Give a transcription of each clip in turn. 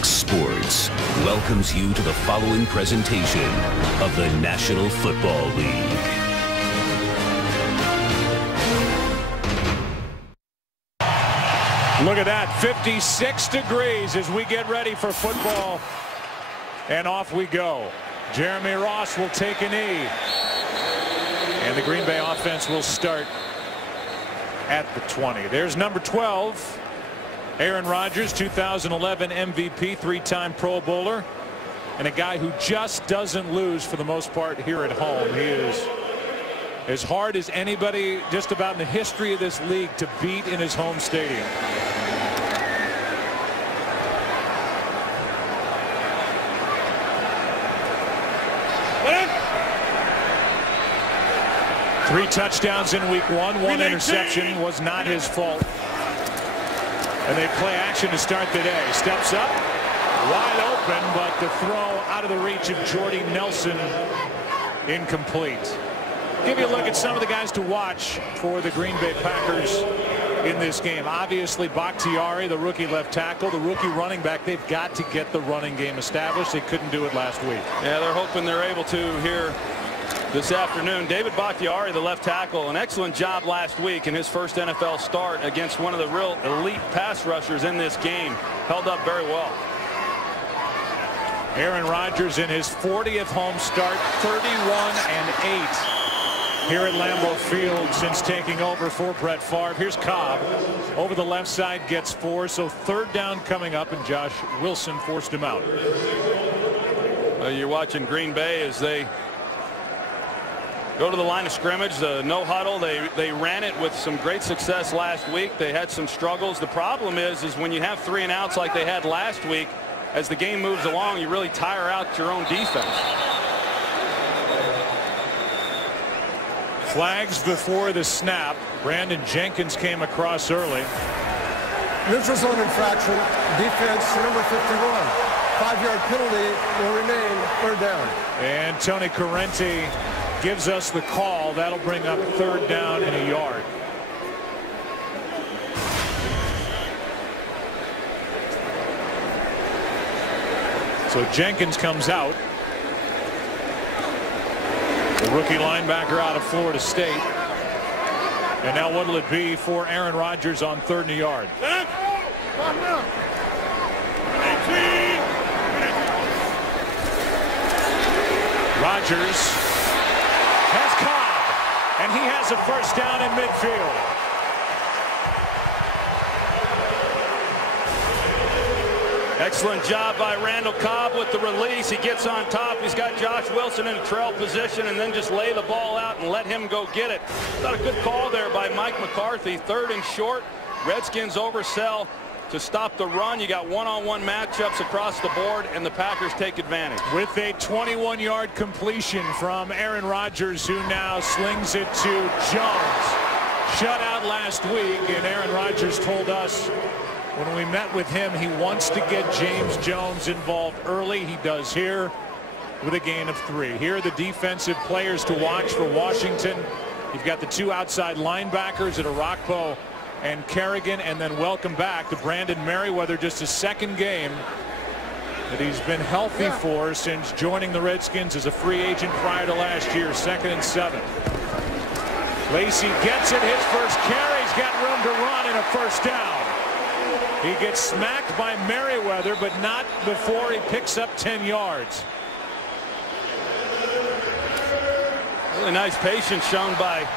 Fox Sports welcomes you to the following presentation of the National Football League. Look at that, 56 degrees as we get ready for football. And off we go. Jeremy Ross will take a knee. And the Green Bay offense will start at the 20. There's number 12. Aaron Rodgers, 2011 MVP, three-time Pro Bowler, and a guy who just doesn't lose for the most part here at home. He is as hard as anybody just about in the history of this league to beat in his home stadium. Three touchdowns in week one. One interception was not his fault. And they play action to start the day. Steps up, wide open, but the throw out of the reach of Jordy Nelson, incomplete. Give you a look at some of the guys to watch for the Green Bay Packers in this game. Obviously, Bakhtiari, the rookie left tackle, the rookie running back. They've got to get the running game established. They couldn't do it last week. Yeah, they're hoping they're able to here this afternoon. David Bakhtiari, the left tackle, an excellent job last week in his first NFL start against one of the real elite pass rushers in this game. Held up very well. Aaron Rodgers in his 40th home start, 31-8 here at Lambeau Field since taking over for Brett Favre. Here's Cobb over the left side, gets 4, so third down coming up, and Josh Wilson forced him out. You're watching Green Bay as they go to the line of scrimmage, the no huddle. They ran it with some great success last week. They had some struggles. The problem is when you have 3 and outs like they had last week, as the game moves along, you really tire out your own defense. Flags before the snap. Brandon Jenkins came across early. Neutral zone infraction, defense number 51. 5-yard penalty will remain third down. And Tony Corrente gives us the call. That'll bring up third down and a yard. So Jenkins comes out. The rookie linebacker out of Florida State. And now what'll it be for Aaron Rodgers on third and a yard? Rodgers has Cobb, and he has a first down in midfield. Excellent job by Randall Cobb with the release. He gets on top. He's got Josh Wilson in a trail position, and then just lay the ball out and let him go get it. Not a good call there by Mike McCarthy. Third and short. Redskins oversell to stop the run. You got one-on-one matchups across the board, and the Packers take advantage. With a 21-yard completion from Aaron Rodgers, who now slings it to Jones. Shut out last week, and Aaron Rodgers told us when we met with him he wants to get James Jones involved early. He does here with a gain of 3. Here are the defensive players to watch for Washington. You've got the 2 outside linebackers at Arakpo and Kerrigan, and then welcome back to Brandon Merriweather, just his second game that he's been healthy for since joining the Redskins as a free agent prior to last year. 2nd and 7. Lacey gets it, his first carry. He's got room to run and a first down. He gets smacked by Merriweather, but not before he picks up 10 yards. Really nice patience shown by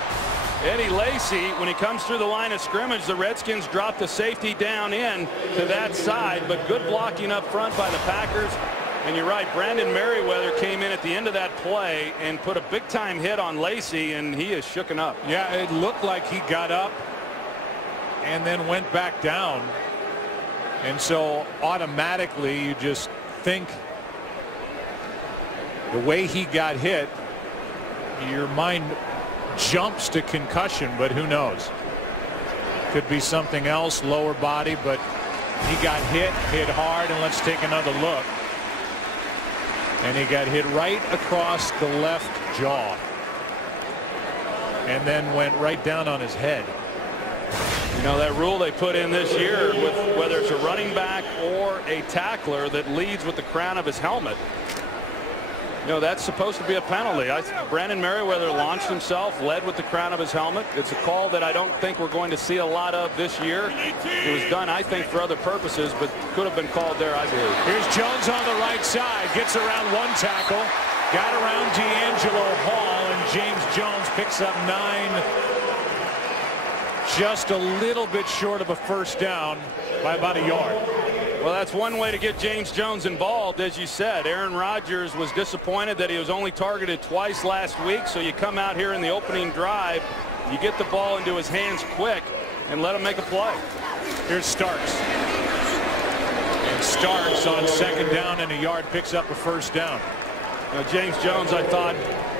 Eddie Lacy. When he comes through the line of scrimmage, the Redskins drop the safety down in to that side, but good blocking up front by the Packers. And you're right, Brandon Merriweather came in at the end of that play and put a big-time hit on Lacy, and he is shooken up. Yeah, it looked like he got up and then went back down. And so automatically you just think the way he got hit, your mind jumps to concussion, but who knows? Could be something else, lower body, but he got hit hard, and let's take another look. And he got hit right across the left jaw and then went right down on his head. You know, that rule they put in this year with whether it's a running back or a tackler that leads with the crown of his helmet. You know, that's supposed to be a penalty. Brandon Merriweather launched himself, led with the crown of his helmet. It's a call that I don't think we're going to see a lot of this year. It was done, I think, for other purposes, but could have been called there, I believe. Here's Jones on the right side, gets around one tackle, got around D'Angelo Hall, and James Jones picks up 9. Just a little bit short of a first down by about a yard. Well, that's one way to get James Jones involved. As you said, Aaron Rodgers was disappointed that he was only targeted twice last week. So you come out here in the opening drive, you get the ball into his hands quick and let him make a play. Here's Starks. And Starks on second down and a yard picks up a first down. Now, James Jones, I thought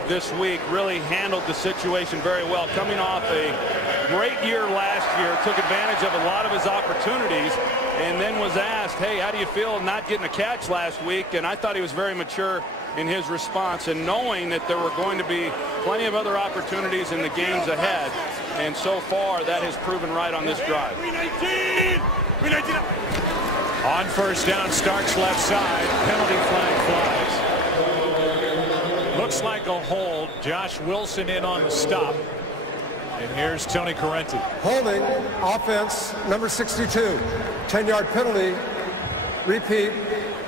this week really handled the situation very well. Coming off a great year last year, took advantage of a lot of his opportunities, and then was asked, hey, how do you feel not getting a catch last week? And I thought he was very mature in his response, and knowing that there were going to be plenty of other opportunities in the games ahead. And so far, that has proven right on this drive. On first down, Starks left side, penalty flag flies. Looks like a hold. Josh Wilson in on the stop. And here's Tony Correnti. Holding, offense, number 62. 10-yard penalty. Repeat,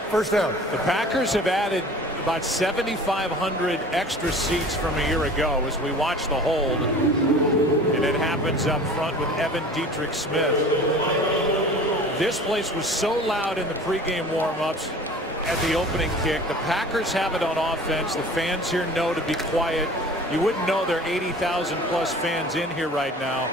first down. The Packers have added about 7,500 extra seats from a year ago as we watch the hold. And it happens up front with Evan Dietrich Smith. This place was so loud in the pregame warm-ups at the opening kick. The Packers have it on offense. The fans here know to be quiet. You wouldn't know there are 80,000 plus fans in here right now.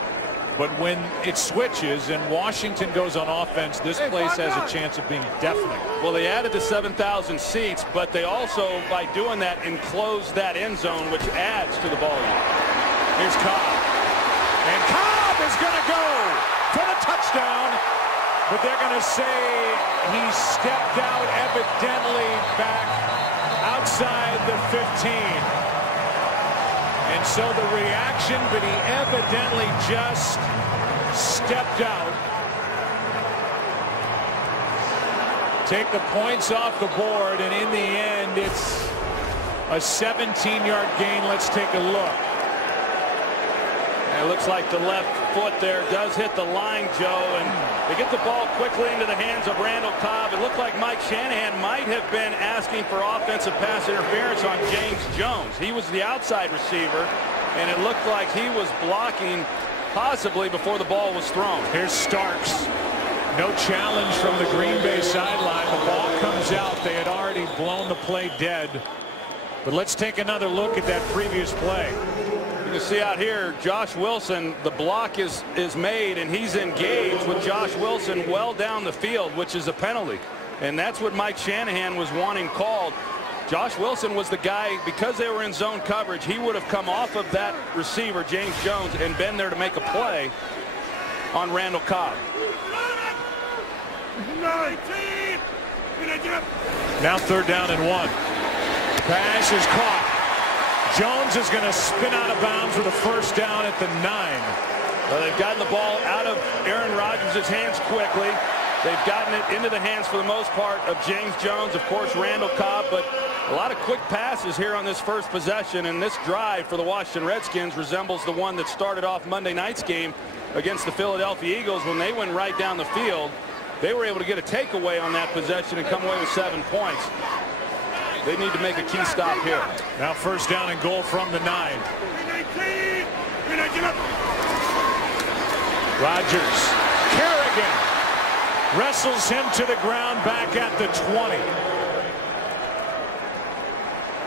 But when it switches and Washington goes on offense, this place has a chance of being deafening. Well, they added the 7,000 seats, but they also, by doing that, enclosed that end zone, which adds to the volume. Here's Cobb. And Cobb is going to go for the touchdown. But they're going to say he stepped out evidently back outside the 15. And so the reaction, but he evidently just stepped out. Take the points off the board, and in the end, it's a 17-yard gain. Let's take a look. It looks like the left foot there does hit the line, Joe, and they get the ball quickly into the hands of Randall Cobb. It looked like Mike Shanahan might have been asking for offensive pass interference on James Jones. He was the outside receiver, and it looked like he was blocking possibly before the ball was thrown. Here's Starks. No challenge from the Green Bay sideline. The ball comes out. They had already blown the play dead. But let's take another look at that previous play. You can see out here, Josh Wilson, the block is made, and he's engaged with Josh Wilson well down the field, which is a penalty. And that's what Mike Shanahan was wanting called. Josh Wilson was the guy, because they were in zone coverage, he would have come off of that receiver, James Jones, and been there to make a play on Randall Cobb. Now third down and 1. Pass is caught. Jones is going to spin out of bounds with a first down at the 9. Well, they've gotten the ball out of Aaron Rodgers' hands quickly. They've gotten it into the hands for the most part of James Jones, of course, Randall Cobb, but a lot of quick passes here on this first possession, and this drive for the Washington Redskins resembles the one that started off Monday night's game against the Philadelphia Eagles when they went right down the field. They were able to get a takeaway on that possession and come away with 7 points. They need to make a key stop here. Now first down and goal from the 9. Rodgers. Kerrigan wrestles him to the ground back at the 20.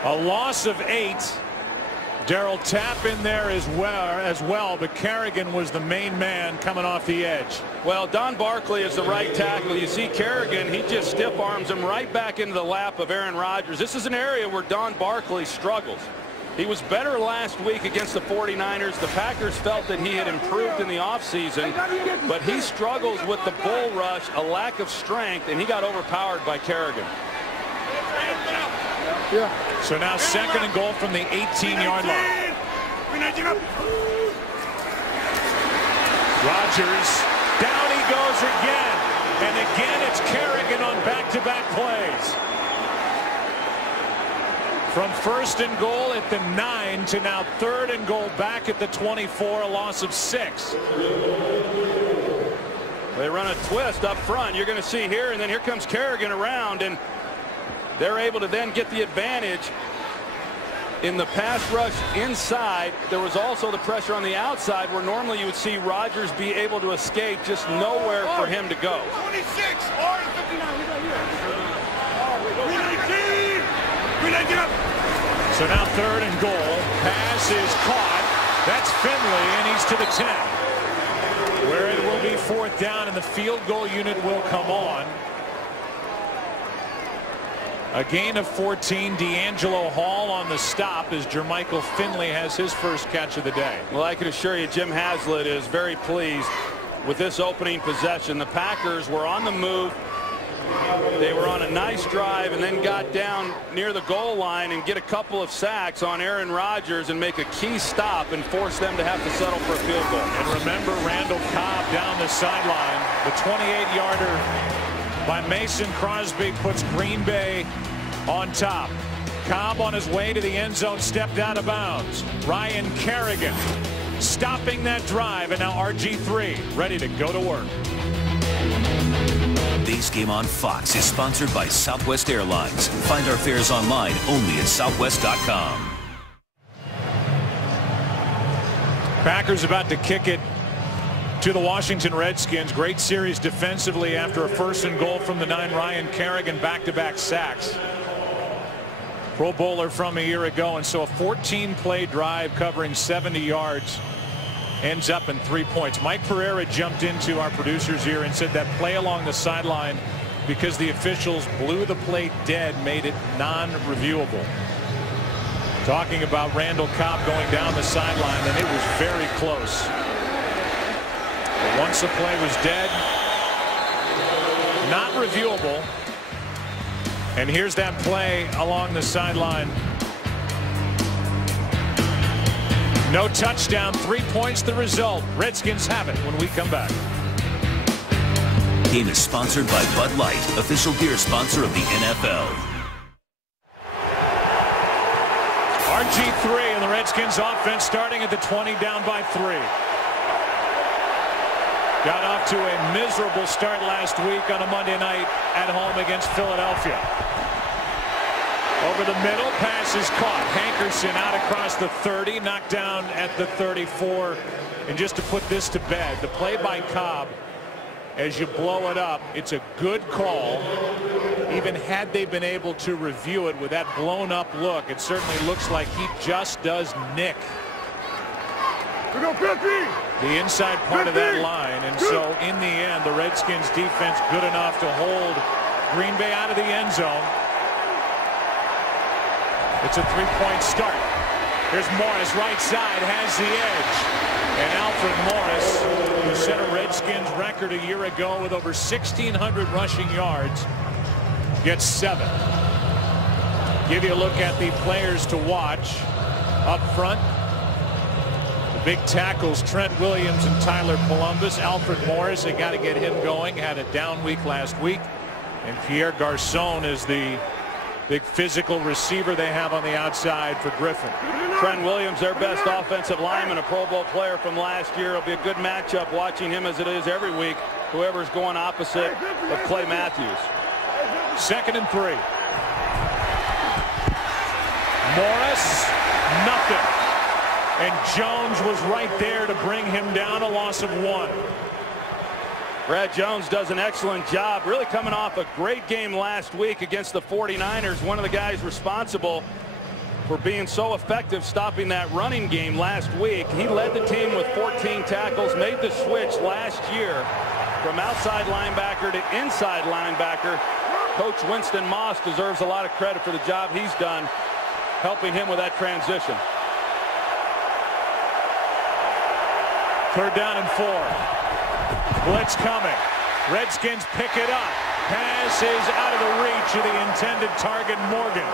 A loss of 8. Darryl Tapp in there as well, but Kerrigan was the main man coming off the edge. Well, Don Barkley is the right tackle. You see Kerrigan, he just stiff arms him right back into the lap of Aaron Rodgers. This is an area where Don Barkley struggles. He was better last week against the 49ers. The Packers felt that he had improved in the offseason, but he struggles with the bull rush, a lack of strength, and he got overpowered by Kerrigan. So now second and goal from the 18-yard line. Rodgers, down he goes again. And again, it's Kerrigan on back-to-back plays. From 1st and goal at the 9 to now 3rd and goal back at the 24, a loss of 6. They run a twist up front. You're going to see here, and then here comes Kerrigan around, and they're able to then get the advantage in the pass rush inside. There was also the pressure on the outside where normally you would see Rodgers be able to escape, just nowhere for him to go. 26 or 59. So now 3rd and goal. Pass is caught. That's Finley, and he's to the 10. Where it will be 4th down, and the field goal unit will come on. A gain of 14. D'Angelo Hall on the stop as Jermichael Finley has his first catch of the day. Well, I can assure you Jim Haslett is very pleased with this opening possession. The Packers were on the move. They were on a nice drive and then got down near the goal line and get a couple of sacks on Aaron Rodgers and make a key stop and force them to have to settle for a field goal. And remember, Randall Cobb down the sideline. The 28-yarder by Mason Crosby puts Green Bay on top. Cobb on his way to the end zone stepped out of bounds. Ryan Kerrigan stopping that drive, and now RG3 ready to go to work. This game on Fox is sponsored by Southwest Airlines. Find our fares online only at southwest.com. Packers about to kick it to the Washington Redskins. Great series defensively after a 1st and goal from the 9. Ryan Kerrigan, back-to-back sacks. Pro Bowler from a year ago, and so a 14-play drive covering 70 yards ends up in 3 points. Mike Pereira jumped into our producers here and said that play along the sideline, because the officials blew the play dead, made it non-reviewable. Talking about Randall Cobb going down the sideline, and it was very close. But once the play was dead, not reviewable. And here's that play along the sideline. No touchdown, 3 points the result. Redskins have it when we come back. Game is sponsored by Bud Light, official beer sponsor of the NFL. RG3 and the Redskins offense starting at the 20, down by 3. Got off to a miserable start last week on a Monday night at home against Philadelphia. Over the middle, pass is caught. Hankerson out across the 30, knocked down at the 34. And just to put this to bed, the play by Cobb, as you blow it up, it's a good call. Even had they been able to review it with that blown up look, it certainly looks like he just does nick the inside part of that line. And so in the end, the Redskins defense good enough to hold Green Bay out of the end zone. It's a 3-point start. Here's Morris, right side, has the edge. And Alfred Morris, who set a Redskins record a year ago with over 1,600 rushing yards, gets 7. Give you a look at the players to watch up front. The big tackles, Trent Williams and Tyler Columbus. Alfred Morris, they got to get him going. Had a down week last week. And Pierre Garçon is the big physical receiver they have on the outside for Griffin. Trent Williams, their best offensive lineman, a Pro Bowl player from last year. It'll be a good matchup watching him as it is every week, whoever's going opposite of Clay Matthews. 2nd and 3. Morris, nothing. And Jones was right there to bring him down, a loss of 1. Brad Jones does an excellent job, really coming off a great game last week against the 49ers. One of the guys responsible for being so effective stopping that running game last week. He led the team with 14 tackles, made the switch last year from outside linebacker to inside linebacker. Coach Winston Moss deserves a lot of credit for the job he's done helping him with that transition. 3rd down and 4. Blitz coming. Redskins pick it up. Pass is out of the reach of the intended target, Morgan.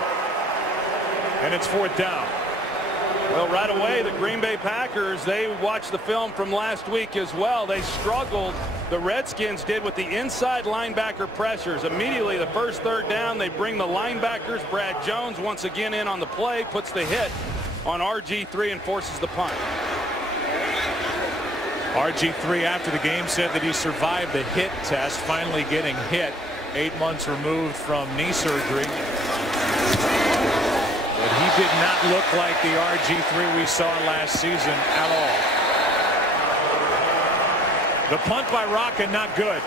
And it's 4th down. Well, right away, the Green Bay Packers, they watched the film from last week as well. They struggled, the Redskins did, with the inside linebacker pressures. Immediately, the first third down, they bring the linebackers. Brad Jones once again in on the play, puts the hit on RG3 and forces the punt. RG3 after the game said that he survived the hit test, finally getting hit 8 months removed from knee surgery. But he did not look like the RG3 we saw last season at all. The punt by Rocca, not good.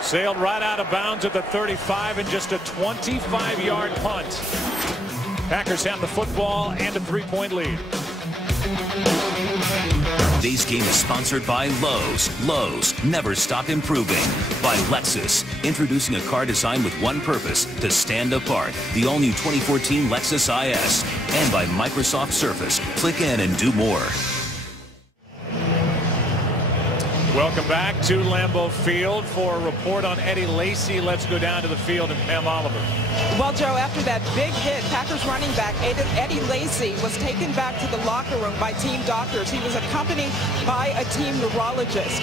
Sailed right out of bounds at the 35 and just a 25-yard punt. Packers have the football and a 3-point lead. Today's game is sponsored by Lowe's. Lowe's, never stop improving. By Lexus, introducing a car designed with one purpose, to stand apart. The all-new 2014 Lexus IS. And by Microsoft Surface. Click in and do more. Welcome back to Lambeau Field for a report on Eddie Lacy. Let's go down to the field and Pam Oliver. Well, Joe, after that big hit, Packers running back Eddie Lacy was taken back to the locker room by team doctors. He was accompanied by a team neurologist.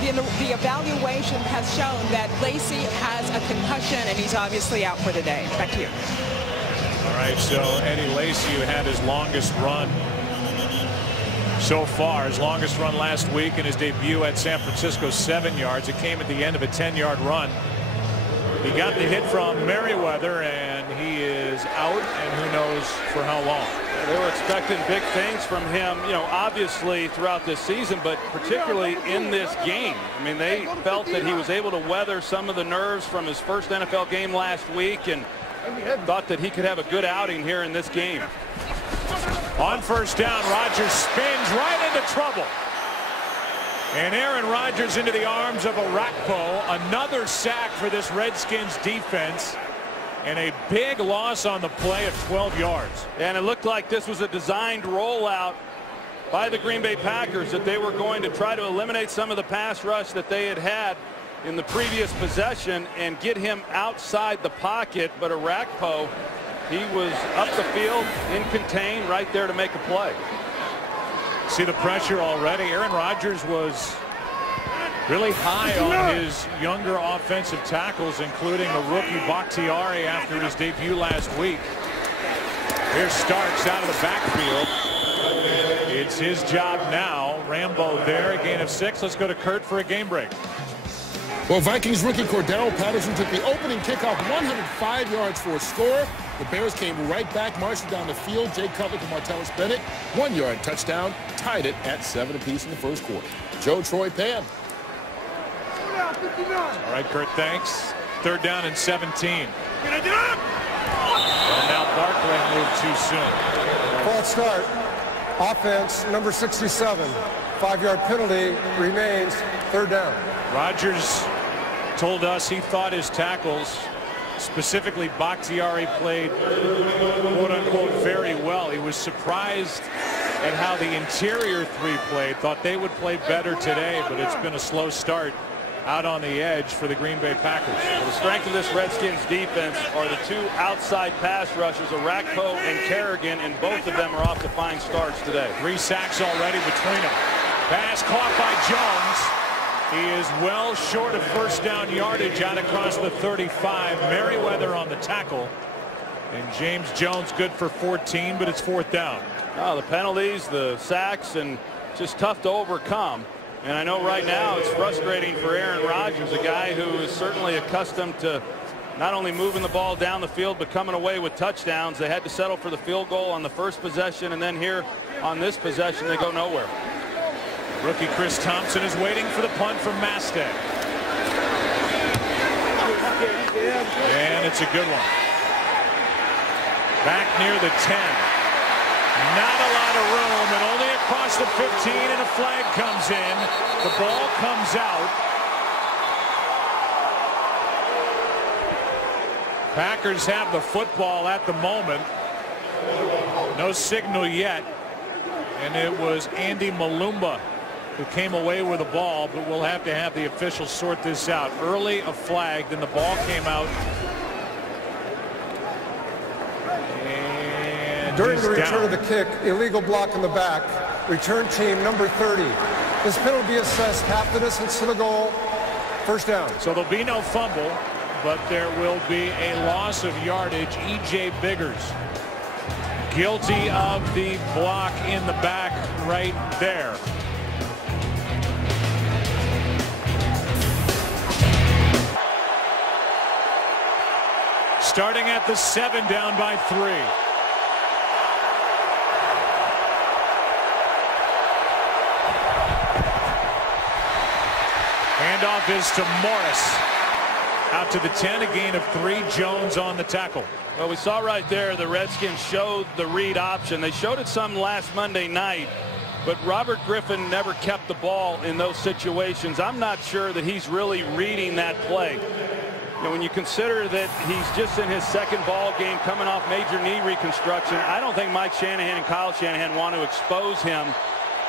The evaluation has shown that Lacy has a concussion, and he's obviously out for today. Back to you. All right, so Eddie Lacy, who had his longest run so far, his longest run last week in his debut at San Francisco, 7 yards. It came at the end of a 10-yard run. He got the hit from Merriweather, and he is out, and who knows for how long. They were expecting big things from him, you know, obviously throughout this season, but particularly in this game. I mean, they felt that he was able to weather some of the nerves from his first NFL game last week, and thought that he could have a good outing here in this game. On first down, Rodgers spins right into trouble. And Aaron Rodgers into the arms of Arakpo. Another sack for this Redskins defense. And a big loss on the play of 12 yards. And it looked like this was a designed rollout by the Green Bay Packers, that they were going to try to eliminate some of the pass rush that they had in the previous possession and get him outside the pocket. But Arakpo, he was up the field in contain right there to make a play. See the pressure already. Aaron Rodgers was really high on his younger offensive tackles, including the rookie Bakhtiari after his debut last week. Here's Starks out of the backfield. It's his job now. Rambo there, a gain of 6. Let's go to Kurt for a game break. Well, Vikings rookie Cordero Patterson took the opening kickoff 105 yards for a score. The Bears came right back, marching down the field. Jay Cutler to Martellus Bennett, 1-yard touchdown, tied it at 7 apiece in the first quarter. Joe, Troy, Pam. All right, Kurt, thanks. Third down and 17. And now Barkley moved too soon. False start. Offense, number 67. 5-yard penalty remains. Third down. Rodgers told us he thought his tackles, specifically Bakhtiari, played quote-unquote very well. He was surprised at how the interior 3 played. Thought they would play better today, but it's been a slow start out on the edge for the Green Bay Packers. Well, the strength of this Redskins defense are the 2 outside pass rushers, Arakpo and Kerrigan, and both of them are off to fine starts today. 3 sacks already between them. Pass caught by Jones. He is well short of first down yardage out across the 35. Merriweather on the tackle. And James Jones good for 14, but it's 4th down. Oh, the penalties, the sacks, and just tough to overcome. And I know right now it's frustrating for Aaron Rodgers, a guy who is certainly accustomed to not only moving the ball down the field, but coming away with touchdowns. They had to settle for the field goal on the first possession, and then here on this possession, they go nowhere. Rookie Chris Thompson is waiting for the punt from Mastek. And it's a good one. Back near the 10. Not a lot of room, and only across the 15, and a flag comes in. The ball comes out. Packers have the football at the moment. No signal yet. And it was Andy Malumba who came away with the ball, but we'll have to have the officials sort this out. Early a flag, then the ball came out. And During the return down. of the kick, illegal block in the back. Return team number 30. This penalty will be assessed half the distance to the goal. First down. So there'll be no fumble, but there will be a loss of yardage. E.J. Biggers guilty of the block in the back right there. Starting at the 7, down by 3. Handoff is to Morris. Out to the 10, a gain of 3. Jones on the tackle. Well, we saw right there the Redskins showed the read option. They showed it some last Monday night, but Robert Griffin never kept the ball in those situations. I'm not sure that he's really reading that play. You know, when you consider that he's just in his second ball game coming off major knee reconstruction, I don't think Mike Shanahan and Kyle Shanahan want to expose him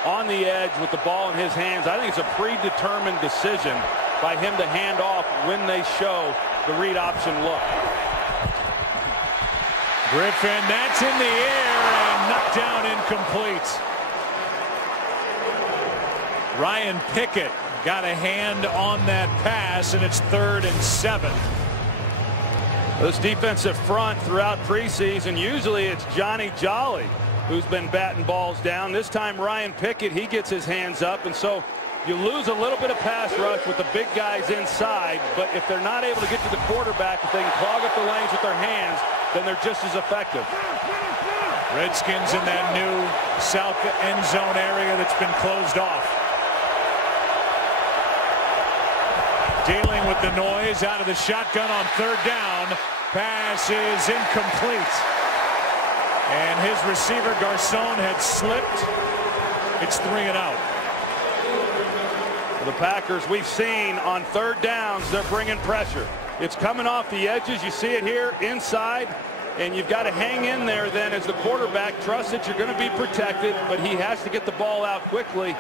on the edge with the ball in his hands. I think it's a predetermined decision by him to hand off when they show the read option look. Griffin, that's in the air and knocked down incomplete. Ryan Pickett got a hand on that pass, and it's 3rd and 7. This defensive front throughout preseason, usually it's Johnny Jolly who's been batting balls down. This time Ryan Pickett, he gets his hands up, and so you lose a little bit of pass rush with the big guys inside, but if they're not able to get to the quarterback, if they can clog up the lanes with their hands, then they're just as effective. Redskins in that new south end zone area that's been closed off. Dealing with the noise out of the shotgun on 3rd down. Pass is incomplete. And his receiver Garcon had slipped. It's 3 and out. The Packers, we've seen on 3rd downs, they're bringing pressure. It's coming off the edges. You see it here inside, and you've got to hang in there then as the quarterback. Trust that you're going to be protected, but he has to get the ball out quickly.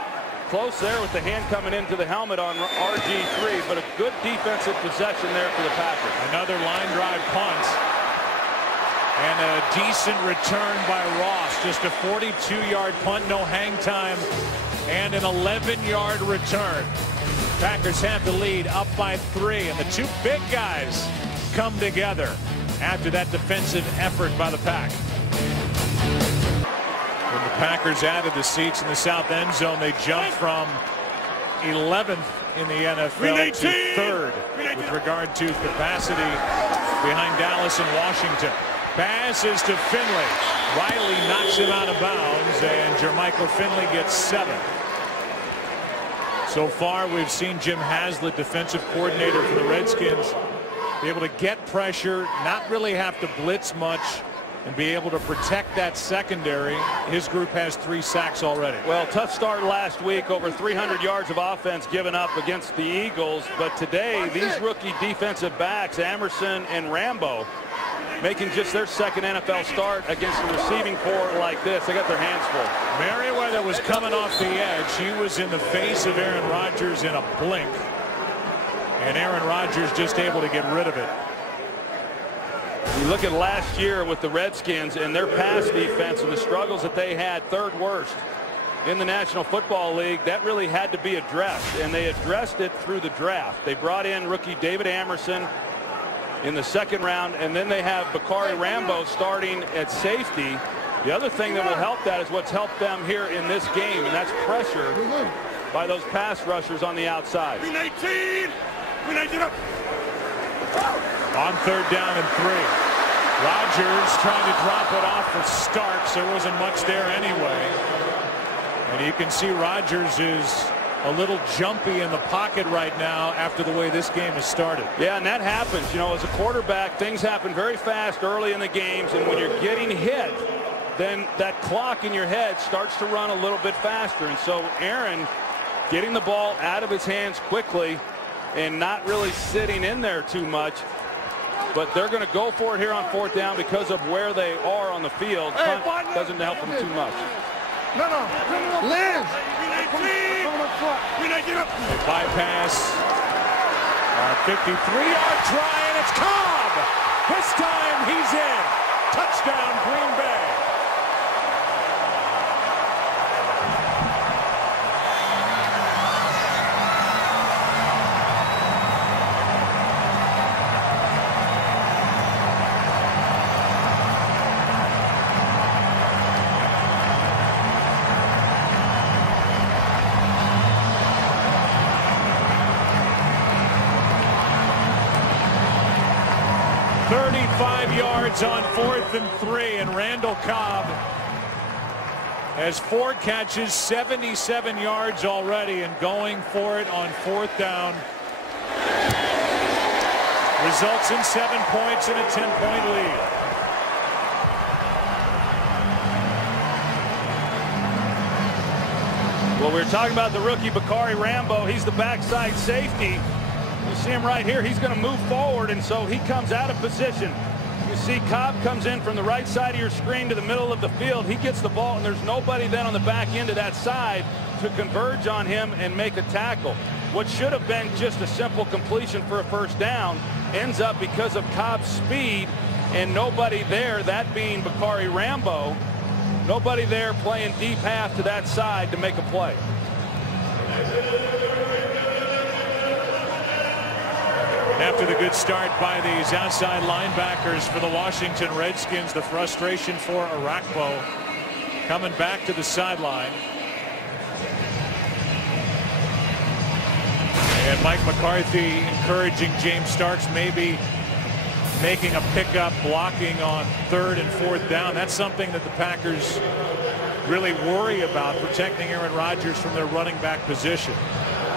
Close there with the hand coming into the helmet on RG3, but a good defensive possession there for the Packers. Another line drive punt. And a decent return by Ross. Just a 42-yard punt, no hang time, and an 11-yard return. Packers have the lead up by 3, and the two big guys come together after that defensive effort by the Pack. When the Packers added the seats in the south end zone, they jumped from 11th in the NFL to 3rd with regard to capacity behind Dallas and Washington. Pass is to Finley. Riley knocks him out of bounds, and Jermichael Finley gets 7. So far, we've seen Jim Haslett, defensive coordinator for the Redskins, be able to get pressure, not really have to blitz much, and be able to protect that secondary. His group has 3 sacks already. Well, tough start last week, over 300 yards of offense given up against the Eagles. But today, these rookie defensive backs, Amerson and Rambo, making just their second NFL start against a receiving corps like this. They got their hands full. Merriweather was coming off the edge. He was in the face of Aaron Rodgers in a blink. And Aaron Rodgers just able to get rid of it. You look at last year with the Redskins and their pass defense and the struggles that they had, 3rd worst in the National Football League. That really had to be addressed, and they addressed it through the draft. They brought in rookie David Amerson in the 2nd round, and then they have Bakari Rambo starting at safety. The other thing that will help that is what's helped them here in this game, and that's pressure by those pass rushers on the outside. On 3rd down and 3. Rodgers trying to drop it off for Starks. There wasn't much there anyway. And you can see Rodgers is a little jumpy in the pocket right now after the way this game has started. Yeah, and that happens. You know, as a quarterback, things happen very fast early in the games, and when you're getting hit, then that clock in your head starts to run a little bit faster. And so Aaron getting the ball out of his hands quickly and not really sitting in there too much. But they're going to go for it here on 4th down because of where they are on the field. Punt doesn't help them too much. Liz! They bypass a 53-yard try, and it's Cobb. This time he's in. Touchdown, Green Bay. 35 yards on 4th and 3, and Randall Cobb has 4 catches, 77 yards already, and going for it on 4th down. Results in 7 points and a 10-point lead. Well, we were talking about the rookie Bakari Rambo. He's the backside safety. You see him right here. He's going to move forward, and so he comes out of position. You see Cobb comes in from the right side of your screen to the middle of the field. He gets the ball, and there's nobody then on the back end of that side to converge on him and make a tackle. What should have been just a simple completion for a first down ends up, because of Cobb's speed and nobody there, that being Bakari Rambo, nobody there playing deep half to that side to make a play. After the good start by these outside linebackers for the Washington Redskins, the frustration for Arakpo coming back to the sideline. And Mike McCarthy encouraging James Starks, maybe making a pickup, blocking on 3rd and 4th down. That's something that the Packers really worry about, protecting Aaron Rodgers from their running back position.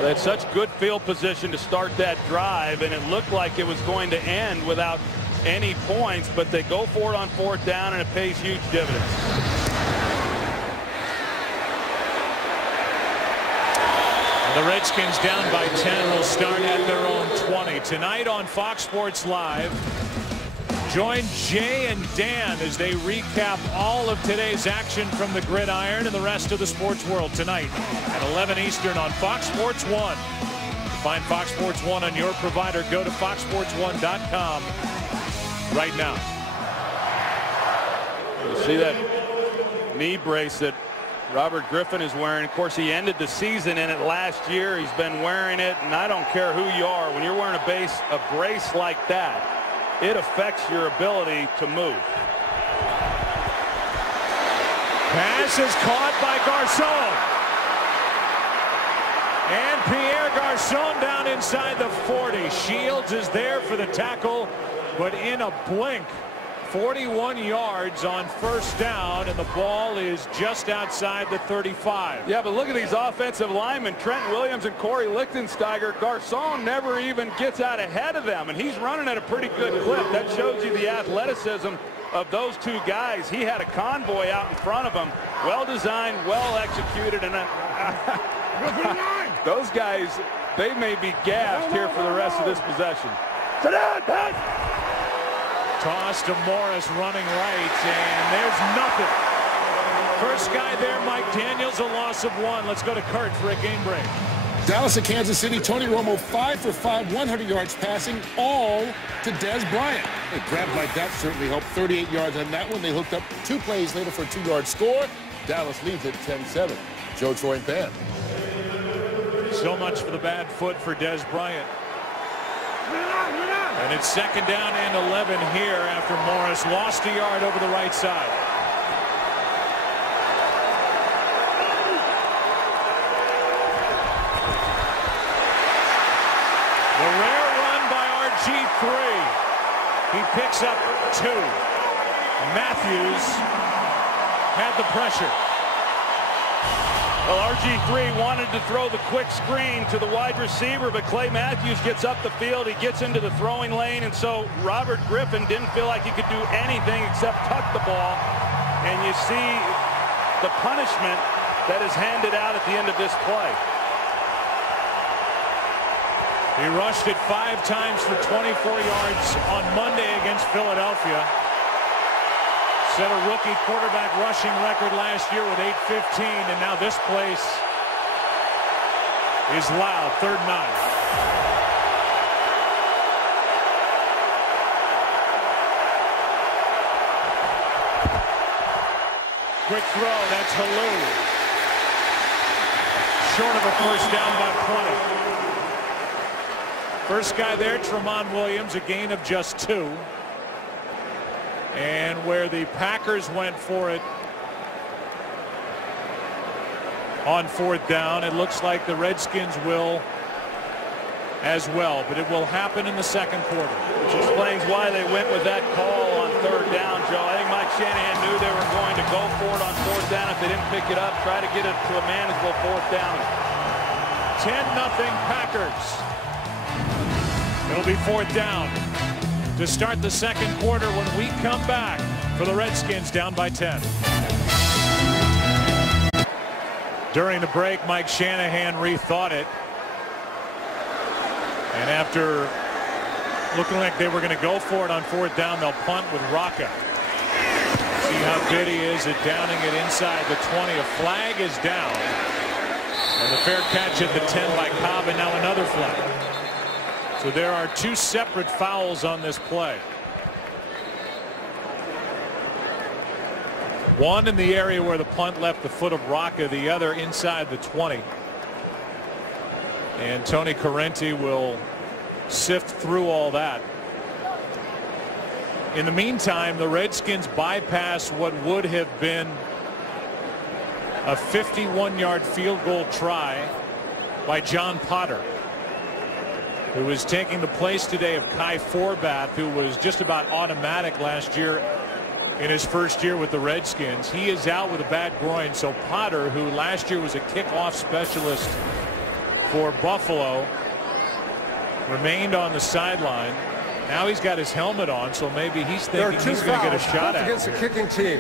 They had such good field position to start that drive, and it looked like it was going to end without any points, but they go for it on 4th down, and it pays huge dividends. The Redskins down by 10 will start at their own 20. Tonight on Fox Sports Live, join Jay and Dan as they recap all of today's action from the gridiron and the rest of the sports world tonight at 11 Eastern on Fox Sports 1. To find Fox Sports 1 on your provider, go to foxsports1.com right now. You see that knee brace that Robert Griffin is wearing. Of course, he ended the season in it last year. He's been wearing it, and I don't care who you are. When you're wearing a brace like that, it affects your ability to move. Pass is caught by Garcon. And Pierre Garcon down inside the 40. Shields is there for the tackle, but in a blink, 41 yards on 1st down, and the ball is just outside the 35. Yeah, but look at these offensive linemen, Trent Williams and Corey Lichtensteiger. Garcon never even gets out ahead of them, and he's running at a pretty good clip. That shows you the athleticism of those two guys. He had a convoy out in front of him, well designed, well executed, and those guys, they may be gassed here for the rest of this possession. Sit down, pass! Toss to Morris running right, and there's nothing. First guy there, Mike Daniels, a loss of 1. Let's go to Kurt for a game break. Dallas at Kansas City. Tony Romo 5 for 5, 100 yards passing, all to Dez Bryant. A grab like that certainly helped. 38 yards on that one. They hooked up 2 plays later for a 2-yard score. Dallas leads at 10-7. Joe, Troy, and Pam. So much for the bad foot for Dez Bryant. And it's 2nd down and 11 here after Morris lost a yard over the right side. The rare run by RG3. He picks up 2. Matthews had the pressure. Well, RG3 wanted to throw the quick screen to the wide receiver, but Clay Matthews gets up the field. He gets into the throwing lane, and so Robert Griffin didn't feel like he could do anything except tuck the ball. And you see the punishment that is handed out at the end of this play. He rushed it 5 times for 24 yards on Monday against Philadelphia. Set a rookie quarterback rushing record last year with 8:15, and now this place is loud. 3rd and 9. Quick throw, that's Halou. Short of a first down by 20. First guy there, Tramon Williams, a gain of just 2. And where the Packers went for it on 4th down, it looks like the Redskins will as well, but it will happen in the second quarter. Which explains why they went with that call on third down, Joe. I think Mike Shanahan knew they were going to go for it on fourth down. If they didn't pick it up, try to get it to a manageable fourth down. 10-0 Packers. It'll be fourth down to start the second quarter when we come back for the Redskins down by 10. During the break, Mike Shanahan rethought it. And after looking like they were going to go for it on fourth down, they'll punt with Rocca. See how good he is at downing it inside the 20. A flag is down. And the fair catch at the 10 by Cobb, and now another flag. So there are two separate fouls on this play. One in the area where the punt left the foot of Rocca, the other inside the 20. And Tony Correnti will sift through all that. In the meantime, the Redskins bypass what would have been a 51-yard field goal try by John Potter, who is taking the place today of Kai Forbath, who was just about automatic last year in his first year with the Redskins. He is out with a bad groin, so Potter, who last year was a kickoff specialist for Buffalo, remained on the sideline. Now he's got his helmet on, so maybe he's thinking he's going to get a shot at it. Against the kicking team.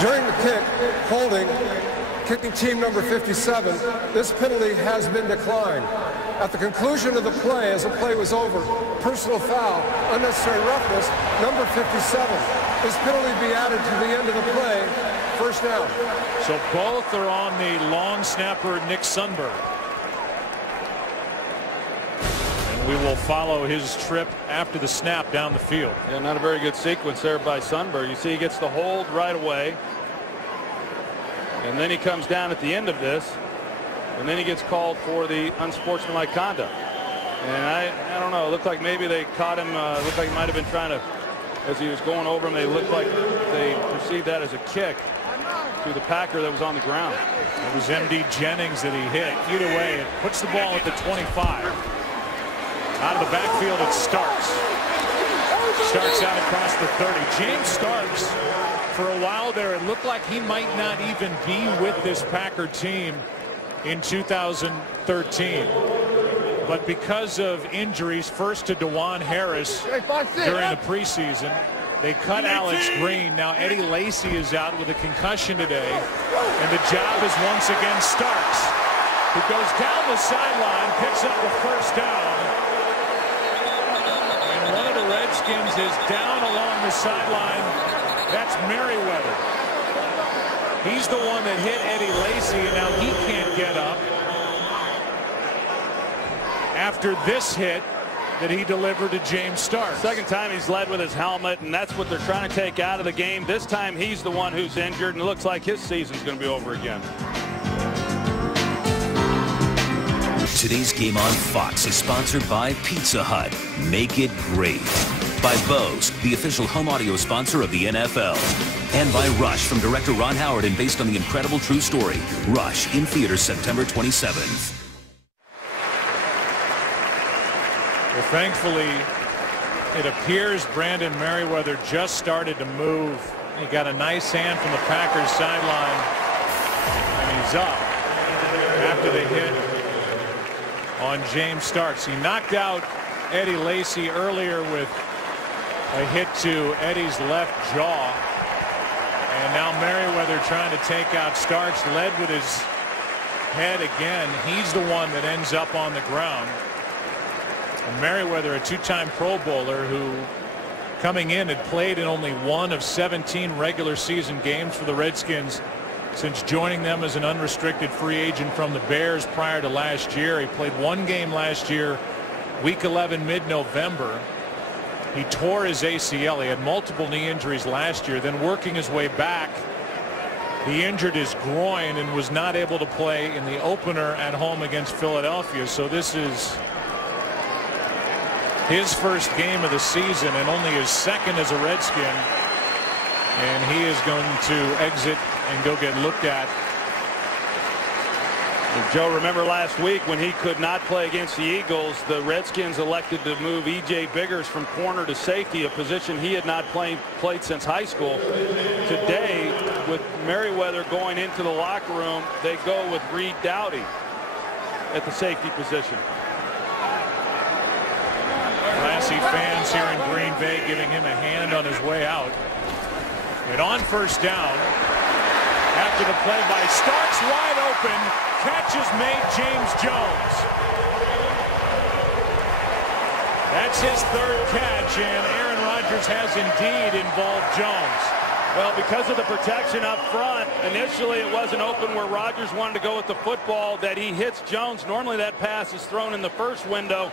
During the kick, holding, kicking team number 57, this penalty has been declined. At the conclusion of the play, as the play was over, personal foul, unnecessary roughness, number 57. This penalty be added to the end of the play. First down. So both are on the long snapper, Nick Sundberg. And we will follow his trip after the snap down the field. Yeah, not a very good sequence there by Sundberg. You see he gets the hold right away. And then he comes down at the end of this. And then he gets called for the unsportsmanlike conduct. And I don't know. It looked like maybe they caught him. Looked like he might have been trying to, as he was going over him, they looked like they perceived that as a kick to the Packer that was on the ground. It was M.D. Jennings that he hit. Either way, it puts the ball at the 25. Out of the backfield, it Starks. Starks out across the 30. James Starks, for a while there, it looked like he might not even be with this Packer team in 2013. But because of injuries, first to DeJuan Harris during the preseason, they cut Alex Green. Now Eddie Lacy is out with a concussion today, and the job is once again Starks, who goes down the sideline, picks up the first down, and one of the Redskins is down along the sideline. That's Merriweather. He's the one that hit Eddie Lacy, and now he can't get up after this hit that he delivered to James Starks. Second time he's led with his helmet, and that's what they're trying to take out of the game. This time he's the one who's injured, and it looks like his season's going to be over again. Today's game on Fox is sponsored by Pizza Hut. Make it great. By Bose, the official home audio sponsor of the NFL. And by Rush from director Ron Howard and based on the incredible true story. Rush in theaters September 27th. Well, thankfully, it appears Brandon Merriweather just started to move. He got a nice hand from the Packers sideline, and he's up after the hit on James Starks. He knocked out Eddie Lacy earlier with a hit to Eddie's left jaw. And now Merriweather trying to take out Starks, led with his head again. He's the one that ends up on the ground. And Merriweather, a two-time Pro Bowler who, coming in, had played in only one of 17 regular season games for the Redskins since joining them as an unrestricted free agent from the Bears prior to last year. He played one game last year, week 11, mid-November. He tore his ACL. He had multiple knee injuries last year. Then working his way back, he injured his groin and was not able to play in the opener at home against Philadelphia. So this is his first game of the season and only his second as a Redskin. And he is going to exit and go get looked at Joe, remember last week when he could not play against the Eagles, the Redskins elected to move E.J. Biggers from corner to safety, a position he had not played since high school. Today, with Merriweather going into the locker room, they go with Reed Dowdy at the safety position. Classy fans here in Green Bay giving him a hand on his way out. And on first down, after the play by Starks, wide open, catch is made, James Jones. That's his third catch, and Aaron Rodgers has indeed involved Jones. Well, because of the protection up front, initially it wasn't open where Rodgers wanted to go with the football, that he hits Jones. Normally that pass is thrown in the first window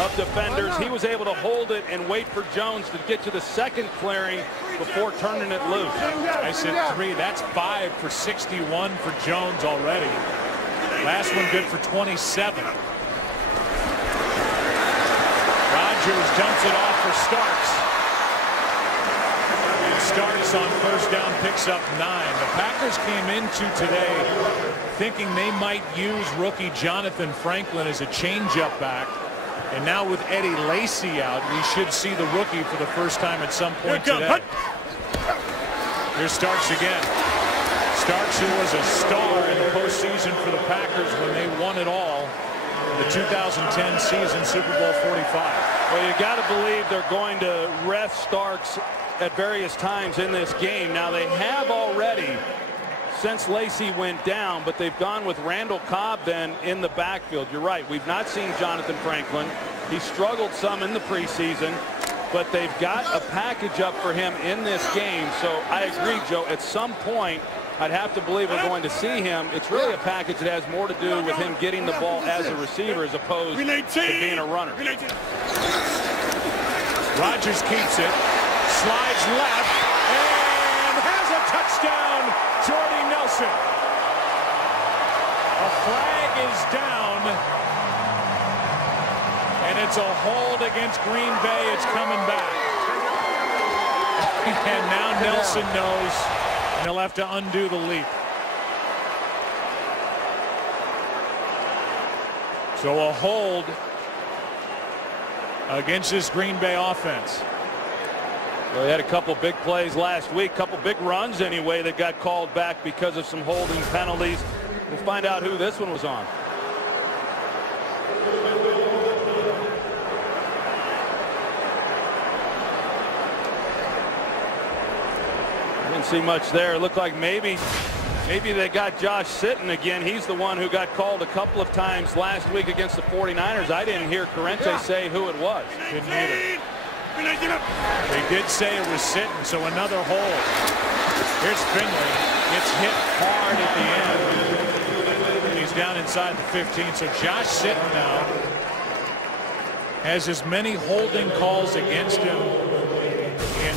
of defenders. He was able to hold it and wait for Jones to get to the second clearing before turning it loose. I said 3. That's 5 for 61 for Jones already. Last one good for 27. Rodgers dumps it off for Starks. And Starks on first down picks up 9. The Packers came into today thinking they might use rookie Jonathan Franklin as a changeup back. And now with Eddie Lacy out, we should see the rookie for the first time at some point today. Here's Starks again. Starks, who was a star in the postseason for the Packers when they won it all, the 2010 season, Super Bowl 45. Well, you got to believe they're going to rest Starks at various times in this game. Now, they have already since Lacy went down, but they've gone with Randall Cobb then in the backfield. You're right. We've not seen Jonathan Franklin. He struggled some in the preseason, but they've got a package up for him in this game. So I agree, Joe. At some point, I'd have to believe we're going to see him. It's really a package that has more to do with him getting the ball as a receiver as opposed to being a runner. Rodgers keeps it, slides left, and has a touchdown. Jordy Nelson. A flag is down, and it's a hold against Green Bay. It's coming back. And now Nelson knows, and he'll have to undo the leap. So a hold against this Green Bay offense. Well, they had a couple big plays last week, couple big runs anyway that got called back because of some holding penalties. We'll find out who this one was on. Didn't see much there. It looked like maybe they got Josh Sitton again. He's the one who got called a couple of times last week against the 49ers. I didn't hear Corrente say who it was. Didn't either. They did say it was Sitton, so another hold. Here's Finley. Gets hit hard at the end. And he's down inside the 15. So Josh Sitton now has as many holding calls against him in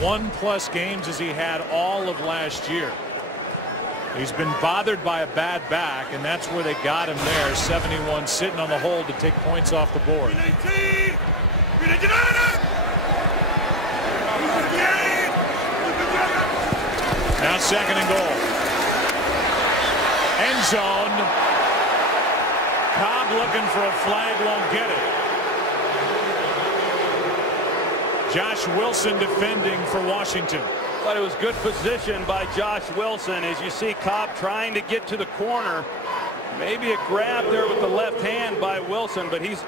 1+ games as he had all of last year. He's been bothered by a bad back, and that's where they got him there. 71 sitting on the hold to take points off the board. Now 2nd and goal. End zone. Cobb looking for a flag, won't get it. Josh Wilson defending for Washington. But it was good position by Josh Wilson. As you see Cobb trying to get to the corner. Maybe a grab there with the left hand by Wilson, but he's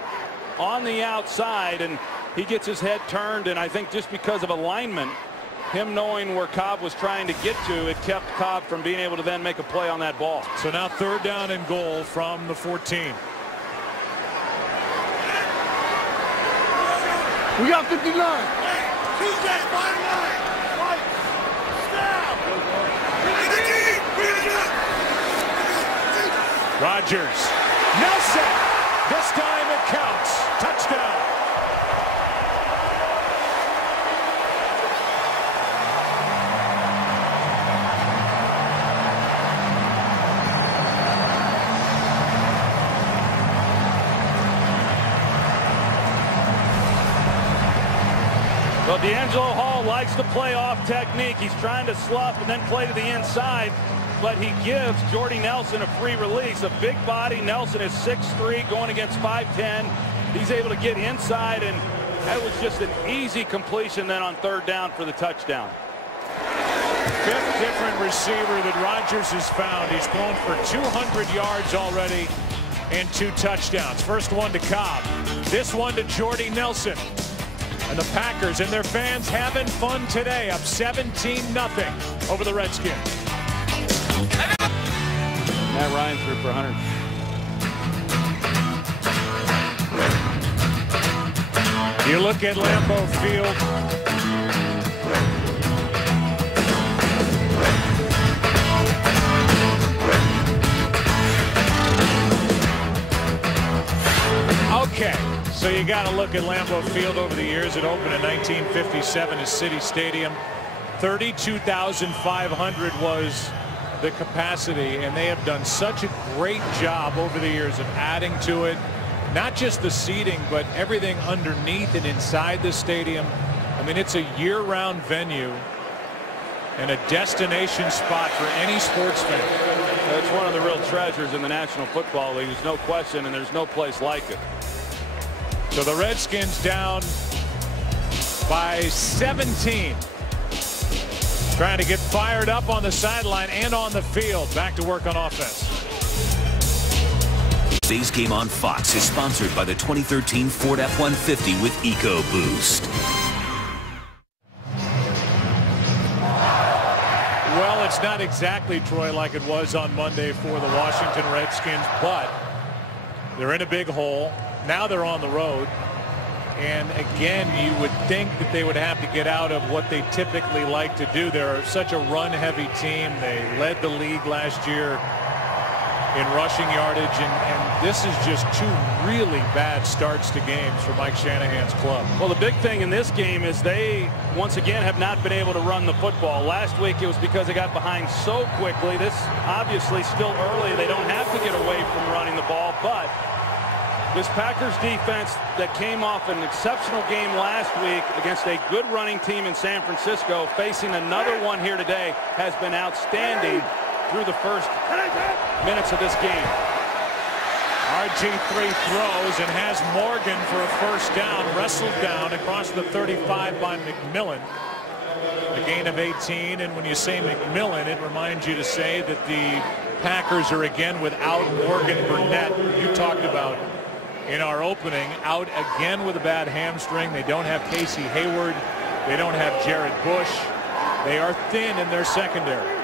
on the outside and he gets his head turned, and I think just because of alignment, him knowing where Cobb was trying to get to, it kept Cobb from being able to then make a play on that ball. So now 3rd down and goal from the 14. We got 59. Tuesday, bottom line. Rodgers. Nelson. This time it counts. Touchdown. Well, D'Angelo Hall likes to play off technique. He's trying to slough and then play to the inside, but he gives Jordy Nelson a free release. A big body. Nelson is 6'3", going against 5'10". He's able to get inside, and that was just an easy completion then on third down for the touchdown. Fifth different receiver that Rodgers has found. He's thrown for 200 yards already and 2 touchdowns. First one to Cobb. This one to Jordy Nelson. And the Packers and their fans having fun today, up 17-0 over the Redskins. Matt Ryan threw for 100. You look at Lambeau Field. Okay, so you got to look at Lambeau Field over the years. It opened in 1957 as City Stadium. 32,500 was the capacity, and they have done such a great job over the years of adding to it. Not just the seating, but everything underneath and inside the stadium. I mean, it's a year-round venue and a destination spot for any sports fan. It's one of the real treasures in the National Football League. There's no question, and there's no place like it. So the Redskins down by 17. Trying to get fired up on the sideline and on the field. Back to work on offense. Today's game on Fox is sponsored by the 2013 Ford F-150 with EcoBoost. Well, it's not exactly, Troy, like it was on Monday for the Washington Redskins, but they're in a big hole. Now they're on the road. And again, you would think that they would have to get out of what they typically like to do. They're such a run-heavy team. They led the league last year in rushing yardage, and this is just 2 really bad starts to games for Mike Shanahan's club. Well, the big thing in this game is they once again have not been able to run the football. Last week it was because they got behind so quickly. This obviously still early. They don't have to get away from running the ball, but this Packers defense that came off an exceptional game last week against a good running team in San Francisco, facing another one here today, has been outstanding through the first minutes of this game. RG3 throws and has Morgan for a first down, wrestled down across the 35 by McMillan. A gain of 18, and when you say McMillan, it reminds you to say that the Packers are again without Morgan Burnett, who you talked about in our opening, out again with a bad hamstring. They don't have Casey Hayward. They don't have Jared Bush. They are thin in their secondary.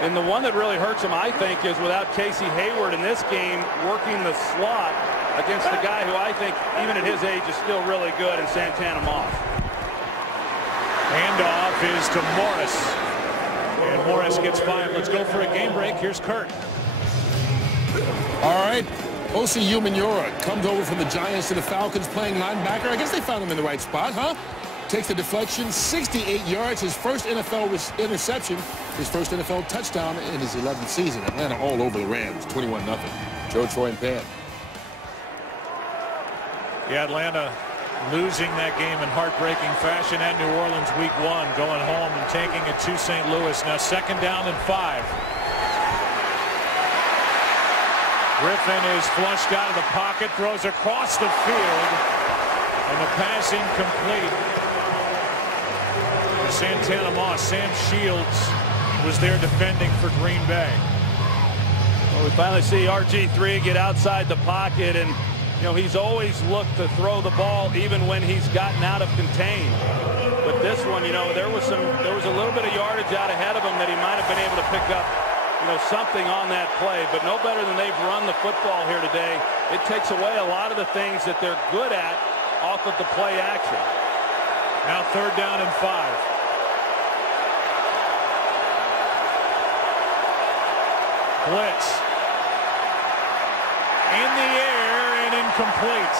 And the one that really hurts him, I think, is without Casey Hayward in this game, working the slot against the guy who I think, even at his age, is still really good in Santana Moss. Handoff is to Morris. And Morris gets 5. Let's go for a game break. Here's Kurt. All right. Osi Umenyiora comes over from the Giants to the Falcons playing linebacker. I guess they found him in the right spot, huh? Takes the deflection, 68 yards, his first NFL interception, his first NFL touchdown in his 11th season. Atlanta all over the Rams, 21-0. Joe, Troy, and Pan. Yeah, Atlanta losing that game in heartbreaking fashion at New Orleans week 1, going home and taking it to St. Louis. Now 2nd down and 5. Griffin is flushed out of the pocket, throws across the field, and the pass incomplete. Santana Moss. Sam Shields was there defending for Green Bay. Well, we finally see RG3 get outside the pocket, and you know he's always looked to throw the ball even when he's gotten out of contain. But this one, you know, there was a little bit of yardage out ahead of him that he might have been able to pick up, you know, something on that play. But no better than they've run the football here today. It takes away a lot of the things that they're good at off of the play action. Now 3rd down and 5. Blitz in the air and incomplete.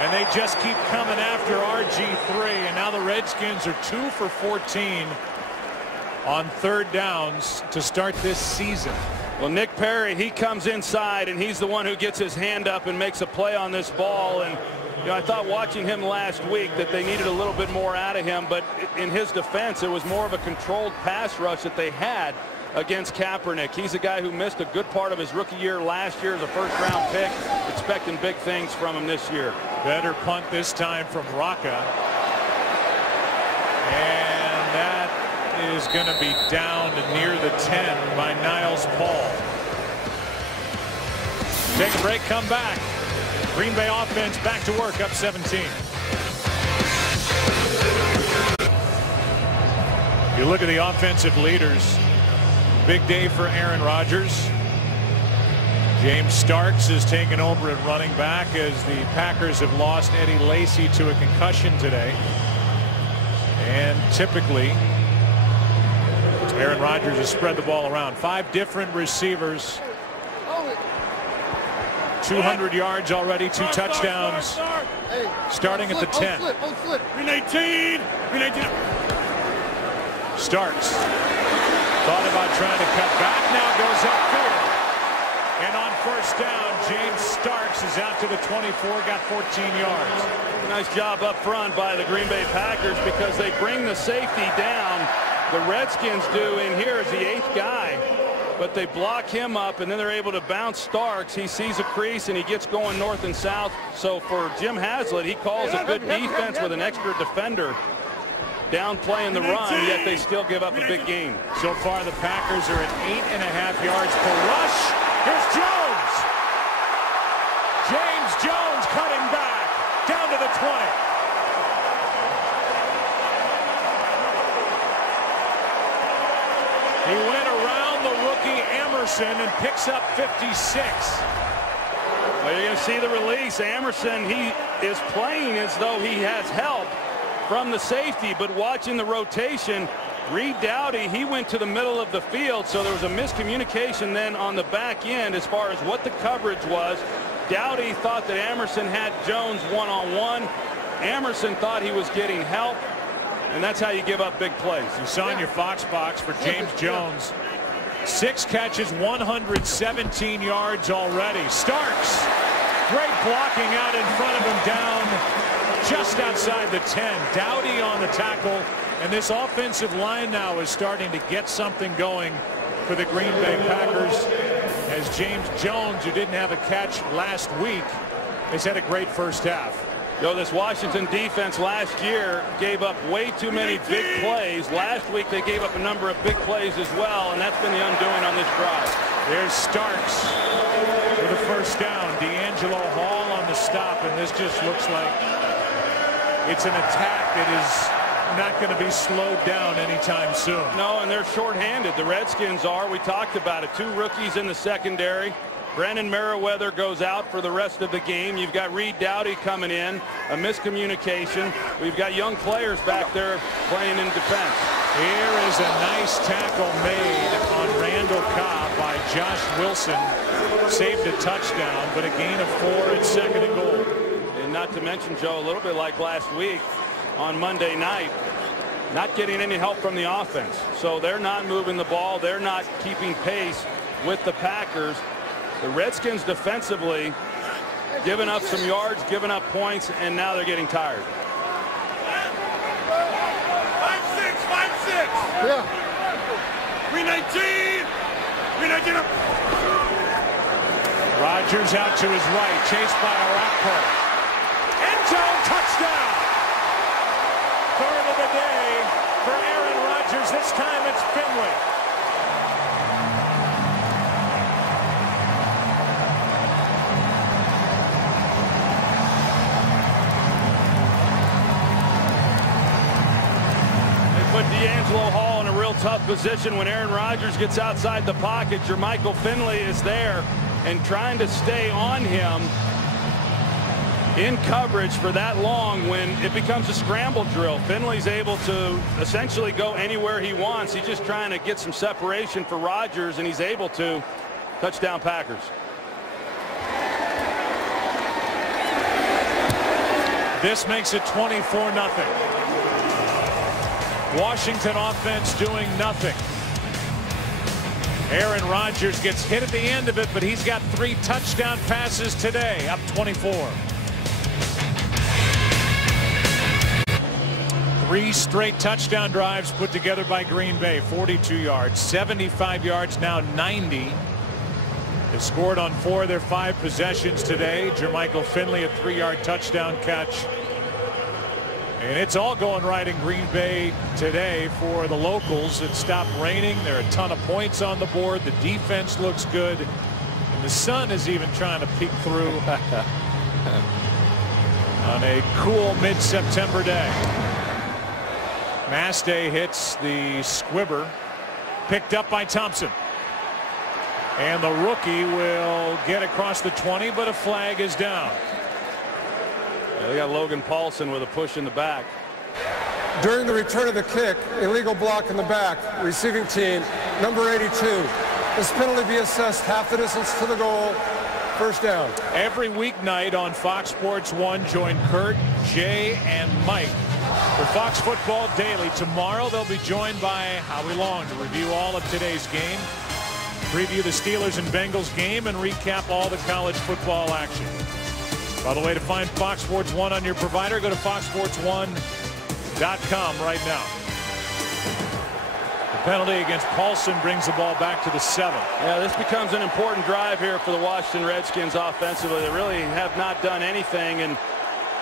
And they just keep coming after RG3. And now the Redskins are 2 for 14 on 3rd downs to start this season. Well, Nick Perry, he comes inside, and he's the one who gets his hand up and makes a play on this ball. And you know, I thought watching him last week that they needed a little bit more out of him, but in his defense, it was more of a controlled pass rush that they had. against Kaepernick. He's a guy who missed a good part of his rookie year last year as a first-round pick. Expecting big things from him this year. Better punt this time from Rocca. And that is going to be down near the 10 by Niles Paul. Take a break, come back. Green Bay offense back to work, up 17. You look at the offensive leaders. Big day for Aaron Rodgers. James Starks has taken over at running back as the Packers have lost Eddie Lacy to a concussion today. And typically, Aaron Rodgers has spread the ball around. 5 different receivers. 200 yards already, 2 touchdowns. Starting at the 10. 319. Starks thought about trying to cut back, now goes upfield. And on first down, James Starks is out to the 24, got 14 yards. Nice job up front by the Green Bay Packers because they bring the safety down. The Redskins do in here as the 8th guy, but they block him up, and then they're able to bounce Starks. He sees a crease and he gets going north and south. So for Jim Haslett, he calls a good defense with an extra defender down playing the run, yet they still give up a big gain. So far the Packers are at 8.5 yards per rush. Here's Jones. James Jones cutting back down to the 20. He went around the rookie Emerson and picks up 56. Well, you're going to see the release. Emerson, he is playing as though he has help from the safety, but watching the rotation, Reed Dowdy, he went to the middle of the field, so there was a miscommunication then on the back end as far as what the coverage was. Dowdy thought that Emerson had Jones one-on-one. Emerson thought he was getting help, and that's how you give up big plays. You saw in your Fox box for James Jones. 6 catches, 117 yards already. Starks, great blocking out in front of him, down just outside the 10. Dowdy on the tackle, and this offensive line now is starting to get something going for the Green Bay Packers, as James Jones, who didn't have a catch last week, has had a great first half. This Washington defense last year gave up way too many big plays. Last week they gave up a number of big plays as well, and that's been the undoing on this drive. There's Starks with a first down. D'Angelo Hall on the stop, and this just looks like it's an attack that is not going to be slowed down anytime soon. No, and they're shorthanded. The Redskins are. We talked about it. 2 rookies in the secondary. Brandon Merriweather goes out for the rest of the game. You've got Reed Dowdy coming in. A miscommunication. We've got young players back there playing in defense. Here is a nice tackle made on Randall Cobb by Josh Wilson. Saved a touchdown, but a gain of 4 at 2nd and goal. And not to mention, Joe, a little bit like last week on Monday night, not getting any help from the offense. So they're not moving the ball. They're not keeping pace with the Packers. The Redskins defensively giving up some yards, giving up points, and now they're getting tired. 5-6. Yeah. 319. 319. Rodgers out to his right, chased by Arakpo. End zone touchdown. 3rd of the day for Aaron Rodgers. This time it's Finley. Put D'Angelo Hall in a real tough position when Aaron Rodgers gets outside the pocket. Jermichael Finley is there and trying to stay on him in coverage for that long when it becomes a scramble drill. Finley's able to essentially go anywhere he wants. He's just trying to get some separation for Rodgers, and he's able to. Touchdown Packers. This makes it 24-0. Washington offense doing nothing. Aaron Rodgers gets hit at the end of it, but he's got 3 touchdown passes today, up 24. 3 straight touchdown drives put together by Green Bay. 42 yards, 75 yards, now 90. They scored on 4 of their 5 possessions today. Jermichael Finley, a 3-yard touchdown catch. And it's all going right in Green Bay today for the locals. It stopped raining. There are a ton of points on the board. The defense looks good. And the sun is even trying to peek through on a cool mid-September day. Mastay hits the squibber. Picked up by Thompson. And the rookie will get across the 20, but a flag is down. Yeah, they got Logan Paulson with a push in the back. During the return of the kick, illegal block in the back, receiving team, number 82. This penalty be assessed half the distance to the goal. First down. Every weeknight on Fox Sports 1, join Kurt, Jay, and Mike for Fox Football Daily. Tomorrow they'll be joined by Howie Long to review all of today's game, preview the Steelers and Bengals game, and recap all the college football action. By the way, to find Fox Sports 1 on your provider, go to foxsports1.com right now. The penalty against Paulson brings the ball back to the 7. Yeah, this becomes an important drive here for the Washington Redskins offensively. They really have not done anything, and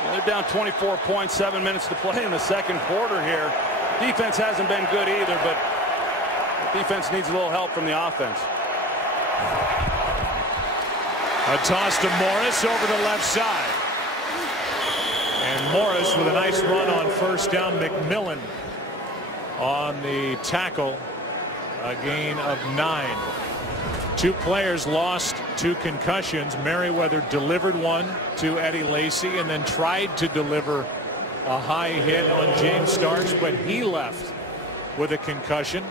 they're down 24 points, 7 minutes to play in the second quarter here. Defense hasn't been good either, but the defense needs a little help from the offense. A toss to Morris over the left side. And Morris with a nice run on first down. McMillan on the tackle. A gain of 9. 2 players lost to concussions. Merriweather delivered one to Eddie Lacy and then tried to deliver a high hit on James Starks, but he left with a concussion.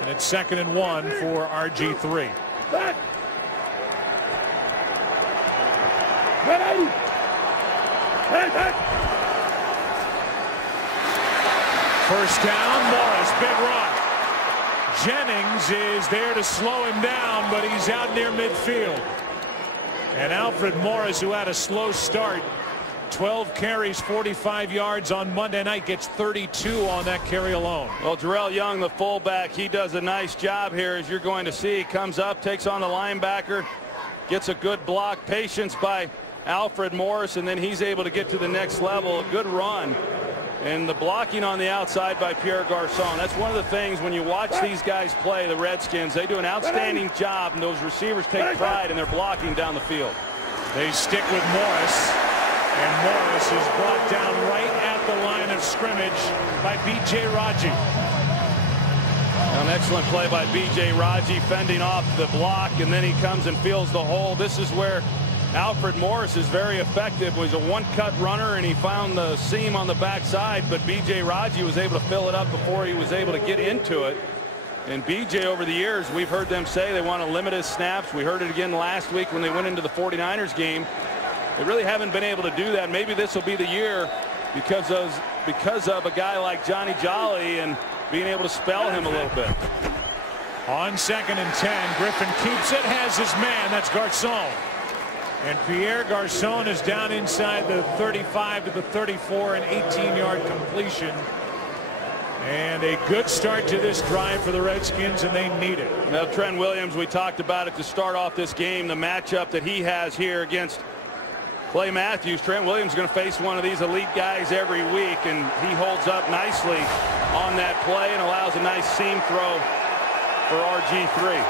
And it's 2nd and 1 for RG3. First down, Morris, big run. Jennings is there to slow him down, but he's out near midfield. And Alfred Morris, who had a slow start, 12 carries, 45 yards on Monday night, gets 32 on that carry alone. Well, Jarrell Young, the fullback, he does a nice job here, as you're going to see. He comes up, takes on the linebacker, gets a good block, patience by Alfred Morris, and then he's able to get to the next level. A good run. And the blocking on the outside by Pierre Garçon. That's one of the things when you watch these guys play, the Redskins, they do an outstanding job, and those receivers take pride in their blocking down the field. They stick with Morris, and Morris is brought down right at the line of scrimmage by B.J. Raji. An excellent play by B.J. Raji, fending off the block, and then he comes and feels the hole. This is where Alfred Morris is very effective. He was a one-cut runner, and he found the seam on the backside, but B.J. Raji was able to fill it up before he was able to get into it. And B.J. over the years, we've heard them say they want to limit his snaps. We heard it again last week when they went into the 49ers game. They really haven't been able to do that. Maybe this will be the year because of a guy like Johnny Jolly and being able to spell him a little bit. On 2nd and 10, Griffin keeps it, has his man. That's Garçon. And Pierre Garçon is down inside the 35 to the 34, an 18-yard completion. And a good start to this drive for the Redskins, and they need it. Now, Trent Williams, we talked about it to start off this game, the matchup that he has here against Clay Matthews. Trent Williams is going to face one of these elite guys every week, and he holds up nicely on that play and allows a nice seam throw for RG3.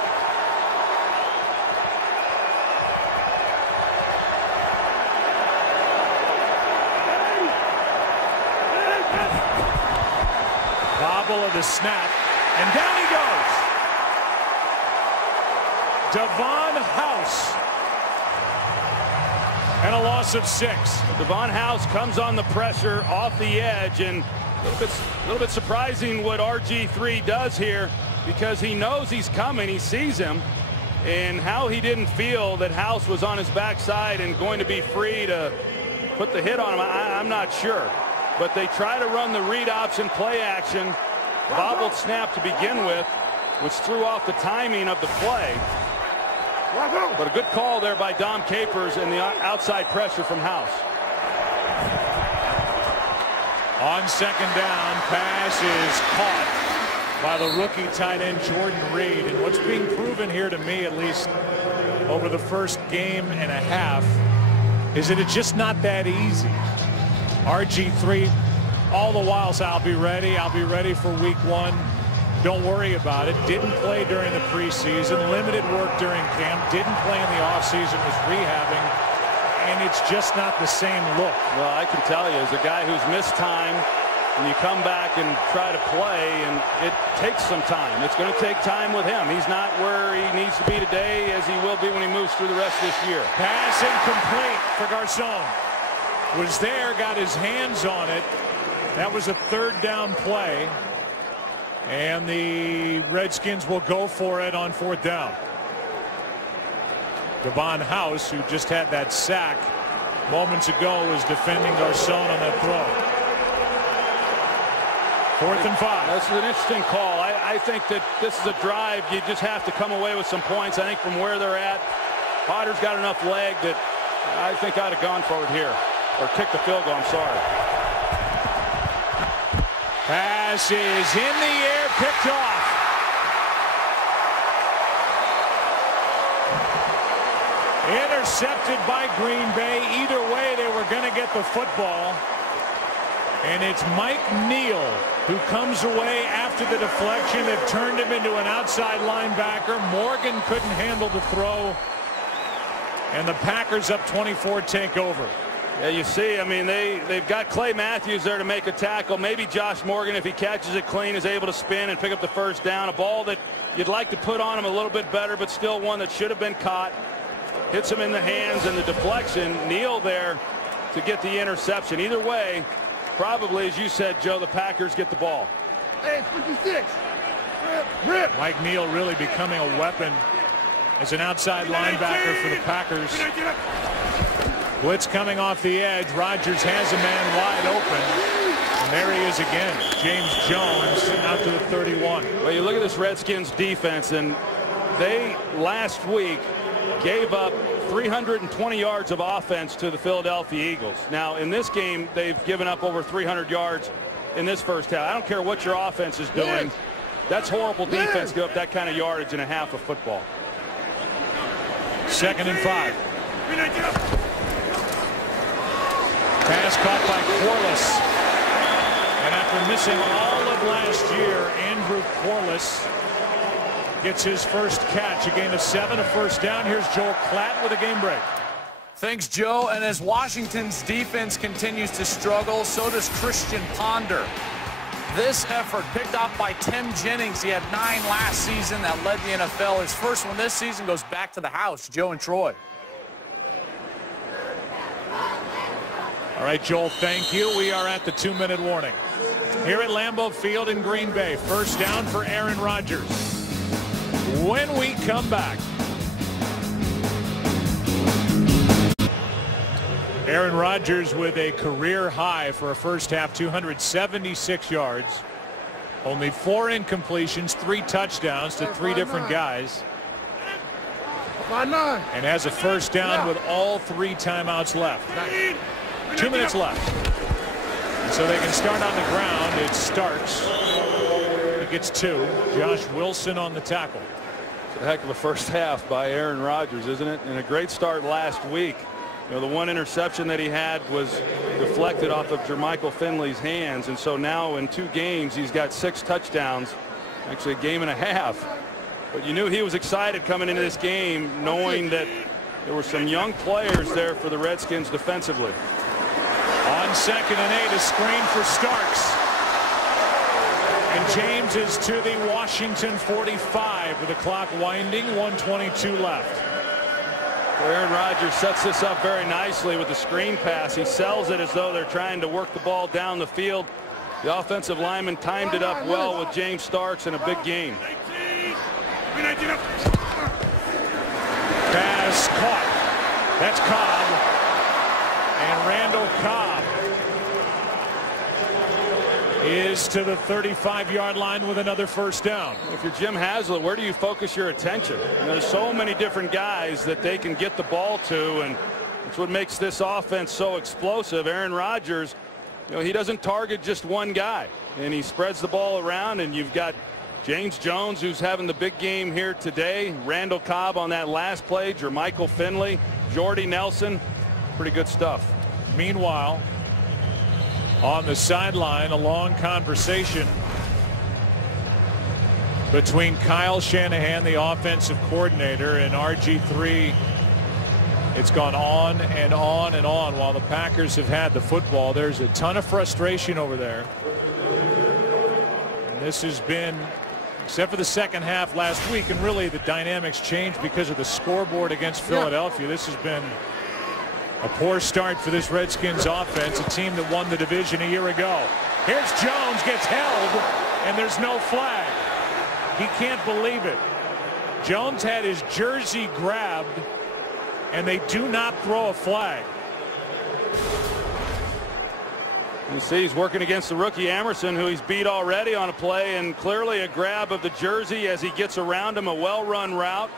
Bobble of the snap, and down he goes. Devon House. And a loss of 6. Devon House comes on the pressure off the edge, and a little bit surprising what RG3 does here, because he knows he's coming, he sees him, and how he didn't feel that House was on his backside and going to be free to put the hit on him, I'm not sure. But they try to run the read option play action, bobbled snap to begin with, which threw off the timing of the play. But a good call there by Dom Capers and the outside pressure from House. On second down, pass is caught by the rookie tight end Jordan Reed. And what's being proven here to me, at least over the first game and a half, is that it's just not that easy. RG3 all the while said, I'll be ready for week 1. Don't worry about it. Didn't play during the preseason, limited work during camp, didn't play in the offseason, was rehabbing, and it's just not the same look. Well, I can tell you, as a guy who's missed time, and you come back and try to play, and it takes some time. It's going to take time with him. He's not where he needs to be today as he will be when he moves through the rest of this year. Pass incomplete for Garcon. Was there, got his hands on it. That was a third down play. And the Redskins will go for it on fourth down. Devon House, who just had that sack moments ago, was defending Garcon on that throw. 4th and 5. That's an interesting call. I think that this is a drive. You just have to come away with some points. I think from where they're at, Potter's got enough leg that I think I'd have gone for it here. Or kicked the field goal, I'm sorry. Pass is in the air, picked off. Intercepted by Green Bay. Either way, they were going to get the football. And it's Mike Neal who comes away after the deflection. They've turned him into an outside linebacker. Morgan couldn't handle the throw. And the Packers up 24 take over. Yeah, you see, I mean, they've got Clay Matthews there to make a tackle. Maybe Josh Morgan, if he catches it clean, is able to spin and pick up the first down. A ball that you'd like to put on him a little bit better, but still one that should have been caught. Hits him in the hands, and the deflection. Neal there to get the interception. Either way, probably, as you said, Joe, the Packers get the ball. Hey, 56. Rip. Mike Neal really becoming a weapon as an outside linebacker for the Packers. Blitz coming off the edge. Rodgers has a man wide open. And there he is again. James Jones out to the 31. Well, you look at this Redskins defense, and they last week gave up 320 yards of offense to the Philadelphia Eagles. Now, in this game, they've given up over 300 yards in this first half. I don't care what your offense is doing. That's horrible defense to give up that kind of yardage in a half of football. 2nd and 5. Pass caught by Corliss. And after missing all of last year, Andrew Corliss gets his first catch. A gain of 7, a first down. Here's Joel Klatt with a game break. Thanks, Joe. And as Washington's defense continues to struggle, so does Christian Ponder. This effort picked off by Tim Jennings. He had 9 last season that led the NFL. His first one this season goes back to the house. Joe and Troy. All right, Joel, thank you. We are at the 2-minute warning. Here at Lambeau Field in Green Bay. First down for Aaron Rodgers. When we come back, Aaron Rodgers with a career high for a first half, 276 yards. Only 4 incompletions, 3 touchdowns to 3 different guys. And has a first down with all 3 timeouts left. 2 minutes left. So they can start on the ground. It starts. He gets 2. Josh Wilson on the tackle. It's a heck of a first half by Aaron Rodgers, isn't it? And a great start last week. You know, the 1 interception that he had was deflected off of Jermichael Finley's hands. And so now in 2 games, he's got 6 touchdowns. Actually, a game and a half. But you knew he was excited coming into this game, knowing that there were some young players there for the Redskins defensively. On 2nd and 8, a screen for Starks. And James is to the Washington 45 with the clock winding, 1:22 left. Aaron Rodgers sets this up very nicely with the screen pass. He sells it as though they're trying to work the ball down the field. The offensive lineman timed it up well with James Starks in a big game. Pass caught. That's Cobb. And Randall Cobb is to the 35-yard line with another first down. If you're Jim Haslett, where do you focus your attention? You know, there's so many different guys that they can get the ball to, and it's what makes this offense so explosive. Aaron Rodgers You know, he doesn't target just one guy, and he spreads the ball around, and you've got James Jones, who's having the big game here today, Randall Cobb on that last play, Jermichael Finley, Jordy Nelson. Pretty good stuff. Meanwhile, on the sideline, a long conversation between Kyle Shanahan, the offensive coordinator, and RG3. It's gone on and on and on while the Packers have had the football. There's a ton of frustration over there. And this has been, except for the second half last week, and really the dynamics changed because of the scoreboard against Philadelphia. This has been a poor start for this Redskins offense, a team that won the division a year ago. Here's Jones, gets held, and there's no flag. He can't believe it. Jones had his jersey grabbed, and they do not throw a flag. You see he's working against the rookie Emerson, who he's beat already on a play, and clearly a grab of the jersey as he gets around him, a well-run route.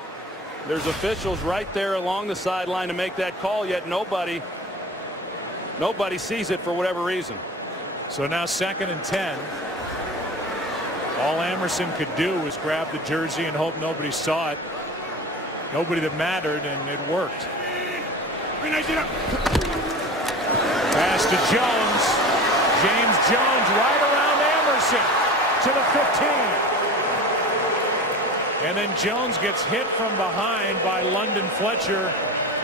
There's officials right there along the sideline to make that call, yet nobody sees it for whatever reason. So now 2nd and 10. All Emerson could do was grab the jersey and hope nobody saw it. Nobody that mattered, and it worked. Pass to Jones. James Jones right around Emerson to the 15. And then Jones gets hit from behind by London Fletcher,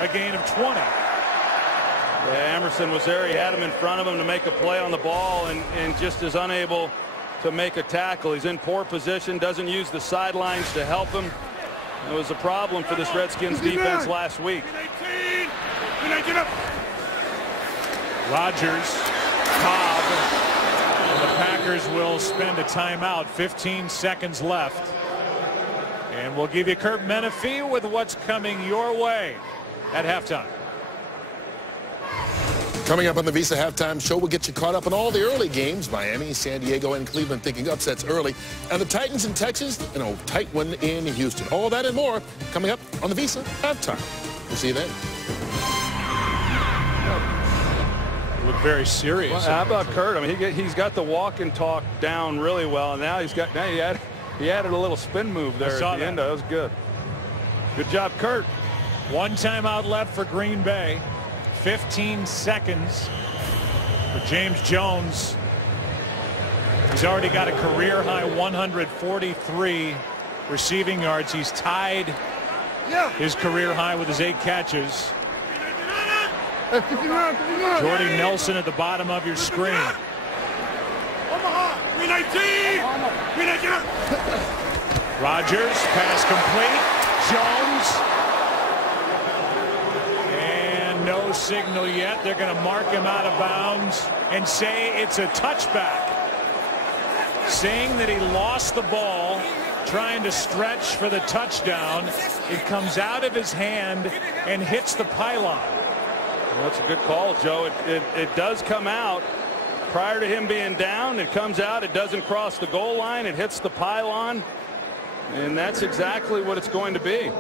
a gain of 20. Yeah, Emerson was there. He had him in front of him to make a play on the ball, and just is unable to make a tackle. He's in poor position, doesn't use the sidelines to help him. It was a problem for this Redskins defense last week. Rodgers, Cobb, and the Packers will spend a timeout. 15 seconds left. And we'll give you Kurt Menefee with what's coming your way at halftime. Coming up on the Visa Halftime Show, we'll get you caught up on all the early games. Miami, San Diego, and Cleveland thinking upsets early. And the Titans in Texas, and a tight one in Houston. All that and more coming up on the Visa Halftime. We'll see you then. You look very serious. Well, how about Kurt? I mean, he's got the walk and talk down really well, and now he added a little spin move there at the end. That was good. Good job, Kurt. One timeout left for Green Bay. 15 seconds for James Jones. He's already got a career high 143 receiving yards. He's tied his career high with his 8 catches. Jordy Nelson at the bottom of your screen. Rodgers, pass complete. Jones. No signal yet. They're going to mark him out of bounds and say it's a touchback, saying that he lost the ball trying to stretch for the touchdown. It comes out of his hand and hits the pylon. Well, that's a good call, Joe. It does come out prior to him being down. It comes out. It doesn't cross the goal line. It hits the pylon, and that's exactly what it's going to be.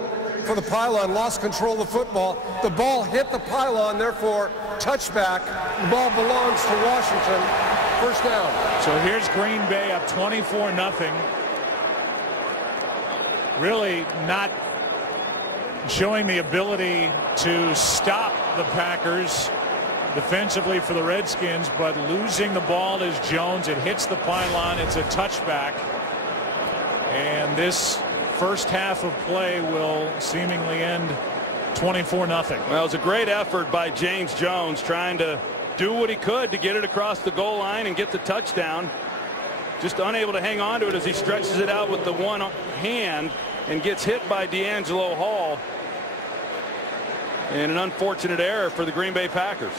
For the pylon, lost control of the football. The ball hit the pylon, therefore touchback. The ball belongs to Washington. First down. So here's Green Bay up 24-0. Really not showing the ability to stop the Packers defensively for the Redskins, but losing the ball is Jones. It hits the pylon. It's a touchback. And this first half of play will seemingly end 24-0. Well, it was a great effort by James Jones trying to do what he could to get it across the goal line and get the touchdown. Just unable to hang on to it as he stretches it out with the one hand and gets hit by D'Angelo Hall. And an unfortunate error for the Green Bay Packers.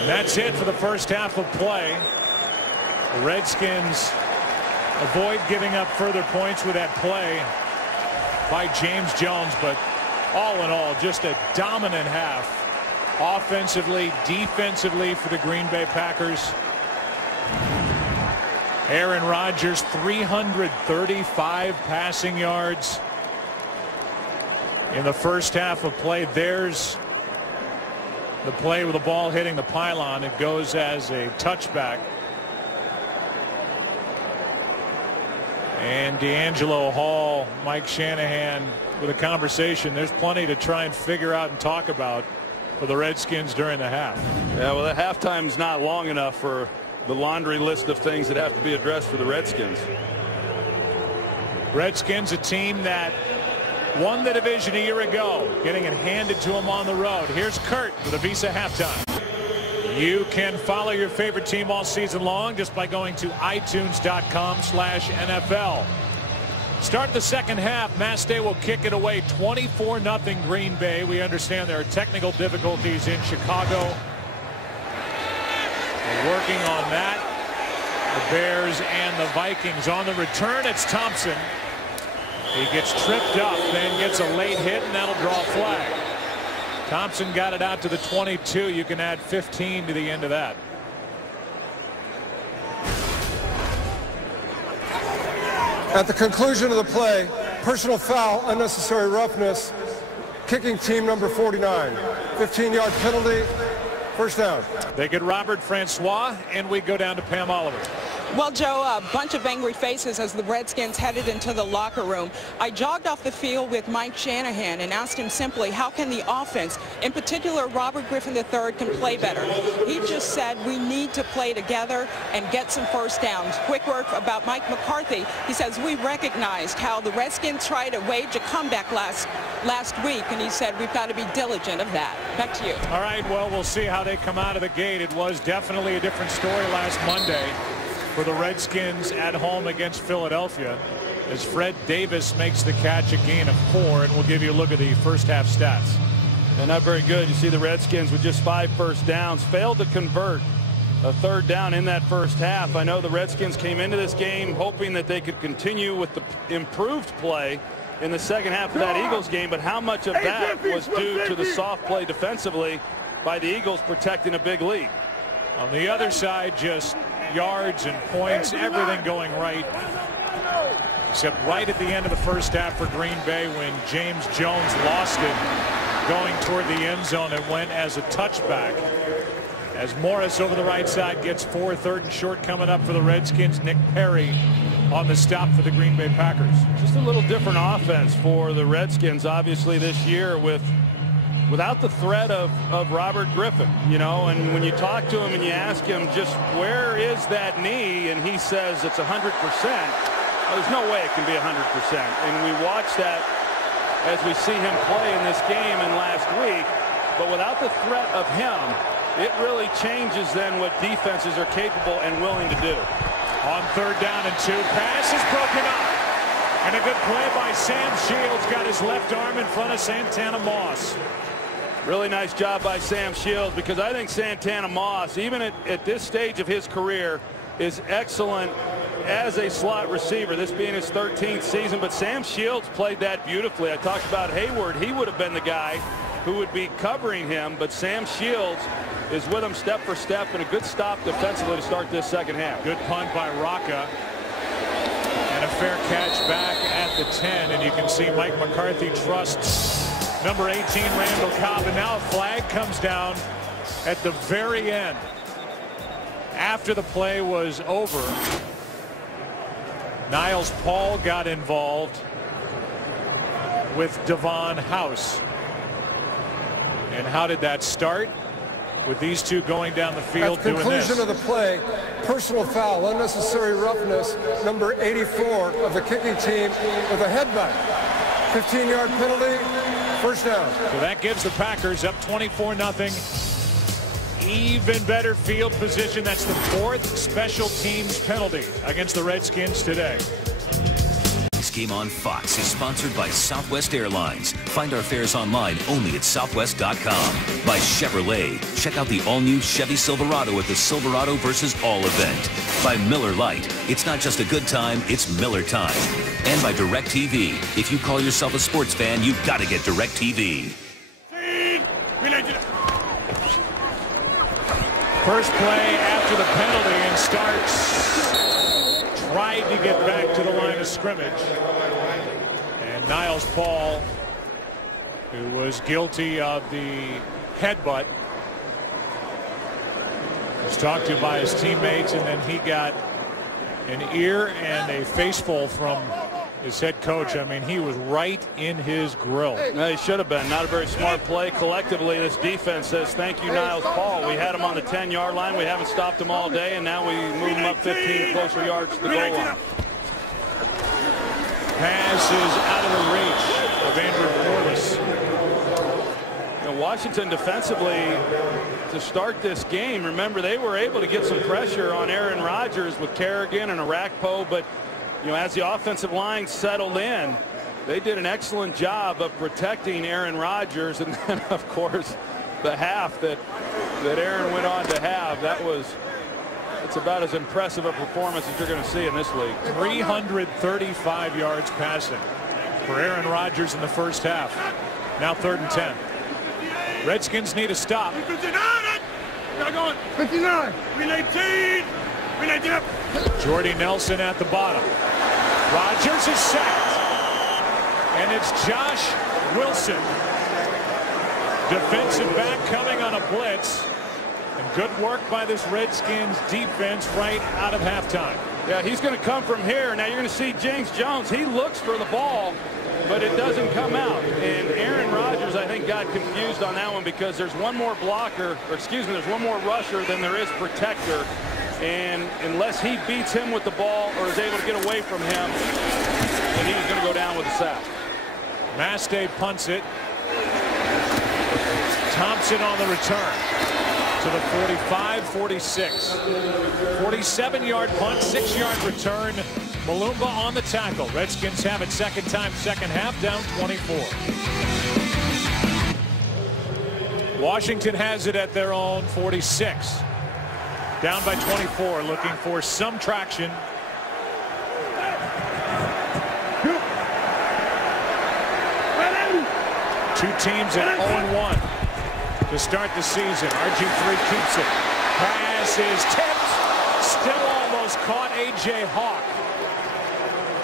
And that's it for the first half of play. The Redskins avoid giving up further points with that play by James Jones, but all in all, just a dominant half offensively, defensively for the Green Bay Packers. Aaron Rodgers, 335 passing yards in the first half of play. There's The play with the ball hitting the pylon, it goes as a touchback. And D'Angelo Hall, Mike Shanahan with a conversation. There's plenty to try and figure out and talk about for the Redskins during the half. Yeah, well, the halftime is not long enough for the laundry list of things that have to be addressed for the Redskins. Redskins, a team that won the division a year ago, getting it handed to them on the road. Here's Kurt with a Visa halftime. You can follow your favorite team all season long just by going to itunes.com/NFL. Start the second half. Mass Day will kick it away 24-0 Green Bay. We understand there are technical difficulties in Chicago. We're working on that. The Bears and the Vikings on the return. It's Thompson. He gets tripped up, then gets a late hit, and that'll draw a flag. Thompson got it out to the 22. You can add 15 to the end of that. At the conclusion of the play, personal foul, unnecessary roughness, kicking team number 49. 15-yard penalty, first down. They get Robert Francois, and we go down to Pam Oliver. Well, Joe, a bunch of angry faces as the Redskins headed into the locker room. I jogged off the field with Mike Shanahan and asked him simply, how can the offense, in particular Robert Griffin III, can play better? He just said we need to play together and get some first downs. Quick word about Mike McCarthy. He says we recognized how the Redskins tried to wage a comeback last week, and he said we've got to be diligent of that. Back to you. All right, well, we'll see how they come out of the gate. It was definitely a different story last Monday for the Redskins at home against Philadelphia, as Fred Davis makes the catch, a gain of 4, and we'll give you a look at the first half stats. And not very good. You see the Redskins with just 5 first downs failed to convert a third down in that first half. I know the Redskins came into this game hoping that they could continue with the improved play in the second half of that Eagles game, but how much of that was due to the soft play defensively by the Eagles protecting a big lead? On the other side, just yards and points, everything going right, except right at the end of the first half for Green Bay when James Jones lost it going toward the end zone and went as a touchback. As Morris over the right side gets 4, 3rd and short coming up for the Redskins. Nick Perry on the stop for the Green Bay Packers. Just a little different offense for the Redskins, obviously, this year without the threat of Robert Griffin, you know, and when you talk to him and you ask him just where is that knee, and he says it's 100%. Well, there's no way it can be 100%. And we watched that as we see him play in this game and last week. But without the threat of him, it really changes then what defenses are capable and willing to do. On 3rd down and 2, pass is broken up. And a good play by Sam Shields, got his left arm in front of Santana Moss. Really nice job by Sam Shields, because I think Santana Moss, even at this stage of his career, is excellent as a slot receiver, this being his 13th season. But Sam Shields played that beautifully. I talked about Hayward. He would have been the guy who would be covering him, but Sam Shields is with him step for step, and a good stop defensively to start this second half. Good punt by Rocca. And a fair catch back at the 10, and you can see Mike McCarthy trusts number 18 Randall Cobb, and now a flag comes down at the very end after the play was over. Niles Paul got involved with Devon House. And how did that start? With these two going down the field doing this. At the conclusion of the play, personal foul, unnecessary roughness, number 84 of the kicking team with a headbutt. 15-yard penalty, first down. So that gives the Packers up 24-0. Even better field position. That's the 4th special teams penalty against the Redskins today. This game on Fox is sponsored by Southwest Airlines. Find our fares online only at southwest.com. By Chevrolet. Check out the all-new Chevy Silverado at the Silverado vs. All event. By Miller Lite. It's not just a good time, it's Miller time. And by DirecTV. If you call yourself a sports fan, you've got to get DirecTV. First play after the penalty, and Starks tried to get back to the line of scrimmage. And Niles Paul, who was guilty of the headbutt, was talked to by his teammates, and then he got an ear and a faceful from his head coach. I mean, he was right in his grill. No, he should have been. Not a very smart play. Collectively, this defense says, thank you, Niles Paul. We had him on the 10-yard line. We haven't stopped him all day, and now we move him up 15 closer yards to the goal line. Pass is out of the reach of Andrew Corliss. Washington defensively to start this game, remember, they were able to get some pressure on Aaron Rodgers with Kerrigan and Arakpo, but as the offensive line settled in, they did an excellent job of protecting Aaron Rodgers. And then, of course, the half that Aaron went on to have, it's about as impressive a performance as you're going to see in this league. 335 yards passing for Aaron Rodgers in the first half. Now 3rd and 10. Redskins need a stop. 59. 59. 319. 319 up. Jordy Nelson at the bottom. Rodgers is sacked. And it's Josh Wilson. Defensive back coming on a blitz. And good work by this Redskins defense right out of halftime. Yeah, he's going to come from here. Now you're going to see James Jones. He looks for the ball, but it doesn't come out. And Aaron Rodgers, I think, got confused on that one because there's one more blocker, or excuse me, there's one more rusher than there is protector. And unless he beats him with the ball or is able to get away from him, then he's going to go down with a sack. Mastay punts it. Thompson on the return to the 45-46. 47-yard punt, 6-yard return. Malumba on the tackle. Redskins have it second time, second half, down 24. Washington has it at their own 46. Down by 24, looking for some traction. Two teams at 0-1 to start the season. RG3 keeps it. Pass is tipped. Still almost caught. A.J. Hawk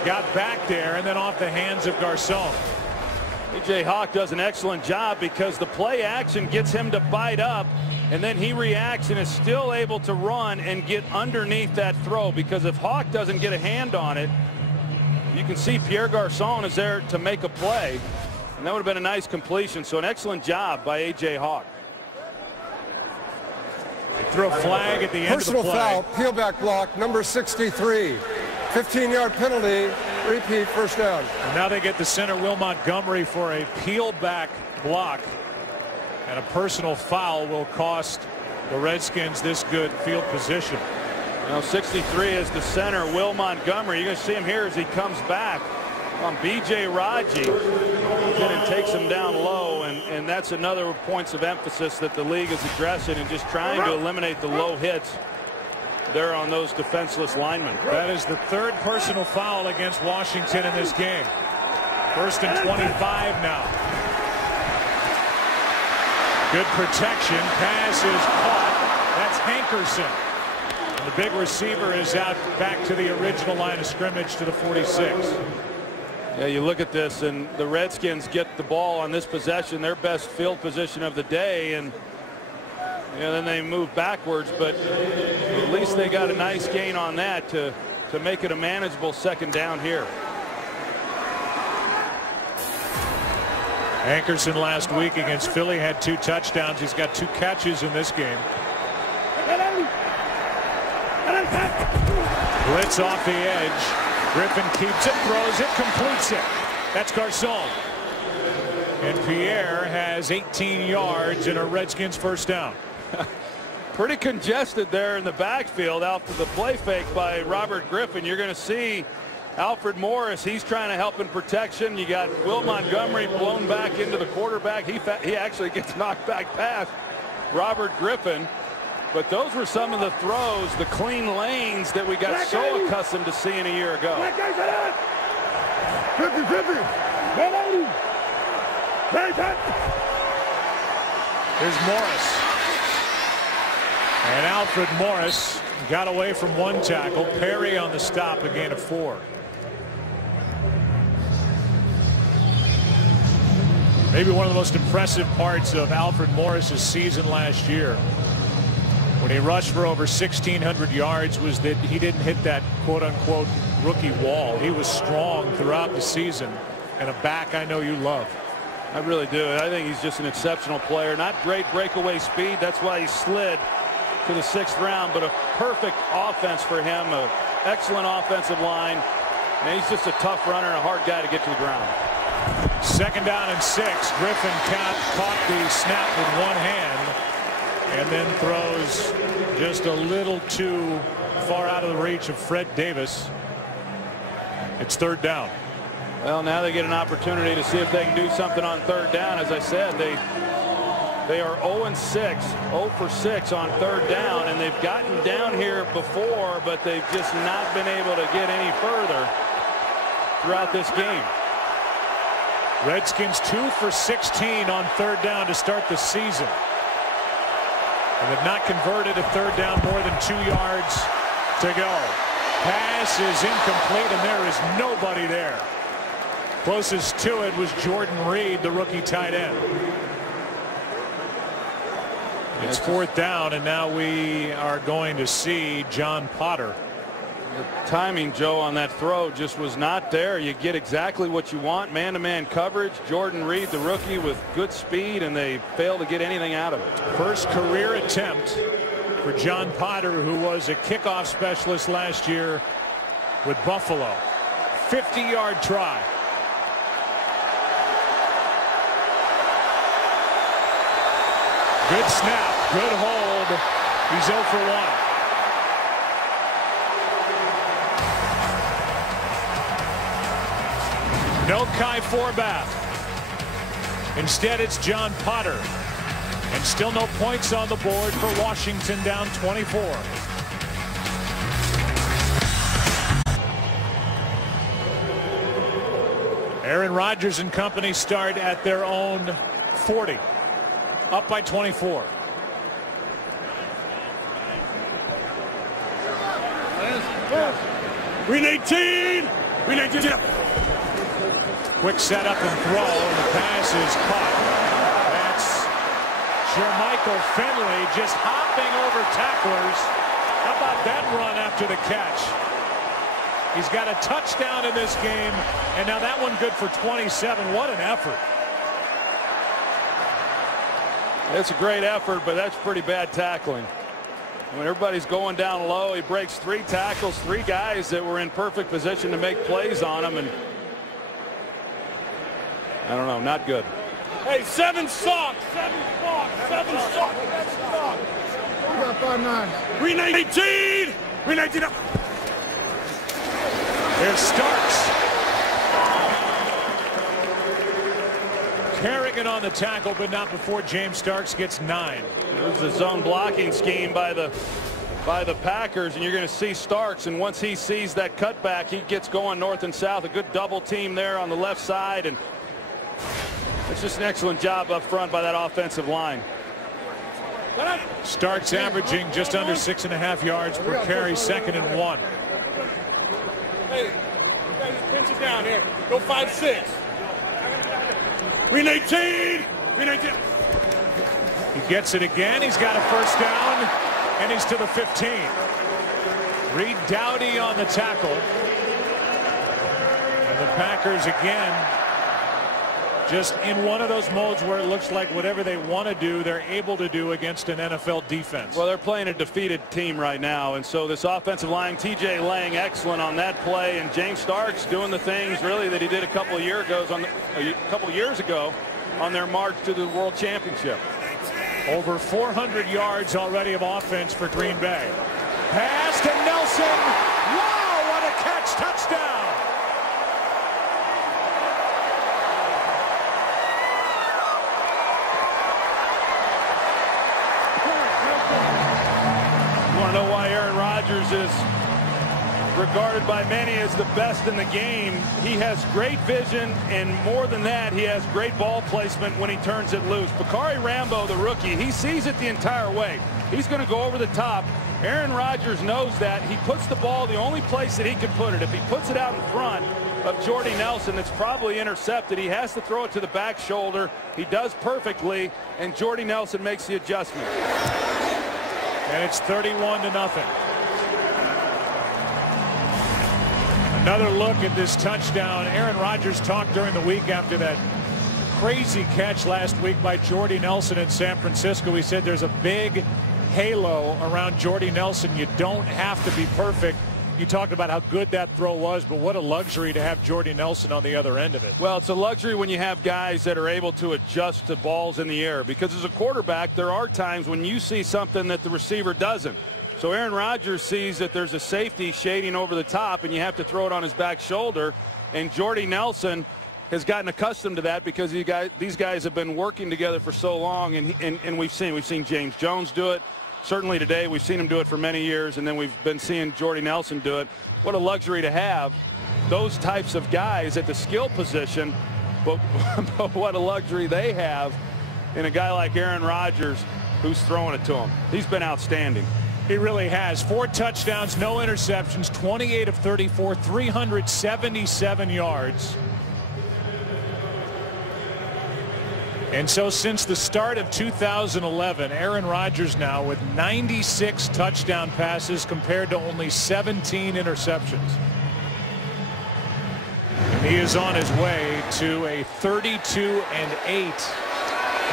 got back there and then off the hands of Garcon. A.J. Hawk does an excellent job because the play action gets him to bite up, and then he reacts and is still able to run and get underneath that throw, because if Hawk doesn't get a hand on it, you can see Pierre Garcon is there to make a play, and that would have been a nice completion. So an excellent job by A.J. Hawk. They throw a flag at the end of the play. Personal foul, peel back block, number 63. 15-yard penalty, repeat, first down. And now they get the center, Will Montgomery, for a peel back block. And a personal foul will cost the Redskins this good field position. Now 63 is the center, Will Montgomery. You're going to see him here as he comes back on B.J. Raji. And takes him down low, and that's another points of emphasis that the league is addressing and just trying to eliminate the low hits there on those defenseless linemen. That is the third personal foul against Washington in this game. 1st and 25 now. Good protection. Pass is caught. That's Hankerson. And the big receiver is out back to the original line of scrimmage to the 46. Yeah, you look at this, and the Redskins get the ball on this possession, their best field position of the day, and then they move backwards, but at least they got a nice gain on that to make it a manageable second down here. Hankerson last week against Philly had 2 touchdowns. He's got 2 catches in this game. Blitz off the edge. Griffin keeps it, throws it, completes it. That's Garcon. And Pierre has 18 yards and a Redskins first down. Pretty congested there in the backfield after the play fake by Robert Griffin. You're going to see Alfred Morris. He's trying to help in protection. You got Will Montgomery blown back into the quarterback. He actually gets knocked back past Robert Griffin. But those were some of the throws, the clean lanes that we got so accustomed to seeing a year ago. 50, 50. Here's Morris. And Alfred Morris got away from 1 tackle. Perry on the stop, a gain of 4. Maybe one of the most impressive parts of Alfred Morris's season last year when he rushed for over 1,600 yards was that he didn't hit that quote-unquote rookie wall. He was strong throughout the season, and a back I know you love. I really do. I think he's just an exceptional player. Not great breakaway speed. That's why he slid to the 6th round, but a perfect offense for him. An excellent offensive line. And he's just a tough runner and a hard guy to get to the ground. 2nd down and 6. Griffin caught the snap with one hand and then throws just a little too far out of the reach of Fred Davis. It's 3rd down. Well, now they get an opportunity to see if they can do something on 3rd down. As I said, they are 0-6, 0 for 6 on 3rd down, and they've gotten down here before, but they've just not been able to get any further throughout this game. Redskins 2 for 16 on 3rd down to start the season. And they've not converted a 3rd down more than 2 yards to go. Pass is incomplete, and there is nobody there. Closest to it was Jordan Reed, the rookie tight end. It's 4th down, and now we are going to see John Potter. The timing, Joe, on that throw just was not there. You get exactly what you want. Man-to-man coverage. Jordan Reed, the rookie, with good speed, and they fail to get anything out of it. First career attempt for John Potter, who was a kickoff specialist last year with Buffalo. 50-yard try. Good snap, good hold. He's 0 for 1. No Kai Forbath. Instead, it's John Potter. And still no points on the board for Washington, down 24. Aaron Rodgers and company start at their own 40. Up by 24. Green 18. Green 18. Quick setup and throw, and the pass is caught. That's Jermichael Finley just hopping over tacklers. How about that run after the catch? He's got a touchdown in this game, and now that one good for 27. What an effort. It's a great effort, but that's pretty bad tackling. When everybody's going down low, he breaks 3 tackles, 3 guys that were in perfect position to make plays on him, and I don't know, not good. Hey, 7 socks. 7 socks. 7 socks. We got 5-9. Green 18. Green 18 up. There's Starks. Kerrigan on the tackle, but not before James Starks gets 9. There's the zone blocking scheme by the Packers, and you're going to see Starks, and once he sees that cutback, he gets going north and south. A good double team there on the left side, and it's just an excellent job up front by that offensive line. Starks averaging just under 6.5 yards per carry, 2nd and 1. Hey, you guys pinch it down here. Go 5-6. Green 18. Green 18. He gets it again. He's got a 1st down, and he's to the 15. Reed Dowdy on the tackle. And the Packers again just in one of those modes where it looks like whatever they want to do, they're able to do against an NFL defense. Well, they're playing a defeated team right now, and so this offensive line, T.J. Lang, excellent on that play, and James Starks doing the things really that he did a couple of years ago on their march to the World Championship. Over 400 yards already of offense for Green Bay. Pass to Nelson. Wow, what a catch! Touchdown! Know why Aaron Rodgers is regarded by many as the best in the game. He has great vision, and more than that, he has great ball placement when he turns it loose. Bakari Rambo, the rookie, he sees it the entire way. He's going to go over the top. Aaron Rodgers knows that. He puts the ball the only place that he can put it. If he puts it out in front of Jordy Nelson, it's probably intercepted. He has to throw it to the back shoulder. He does perfectly, and Jordy Nelson makes the adjustment. And it's 31-0. Another look at this touchdown. Aaron Rodgers talked during the week after that crazy catch last week by Jordy Nelson in San Francisco. He said there's a big halo around Jordy Nelson. You don't have to be perfect. You talked about how good that throw was, but what a luxury to have Jordy Nelson on the other end of it. Well, it's a luxury when you have guys that are able to adjust to balls in the air, because as a quarterback, there are times when you see something that the receiver doesn't. So Aaron Rodgers sees that there's a safety shading over the top, and you have to throw it on his back shoulder. And Jordy Nelson has gotten accustomed to that because these guys have been working together for so long, and we've seen James Jones do it. Certainly today, we've seen him do it for many years, and then we've been seeing Jordy Nelson do it. What a luxury to have those types of guys at the skill position, but what a luxury they have in a guy like Aaron Rodgers who's throwing it to him. He's been outstanding. He really has. 4 touchdowns, no interceptions, 28 of 34, 377 yards. And so since the start of 2011, Aaron Rodgers now with 96 touchdown passes compared to only 17 interceptions. And he is on his way to a 32-8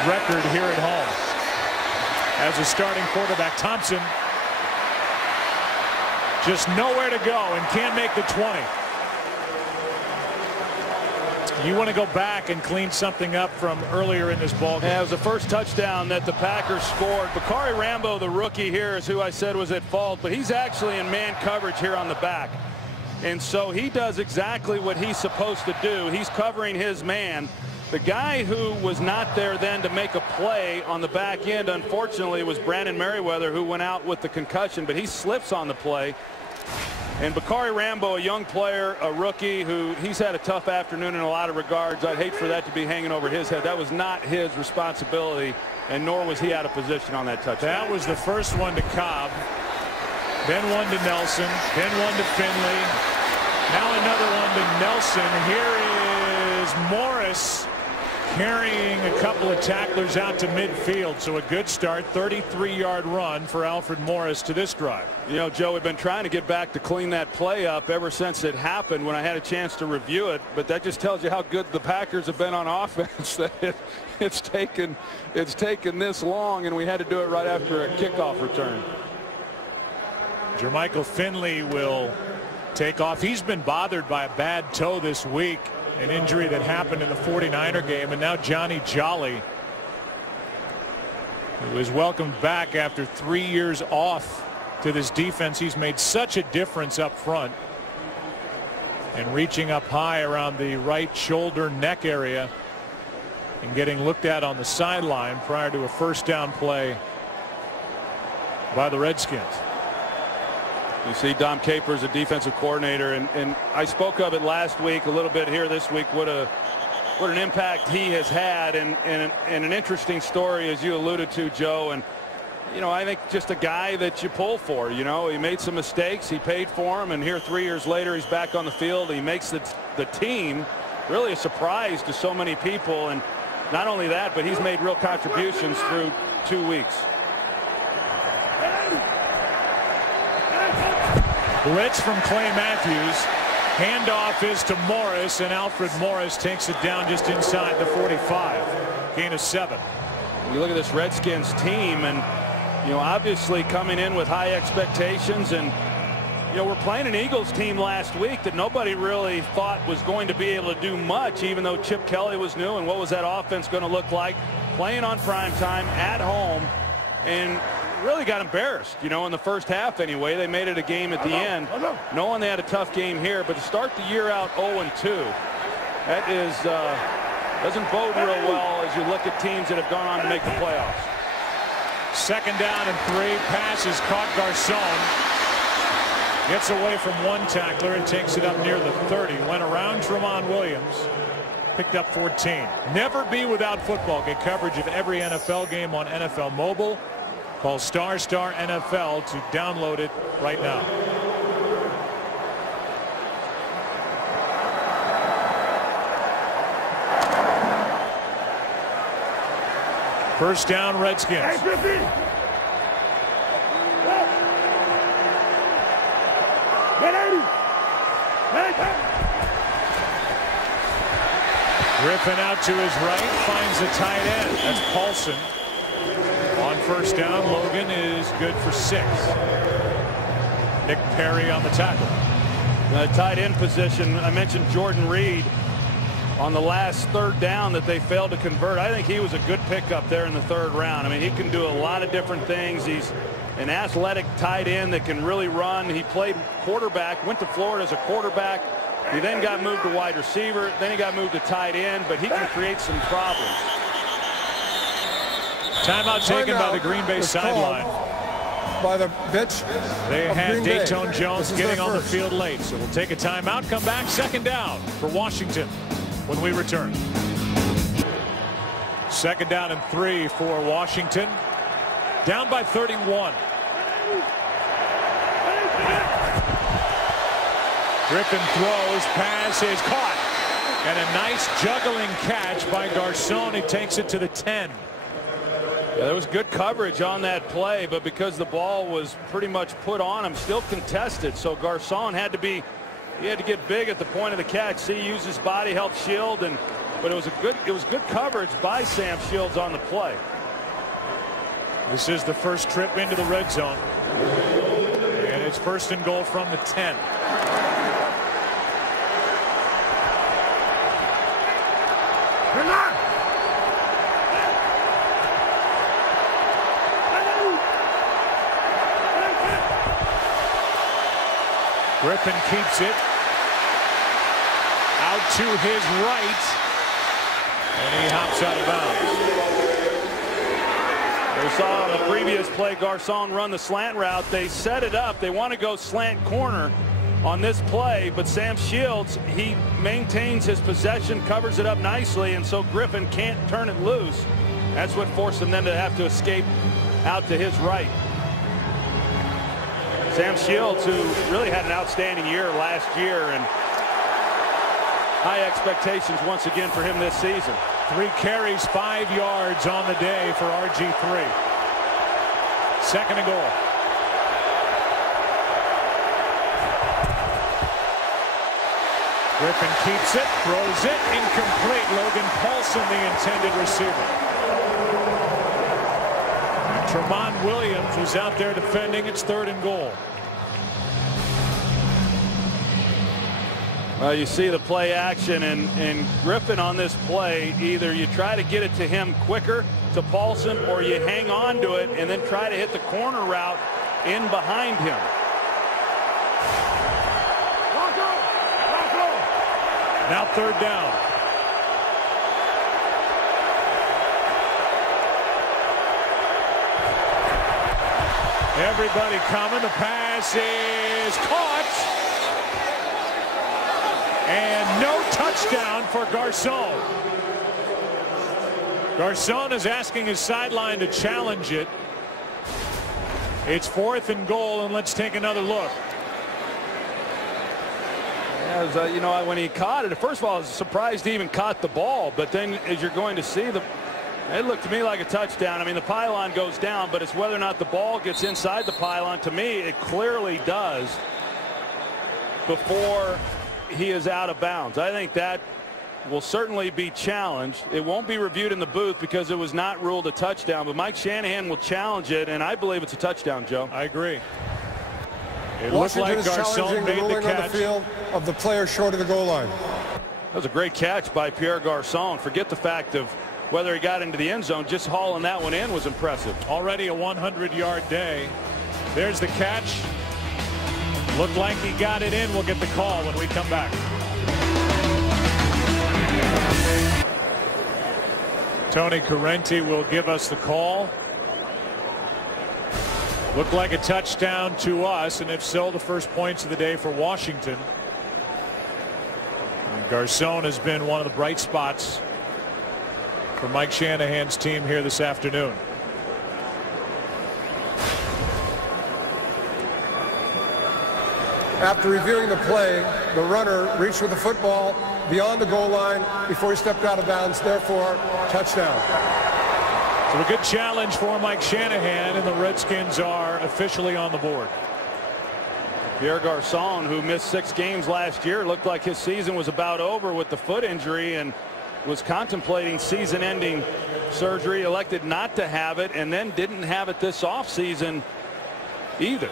record here at home. As a starting quarterback, Thompson just nowhere to go and can't make the 20. You want to go back and clean something up from earlier in this ball game. Yeah, it was the first touchdown that the Packers scored. Bakari Rambo, the rookie here, is who I said was at fault, but he's actually in man coverage here on the back. And so he does exactly what he's supposed to do. He's covering his man. The guy who was not there then to make a play on the back end, unfortunately, was Brandon Merriweather, who went out with the concussion, but he slips on the play. And Bakari Rambo, a young player, a rookie, who he's had a tough afternoon in a lot of regards. I'd hate for that to be hanging over his head. That was not his responsibility, and nor was he out of position on that touchdown. That was the first one to Cobb, then one to Nelson, then one to Finley. Now another one to Nelson. Here is Morris carrying a couple of tacklers out to midfield. So a good start, 33-yard run for Alfred Morris to this drive. You know, Joe, we've been trying to get back to clean that play up ever since it happened when I had a chance to review it. But that just tells you how good the Packers have been on offense. That it's taken this long, and we had to do it right after a kickoff return. Jermichael Finley will take off. He's been bothered by a bad toe this week, an injury that happened in the 49er game. And now Johnny Jolly, who is welcomed back after 3 years off to this defense. He's made such a difference up front and reaching up high around the right shoulder neck area and getting looked at on the sideline prior to a first down play by the Redskins. You see Dom Capers, a defensive coordinator, and I spoke of it last week, a little bit here this week, what an impact he has had, and an interesting story, as you alluded to, Joe. And you know, I think just a guy that you pull for. You know, he made some mistakes, he paid for them, and here 3 years later he's back on the field. He makes the team really a surprise to so many people, and not only that, but he's made real contributions through 2 weeks. Blitz from Clay Matthews. Handoff is to Morris, and Alfred Morris takes it down just inside the 45. Gain of 7. You look at this Redskins team, and you know, obviously coming in with high expectations, and you know, we're playing an Eagles team last week that nobody really thought was going to be able to do much, even though Chip Kelly was new. And what was that offense going to look like? Playing on prime time at home, and really got embarrassed, you know, in the first half anyway. They made it a game at the end, knowing they had a tough game here. But to start the year out 0-2, that is doesn't bode real well as you look at teams that have gone on to make the playoffs. Second down and 3. Passes caught. Garcon gets away from one tackler and takes it up near the 30. Went around Tramon Williams. Picked up 14. Never be without football. Get coverage of every NFL game on NFL Mobile. Call ** NFL to download it right now. First down, Redskins. Griffin out to his right, finds the tight end. That's Paulson. On first down, Logan is good for 6. Nick Perry on the tackle. The tight end position, I mentioned Jordan Reed on the last 3rd down that they failed to convert. I think he was a good pickup there in the 3rd round. I mean, he can do a lot of different things. He's an athletic tight end that can really run. He played quarterback, went to Florida as a quarterback. He then got moved to wide receiver. Then he got moved to tight end, but he can create some problems. Timeout taken by the Green Bay sideline. By the bench. They had Green Datone Bay. Jones getting on the field late, so we'll take a timeout, come back, 2nd down for Washington when we return. 2nd down and 3 for Washington. Down by 31. Griffin throws, pass is caught. And a nice juggling catch by Garcon. He takes it to the 10. Yeah, there was good coverage on that play, but because the ball was pretty much put on him, still contested. So Garcon had to get big at the point of the catch. See, use his body, help shield, but it was good coverage by Sam Shields on the play. This is the first trip into the red zone. And it's 1st and goal from the 10. Griffin keeps it out to his right, and he hops out of bounds. We saw on the previous play Garcon run the slant route. They set it up. They want to go slant corner on this play, but Sam Shields, he maintains his possession, covers it up nicely, and so Griffin can't turn it loose. That's what forced him then to have to escape out to his right. Sam Shields, who really had an outstanding year last year, and high expectations once again for him this season. 3 carries, 5 yards on the day for RG3. 2nd and goal. Griffin keeps it, throws it, incomplete. Logan Paulson, the intended receiver. Tremont Williams was out there defending. It's 3rd and goal. Well, you see the play action, and Griffin on this play, either you try to get it to him quicker, to Paulson, or you hang on to it and then try to hit the corner route in behind him. Now 3rd down. Everybody coming. The pass is caught. And no touchdown for Garcon. Garcon is asking his sideline to challenge it. It's 4th and goal, and let's take another look. Yeah, you know, when he caught it, first of all, I was surprised he even caught the ball, but then as you're going to see, it looked to me like a touchdown. I mean, the pylon goes down, but it's whether or not the ball gets inside the pylon. To me, it clearly does before he is out of bounds. I think that will certainly be challenged. It won't be reviewed in the booth because it was not ruled a touchdown, but Mike Shanahan will challenge it, and I believe it's a touchdown, Joe. I agree. It Washington looked like is Garcon challenging the made the ruling on the catch. field of the player short of the goal line. That was a great catch by Pierre Garcon. Forget the fact of whether he got into the end zone. Just hauling that one in was impressive. Already a 100-yard day. There's the catch. Looked like he got it in. We'll get the call when we come back. Tony Correnti will give us the call. Looked like a touchdown to us, and if so, the first points of the day for Washington. And Garcon has been one of the bright spots for Mike Shanahan's team here this afternoon. After reviewing the play, the runner reached with the football beyond the goal line before he stepped out of bounds. Therefore, touchdown. So a good challenge for Mike Shanahan, and the Redskins are officially on the board. Pierre Garçon, who missed 6 games last year, looked like his season was about over with the foot injury and was contemplating season-ending surgery, elected not to have it, and then didn't have it this offseason either.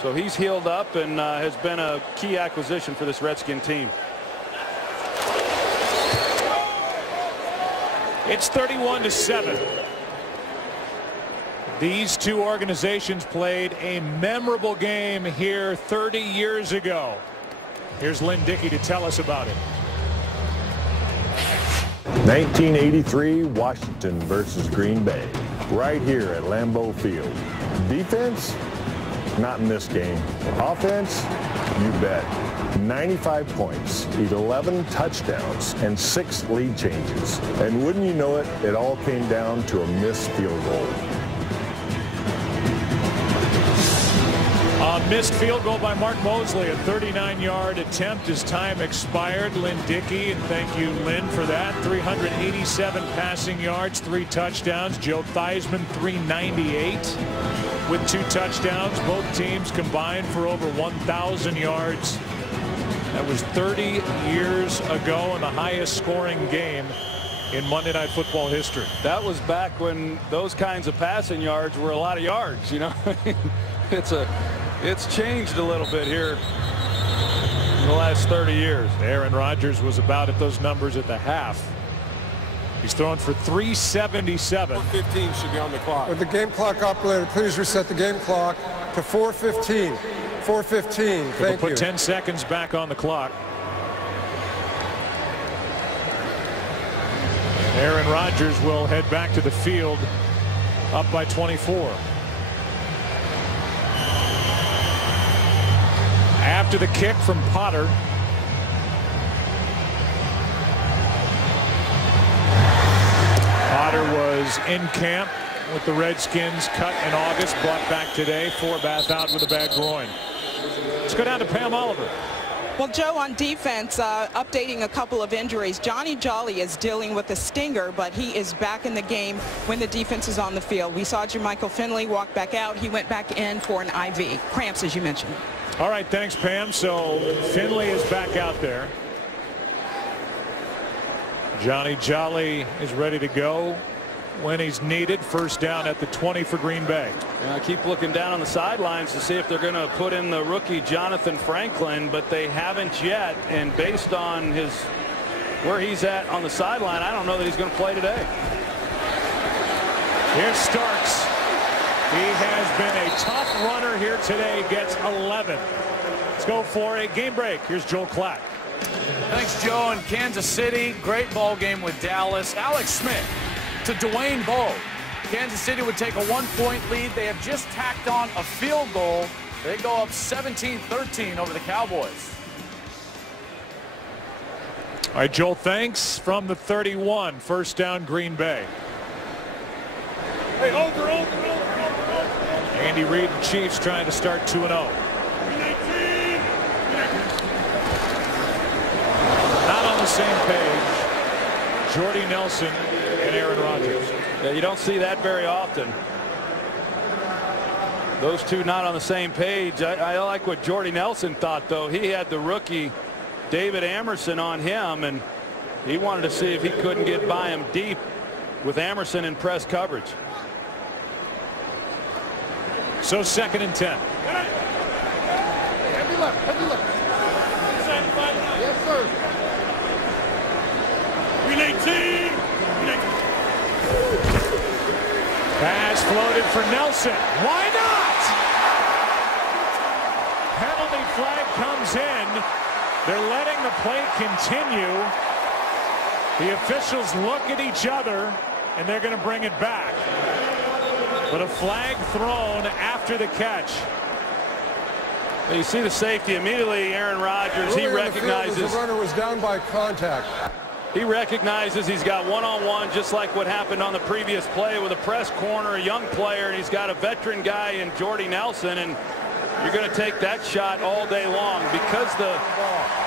So he's healed up and has been a key acquisition for this Redskin team. It's 31-7. These two organizations played a memorable game here 30 years ago. Here's Lynn Dickey to tell us about it. 1983 Washington versus Green Bay, right here at Lambeau Field. Defense? Not in this game. Offense? You bet. 95 points, 11 touchdowns, and 6 lead changes. And wouldn't you know it, it all came down to a missed field goal. A missed field goal by Mark Mosley, a 39-yard attempt as time expired. Lynn Dickey, and thank you, Lynn, for that. 387 passing yards, 3 touchdowns. Joe Theismann, 398 with 2 touchdowns. Both teams combined for over 1,000 yards. That was 30 years ago and the highest scoring game in Monday Night Football history. That was back when those kinds of passing yards were a lot of yards, you know. It's changed a little bit here in the last 30 years. Aaron Rodgers was about at those numbers at the half. He's thrown for 377. 4:15 should be on the clock. Would the game clock operator please reset the game clock to 4:15? 4:15. Thank you. Put 10 seconds back on the clock. Aaron Rodgers will head back to the field up by 24. After the kick from Potter. Potter was in camp with the Redskins, cut in August, brought back today. Forbath out with a bad groin. Let's go down to Pam Oliver. Well, Joe, on defense, updating a couple of injuries. Johnny Jolly is dealing with a stinger, but he is back in the game when the defense is on the field. We saw Jermichael Finley walk back out. He went back in for an IV. Cramps, as you mentioned. All right, thanks, Pam. So Finley is back out there. Johnny Jolly is ready to go when he's needed. First down at the 20 for Green Bay. I keep looking down on the sidelines to see if they're going to put in the rookie Jonathan Franklin, but they haven't yet. And based on where he's at on the sideline, I don't know that he's going to play today. Here's Starks. He has been a tough runner here today. Gets 11. Let's go for a game break. Here's Joel Klatt. Thanks, Joe. In Kansas City, great ball game with Dallas. Alex Smith to Dwayne Bowe. Kansas City would take a 1-point lead. They have just tacked on a field goal. They go up 17-13 over the Cowboys. All right, Joel, thanks. From the 31, first down, Green Bay. Hey, over. Andy Reid and Chiefs trying to start 2-0. Not on the same page. Jordy Nelson and Aaron Rodgers. Yeah, you don't see that very often. Those two not on the same page. I like what Jordy Nelson thought, though. He had the rookie David Amerson on him, and he wanted to see if he couldn't get by him deep with Amerson in press coverage. So 2nd and 10. Heavy left. Yes, sir. Green 18. Pass floated for Nelson. Why not? Penalty flag comes in. They're letting the play continue. The officials look at each other, and they're going to bring it back. But a flag thrown after the catch. You see the safety immediately. Aaron Rodgers, he recognizes the runner was down by contact. He recognizes he's got one-on-one, just like what happened on the previous play with a press corner, a young player, and he's got a veteran guy in Jordy Nelson, and you're going to take that shot all day long. Because the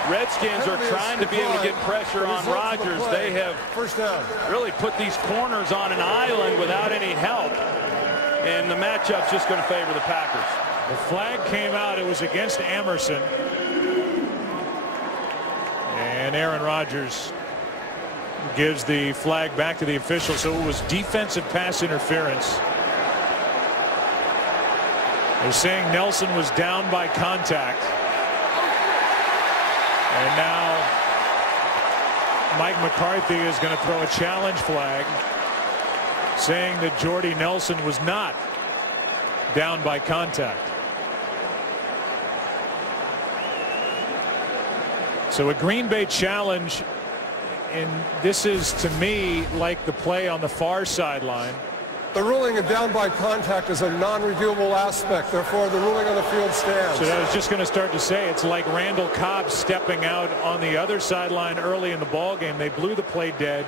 Redskins are trying to be able to get pressure on Rodgers, they have really put these corners on an island without any help, and the matchup's just going to favor the Packers. The flag came out. It was against Emerson. And Aaron Rodgers gives the flag back to the official. So it was defensive pass interference. They're saying Nelson was down by contact. And now Mike McCarthy is going to throw a challenge flag saying that Jordy Nelson was not down by contact. So a Green Bay challenge, and this is to me like the play on the far sideline. The ruling of down by contact is a non-reviewable aspect. Therefore, the ruling on the field stands. So I was just going to start to say it's like Randall Cobb stepping out on the other sideline early in the ball game. They blew the play dead.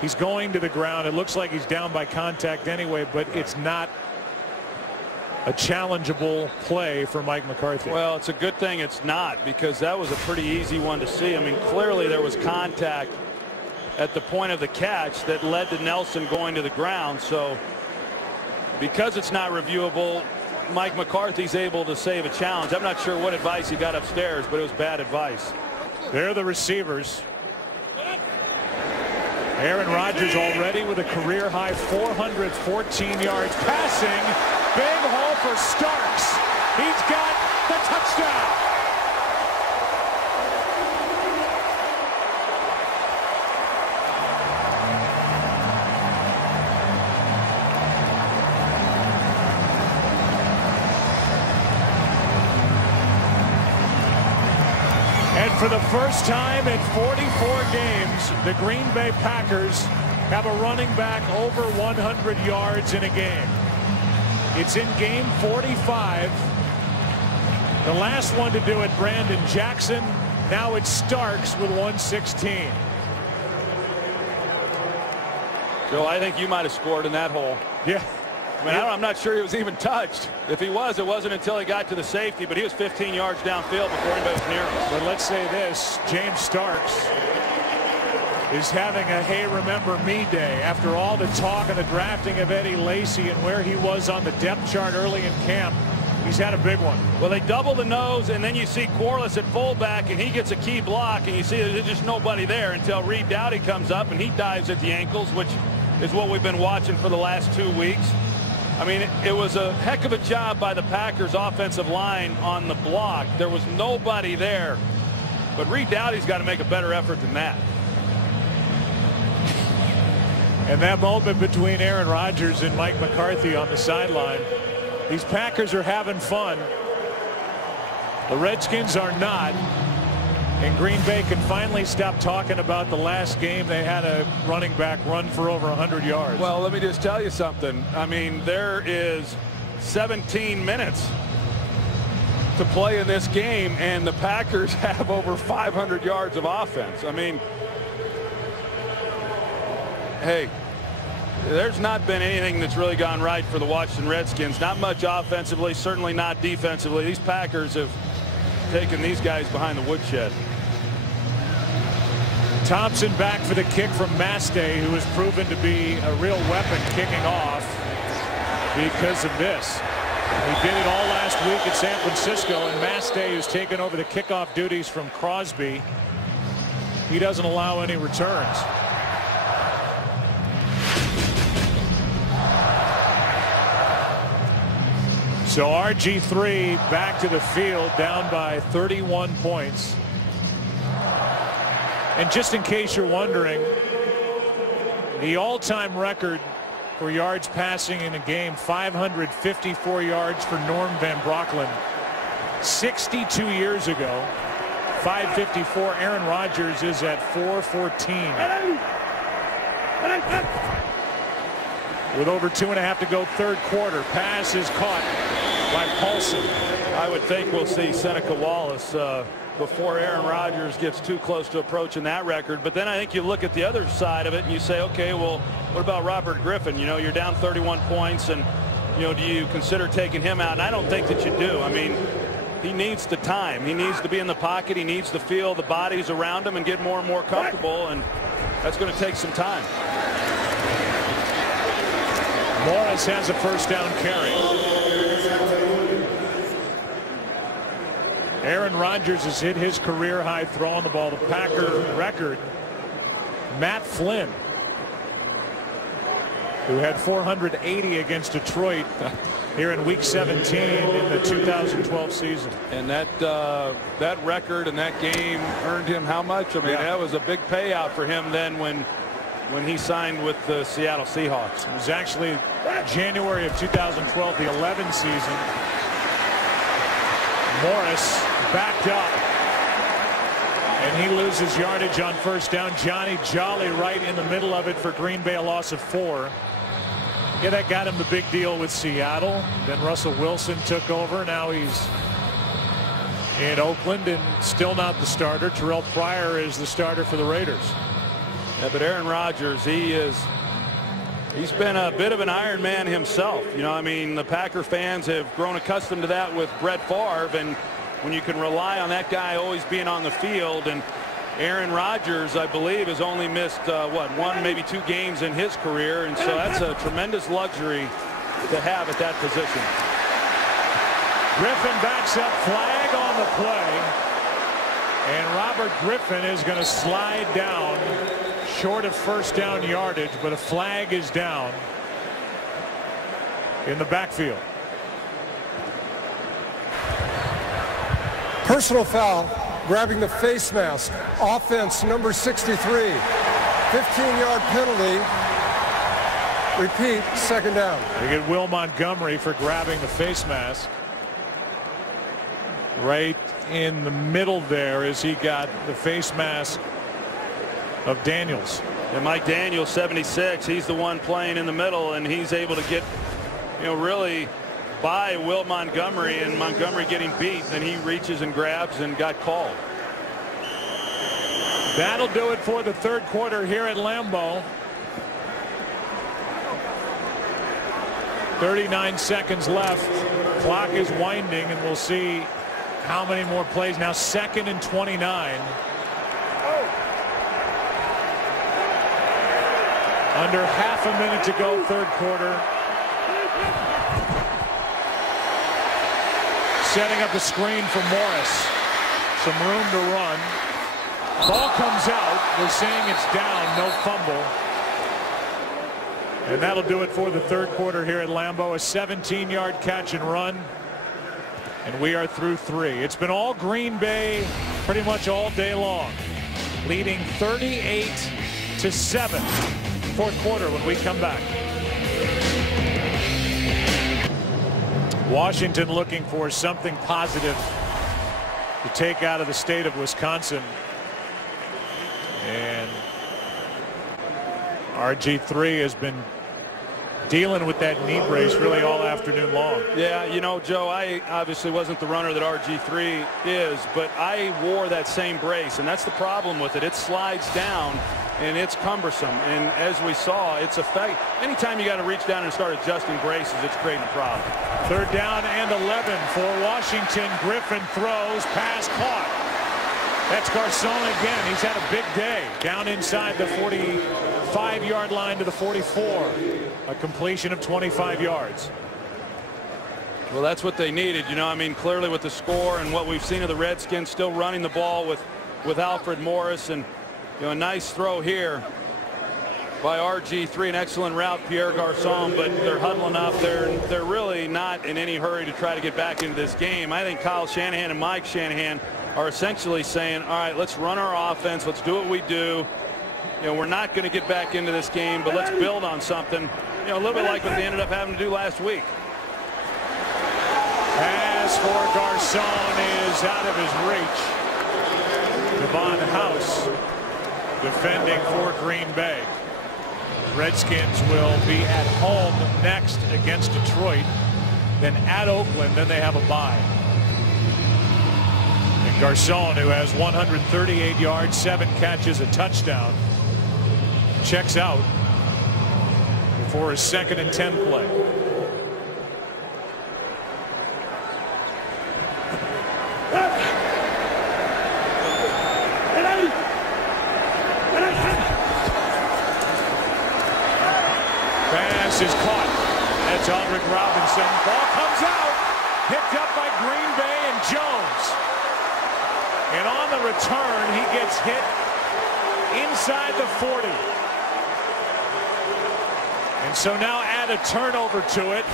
He's going to the ground. It looks like he's down by contact anyway, but it's not a challengeable play for Mike McCarthy. Well, it's a good thing it's not, because that was a pretty easy one to see. I mean, clearly there was contact at the point of the catch that led to Nelson going to the ground. So because it's not reviewable, Mike McCarthy's able to save a challenge. I'm not sure what advice he got upstairs, but it was bad advice. They're the receivers. Aaron Rodgers already with a career high 414 yards passing. Big hole for Starks. He's got the touchdown. And for the first time in 44 games, the Green Bay Packers have a running back over 100 yards in a game. It's in game 45. The last one to do it, Brandon Jackson. Now it's Starks with 116. Joe, I think you might have scored in that hole. Yeah. I mean, I'm not sure he was even touched. If he was, it wasn't until he got to the safety, but he was 15 yards downfield before anybody was near him. But let's say this, James Starks is having a hey remember me day after all the talk and the drafting of Eddie Lacy and where he was on the depth chart early in camp. He's had a big one. Well, they double the nose, and then you see Corliss at fullback, and he gets a key block, and you see there's just nobody there until Reed Doughty comes up and he dives at the ankles, which is what we've been watching for the last 2 weeks. I mean, it was a heck of a job by the Packers offensive line on the block. There was nobody there, but Reed Doughty's got to make a better effort than that. And that moment between Aaron Rodgers and Mike McCarthy on the sideline, these Packers are having fun. The Redskins are not. And Green Bay can finally stop talking about the last game they had a running back run for over 100 yards. Well, let me just tell you something. I mean, there is 17 minutes to play in this game, and the Packers have over 500 yards of offense. I mean, hey, there's not been anything that's really gone right for the Washington Redskins. Not much offensively, certainly not defensively. These Packers have taken these guys behind the woodshed. Thompson back for the kick from Mastay, who has proven to be a real weapon kicking off because of this. He did it all last week at San Francisco, and Mastay, who's taken over the kickoff duties from Crosby, he doesn't allow any returns. So RG3 back to the field, down by 31 points. And just in case you're wondering, the all-time record for yards passing in a game, 554 yards for Norm Van Brocklin. 62 years ago, 554. Aaron Rodgers is at 414. With over 2.5 to go, third quarter. Pass is caught by Paulson. I would think we'll see Seneca Wallace before Aaron Rodgers gets too close to approaching that record. But then I think you look at the other side of it and you say, okay, well, what about Robert Griffin? You know, you're down 31 points, and, you know, do you consider taking him out? And I don't think that you do. I mean, he needs the time. He needs to be in the pocket. He needs to feel the bodies around him and get more and more comfortable, and that's going to take some time. Morris has a first down carry. Aaron Rodgers has hit his career high throwing the ball. The Packer record, Matt Flynn, who had 480 against Detroit here in Week 17 in the 2012 season. And that record and that game earned him how much? I mean, that was a big payout for him then when he signed with the Seattle Seahawks. It was actually January of 2012, the 11 season. Morris backed up, and he loses yardage on first down. Johnny Jolly right in the middle of it for Green Bay, a loss of 4. Yeah, that got him the big deal with Seattle. Then Russell Wilson took over. Now he's in Oakland and still not the starter. Terrell Pryor is the starter for the Raiders. Yeah, but Aaron Rodgers, he's been a bit of an Iron Man himself. You know, I mean, the Packer fans have grown accustomed to that with Brett Favre, and when you can rely on that guy always being on the field, and Aaron Rodgers, I believe, has only missed one, maybe 2 games in his career, and so that's a tremendous luxury to have at that position. Griffin backs up, flag on the play, and Robert Griffin is going to slide down short of first down yardage, but a flag is down in the backfield. Personal foul, grabbing the face mask. Offense number 63. 15-yard penalty. Repeat, second down. They get Will Montgomery for grabbing the face mask. Right in the middle there as he got the face mask of Daniels. And Mike Daniels, 76, he's the one playing in the middle, and he's able to get, really by Will Montgomery, and Montgomery getting beat, and he reaches and grabs and got called. That'll do it for the third quarter here at Lambeau. 39 seconds left. Clock is winding, and we'll see how many more plays. Now 2nd and 29. Under half a minute to go, third quarter. Setting up the screen for Morris. Some room to run. Ball comes out. We're saying it's down. No fumble. And that'll do it for the third quarter here at Lambeau. A 17-yard catch and run. And we are through 3. It's been all Green Bay pretty much all day long. Leading 38-7. Fourth quarter when we come back. Washington looking for something positive to take out of the state of Wisconsin. And RG3 has been dealing with that knee brace really all afternoon long. Yeah, Joe, I obviously wasn't the runner that RG3 is, but I wore that same brace, and that's the problem with it. It slides down, and it's cumbersome. And as we saw, it's effect. Anytime you got to reach down and start adjusting braces, it's creating a problem. Third down and 11 for Washington. Griffin throws, pass caught. That's Garcon again. He's had a big day. Down inside the 45-yard line to the 44. A completion of 25 yards. Well, that's what they needed. I mean, clearly with the score and what we've seen of the Redskins still running the ball with Alfred Morris, and a nice throw here by RG3, an excellent route, Pierre Garcon, but they're huddling up. They're really not in any hurry to try to get back into this game. I think Kyle Shanahan and Mike Shanahan are essentially saying, all right, let's run our offense. Let's do what we do. We're not going to get back into this game, but let's build on something. A little bit like what they ended up having to do last week. Pass for Garcon is out of his reach. Devon House defending for Green Bay. Redskins will be at home next against Detroit, then at Oakland, then they have a bye. And Garcon, who has 138 yards, 7 catches, a touchdown, checks out for his 2nd and 10 play. Pass is caught. That's Aldrick Robinson. Ball comes out. Picked up by Green Bay and Jones. And on the return, he gets hit inside the 40. And so now add a turnover to it.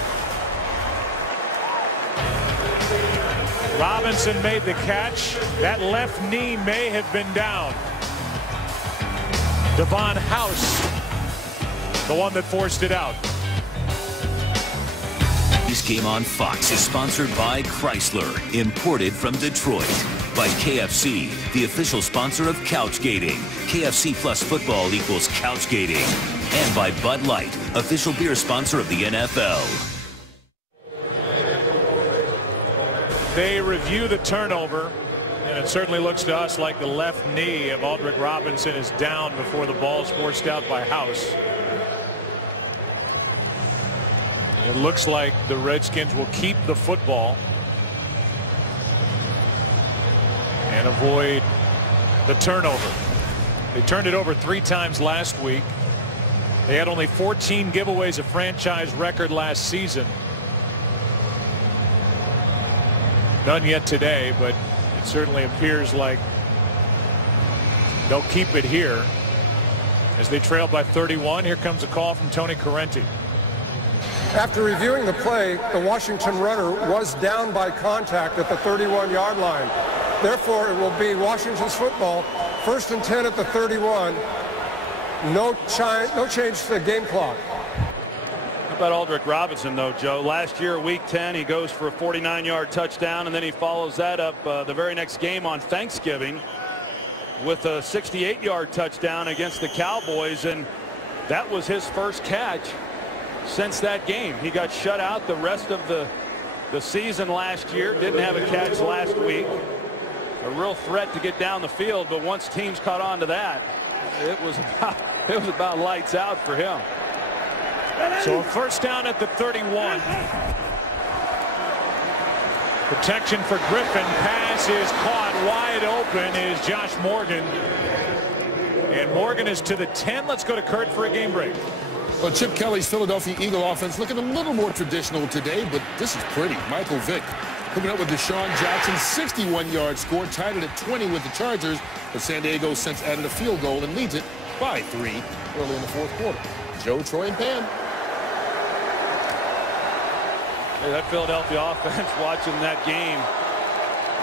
Robinson made the catch. That left knee may have been down. Devon House, the one that forced it out. This game on Fox is sponsored by Chrysler, imported from Detroit. By KFC, the official sponsor of Couchgating. KFC plus football equals Couchgating. And by Bud Light, official beer sponsor of the NFL. They review the turnover, and it certainly looks to us like the left knee of Aldrick Robinson is down before the ball is forced out by House. It looks like the Redskins will keep the football and avoid the turnover. They turned it over 3 times last week. They had only 14 giveaways, a franchise record last season. None yet today, but it certainly appears like they'll keep it here as they trail by 31. Here comes a call from Tony Correnti. After reviewing the play, the Washington runner was down by contact at the 31-yard line. Therefore, it will be Washington's football, 1st and 10 at the 31. No change to the game clock. How about Aldrick Robinson, though, Joe? Last year, Week 10, he goes for a 49-yard touchdown, and then he follows that up the very next game on Thanksgiving with a 68-yard touchdown against the Cowboys, and that was his first catch since that game. He got shut out the rest of the season last year, didn't have a catch last week. A real threat to get down the field, but once teams caught on to that, it was about lights out for him. So a first down at the 31. Protection for Griffin. Pass is caught wide open is Josh Morgan. And Morgan is to the 10. Let's go to Kurt for a game break. Well, Chip Kelly's Philadelphia Eagle offense looking a little more traditional today, but this is pretty. Michael Vick hooking up with Deshaun Jackson, 61-yard score, tied it at 20 with the Chargers, but San Diego since added a field goal and leads it by 3 early in the 4th quarter. Joe, Troy, and Pam. Hey, that Philadelphia offense watching that game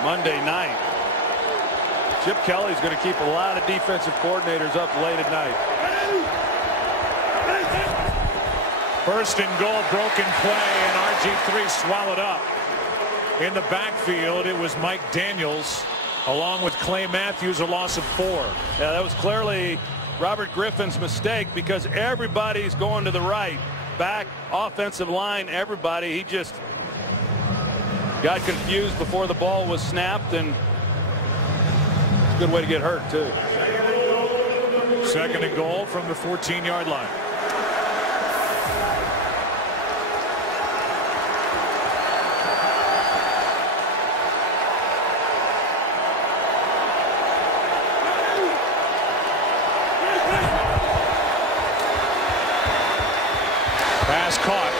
Monday night. Chip Kelly's going to keep a lot of defensive coordinators up late at night. First and goal, broken play, and RG3 swallowed up. In the backfield, it was Mike Daniels along with Clay Matthews, a loss of 4. Yeah, that was clearly Robert Griffin's mistake because everybody's going to the right. Back, offensive line, everybody. He just got confused before the ball was snapped, and it's a good way to get hurt, too. Second and goal from the 14-yard line. Pass caught.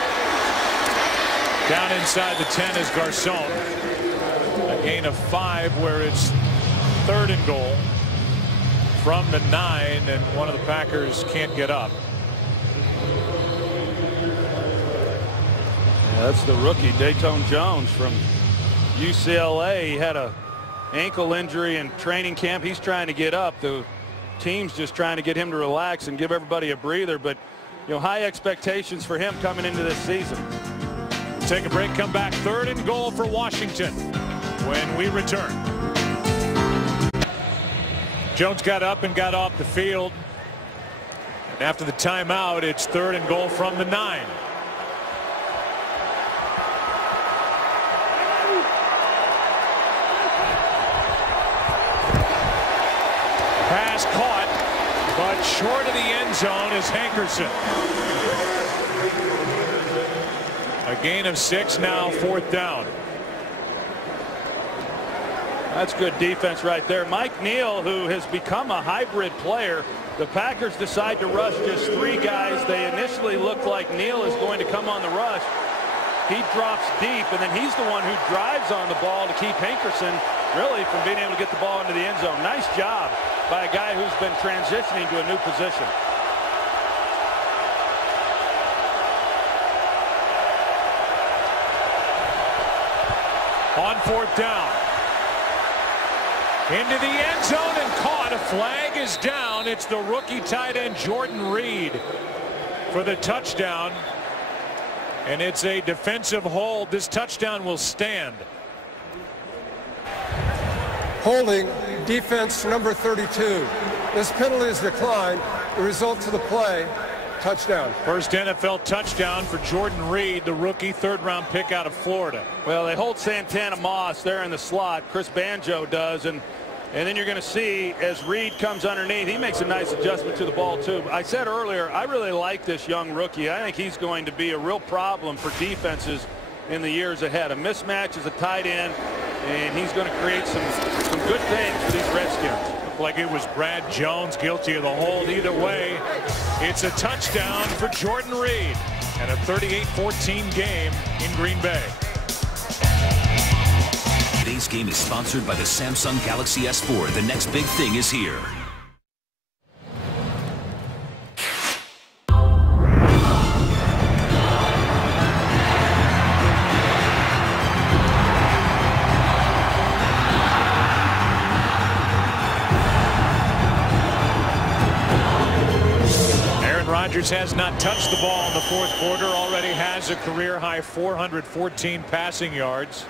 Down inside the 10 is Garcon. A gain of 5 where it's 3rd and goal from the 9, and one of the Packers can't get up. Yeah, that's the rookie Dayton Jones from UCLA. He had a ankle injury in training camp. He's trying to get up. The team's just trying to get him to relax and give everybody a breather, but you know, high expectations for him coming into this season. Take a break, come back. 3rd and goal for Washington when we return. Jones got up and got off the field. And after the timeout, it's 3rd and goal from the 9. Pass caught, but short of the end zone is Hankerson. A gain of 6 now, 4th down. That's good defense right there. Mike Neal, who has become a hybrid player. The Packers decide to rush just 3 guys. They initially looked like Neal is going to come on the rush. He drops deep, and then he's the one who drives on the ball to keep Hankerson really from being able to get the ball into the end zone. Nice job by a guy who's been transitioning to a new position. On 4th down. Into the end zone and caught. A flag is down. It's the rookie tight end Jordan Reed for the touchdown. And it's a defensive hold. This touchdown will stand. Holding defense number 32. This penalty is declined. The result to the play, touchdown. First NFL touchdown for Jordan Reed, the rookie 3rd-round pick out of Florida. Well, they hold Santana Moss there in the slot. Chris Banjo does, and then you're going to see as Reed comes underneath, he makes a nice adjustment to the ball too. I said earlier, I really like this young rookie. I think he's going to be a real problem for defenses in the years ahead. A mismatch as a tight end, and he's going to create some good things for these Redskins. Looked like it was Brad Jones guilty of the hold. Either way, it's a touchdown for Jordan Reed and a 38-14 game in Green Bay. Today's game is sponsored by the Samsung Galaxy S4. The next big thing is here. Rodgers has not touched the ball in the 4th quarter. Already has a career-high 414 passing yards.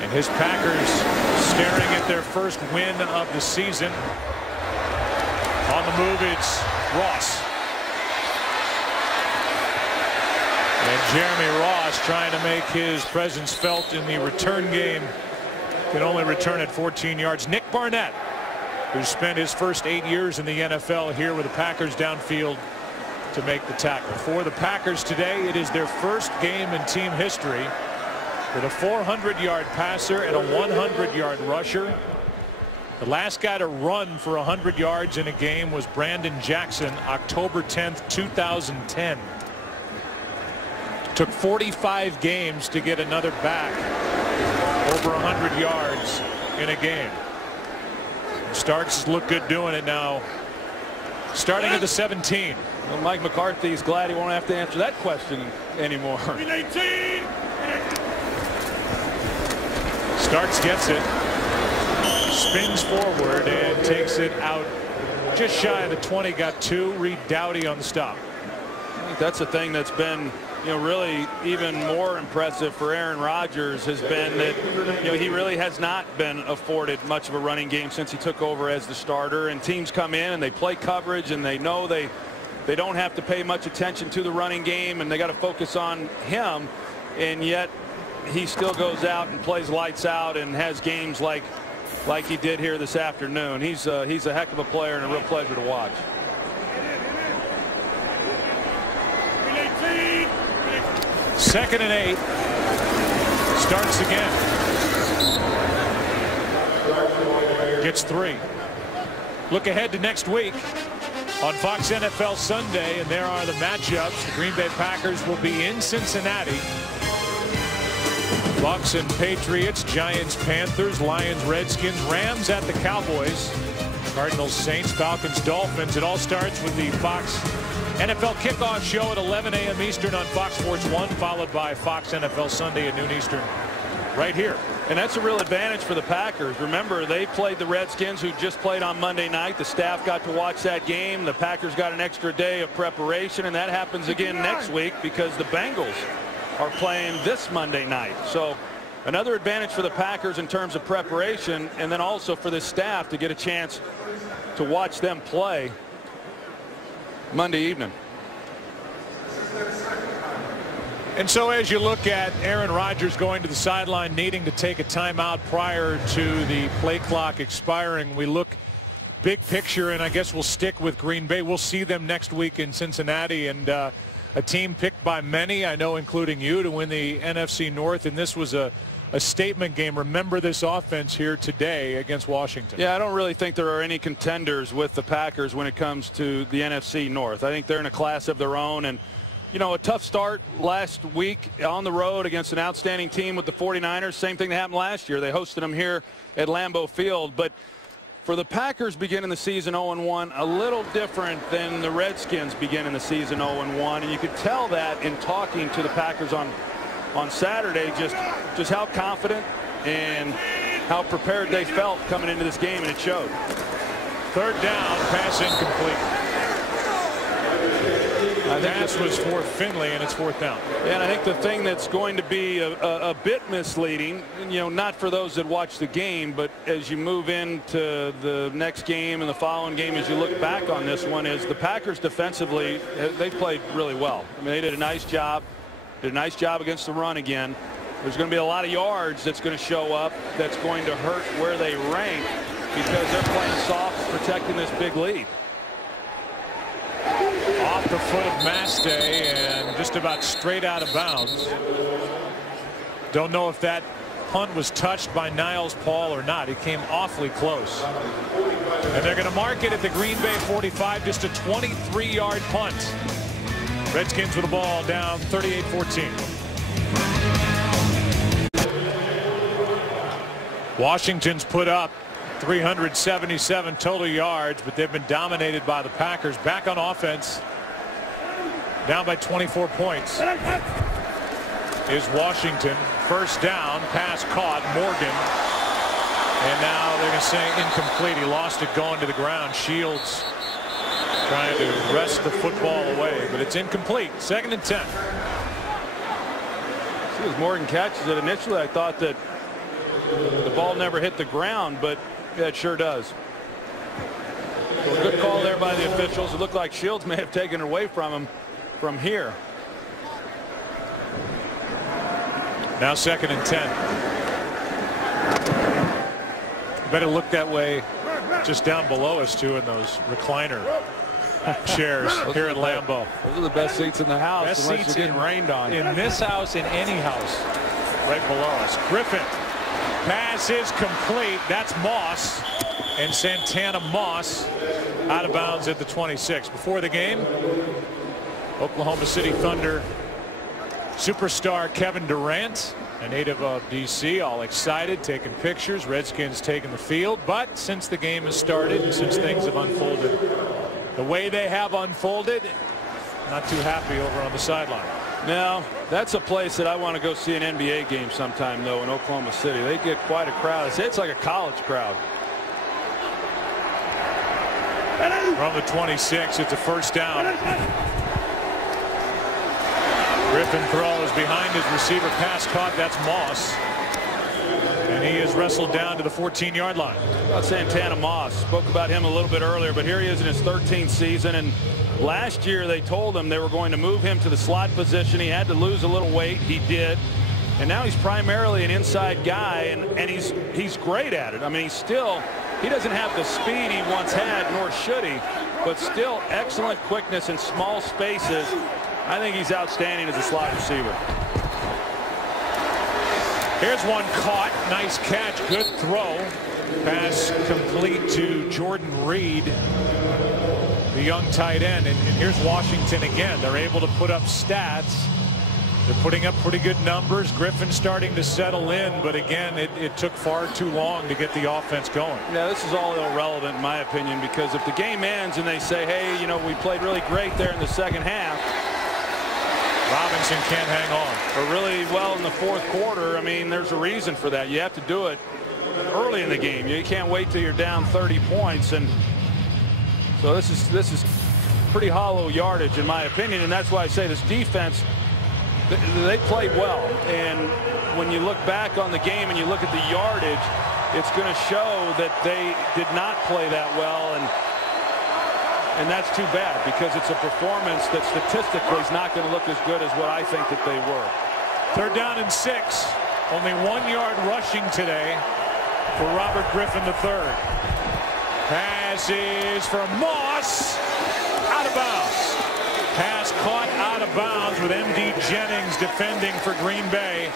And his Packers staring at their first win of the season. On the move, it's Ross. And Jeremy Ross trying to make his presence felt in the return game. Can only return at 14 yards. Nick Barnett, who spent his first 8 years in the NFL here with the Packers downfield to make the tackle. For the Packers today, it is their first game in team history with a 400-yard passer and a 100-yard rusher. The last guy to run for 100 yards in a game was Brandon Jackson, October 10th, 2010. Took 45 games to get another back over 100 yards in a game. Starks look good doing it now. Starting at the 17. Well, Mike McCarthy's glad he won't have to answer that question anymore. 18. Starks gets it, spins forward and takes it out just shy of the 20. Got 2. Reed Dowdy on the stop. I think that's the thing that's been, really even more impressive for Aaron Rodgers has been that, he really has not been afforded much of a running game since he took over as the starter. And teams come in and they play coverage and they know they don't have to pay much attention to the running game and they got to focus on him. And yet he still goes out and plays lights out and has games like he did here this afternoon. He's a heck of a player and a real pleasure to watch. Second and 8. Starts again. Gets 3. Look ahead to next week on Fox NFL Sunday, and there are the matchups. The Green Bay Packers will be in Cincinnati. Bucks and Patriots, Giants, Panthers, Lions, Redskins, Rams at the Cowboys, Cardinals, Saints, Falcons, Dolphins. It all starts with the Fox NFL kickoff show at 11 a.m. Eastern on Fox Sports 1, followed by Fox NFL Sunday at noon Eastern right here. And that's a real advantage for the Packers. Remember, they played the Redskins, who just played on Monday night. The staff got to watch that game. The Packers got an extra day of preparation, and that happens again next week because the Bengals are playing this Monday night. So another advantage for the Packers in terms of preparation, and then also for the staff to get a chance to watch them play Monday evening. And so as you look at Aaron Rodgers going to the sideline, needing to take a timeout prior to the play clock expiring, we look big picture, and I guess we'll stick with Green Bay. We'll see them next week in Cincinnati, and a team picked by many, I know, including you, to win the NFC North, and this was a statement game. Remember this offense here today against Washington. Yeah, I don't really think there are any contenders with the Packers when it comes to the NFC North. I think they're in a class of their own, and You know, a tough start last week on the road against an outstanding team with the 49ers. Same thing that happened last year. They hosted them here at Lambeau Field. But for the Packers beginning the season 0-1, a little different than the Redskins beginning the season 0-1. And you could tell that in talking to the Packers on Saturday, just how confident and how prepared they felt coming into this game, and it showed. Third down, pass incomplete. Pass was for Finley, and it's fourth down. And I think the thing that's going to be a bit misleading, you know, not for those that watch the game, but as you move into the next game and the following game, as you look back on this one, is the Packers defensively, they played really well. I mean, they did a nice job. Did a nice job against the run again. There's going to be a lot of yards that's going to show up that's going to hurt where they rank because they're playing soft, protecting this big lead. Off the foot of Maste and just about straight out of bounds. Don't know if that punt was touched by Niles Paul or not. He came awfully close. And they're going to mark it at the Green Bay 45, just a 23-yard punt. Redskins with the ball down 38-14. Washington's put up 377 total yards, but they've been dominated by the Packers. Back on offense, down by 24 points is Washington. First down, pass caught, Morgan. And now they're going to say incomplete. He lost it going to the ground. Shields trying to wrest the football away, but it's incomplete. 2nd and 10. As Morgan catches it, initially I thought that the ball never hit the ground, but yeah, it sure does. So a good call there by the officials. It looked like Shields may have taken it away from him from here. Now 2nd and 10. Better look that way just down below us too in those recliner chairs here at Lambeau. Those are the best seats in the house. Best unless seats you're getting rained on. In this house, in any house, right below us. Griffin. Pass is complete. That's Moss. And Santana Moss out of bounds at the 26. Before the game, Oklahoma City Thunder superstar Kevin Durant, a native of D.C., all excited, taking pictures. Redskins taking the field. But since the game has started and since things have unfolded the way they have unfolded, not too happy over on the sideline. Now, that's a place that I want to go see an NBA game sometime, though, in Oklahoma City. They get quite a crowd. It's like a college crowd. From the 26, it's a first down. Griffin throws behind his receiver. Pass caught. That's Moss. And he is wrestled down to the 14-yard line. About Santana Moss. Spoke about him a little bit earlier, but here he is in his 13th season. And last year they told him they were going to move him to the slot position. He had to lose a little weight. He did. And now he's primarily an inside guy, and he's great at it. I mean, he doesn't have the speed he once had, nor should he, but still excellent quickness in small spaces. I think he's outstanding as a slot receiver. Here's one caught. Nice catch. Good throw. Pass complete to Jordan Reed, the young tight end. And here's Washington again. They're able to put up stats. They're putting up pretty good numbers. Griffin starting to settle in, but again, it took far too long to get the offense going. Yeah, this is all irrelevant in my opinion, because if the game ends and they say, hey, you know, we played really great there in the second half, Robinson can't hang on. Or really well in the fourth quarter, I mean, there's a reason for that. You have to do it early in the game. You can't wait till you're down 30 points. And so this is pretty hollow yardage in my opinion, and that's why I say this defense, they played well. And when you look back on the game and you look at the yardage, it's going to show that they did not play that well, and that's too bad, because it's a performance that statistically is not going to look as good as what I think that they were. 3rd down and 6. Only 1 yard rushing today for Robert Griffin III. Pass is for Moss. Out of bounds. Pass caught out of bounds with M.D. Jennings defending for Green Bay.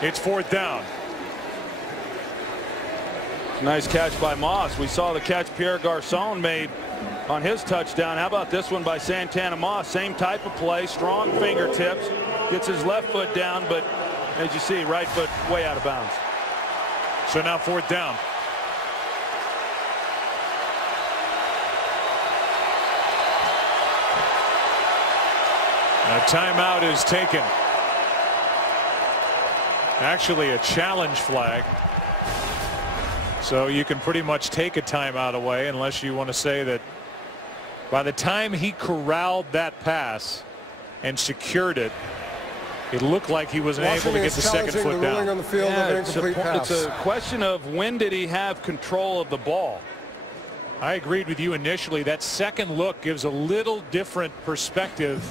It's 4th down. Nice catch by Moss. We saw the catch Pierre Garçon made on his touchdown. How about this one by Santana Moss? Same type of play, strong fingertips, gets his left foot down, but as you see, right foot way out of bounds. So now 4th down. A timeout is taken. Actually a challenge flag. So you can pretty much take a timeout away unless you want to say that by the time he corralled that pass and secured it, it looked like he wasn't able to get the second foot down. On the field it's a question of when did he have control of the ball. I agreed with you initially. That second look gives a little different perspective.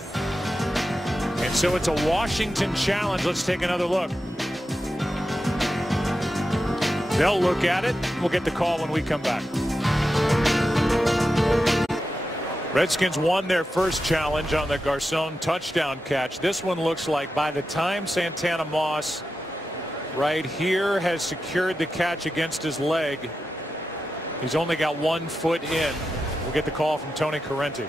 And so it's a Washington challenge. Let's take another look. They'll look at it. We'll get the call when we come back. Redskins won their first challenge on the Garcon touchdown catch. This one looks like by the time Santana Moss right here has secured the catch against his leg, he's only got 1 foot in. We'll get the call from Tony Correnti.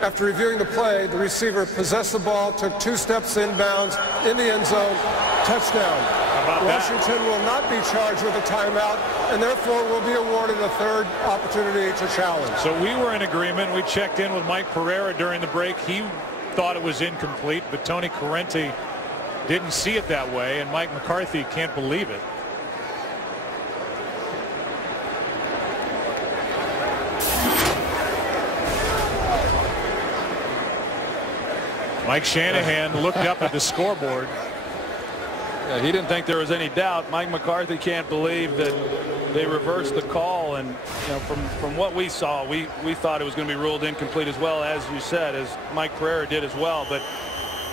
After reviewing the play, the receiver possessed the ball, took 2 steps inbounds in the end zone, touchdown. Washington will not be charged with a timeout and therefore will be awarded a 3rd opportunity to challenge. So we were in agreement. We checked in with Mike Pereira during the break. He thought it was incomplete, but Tony Correnti didn't see it that way, and Mike McCarthy can't believe it. Mike Shanahan looked up at the scoreboard. Yeah, he didn't think there was any doubt. Mike McCarthy can't believe that they reversed the call, and from what we saw, we thought it was going to be ruled incomplete as well, as you said, as Mike Pereira did as well, but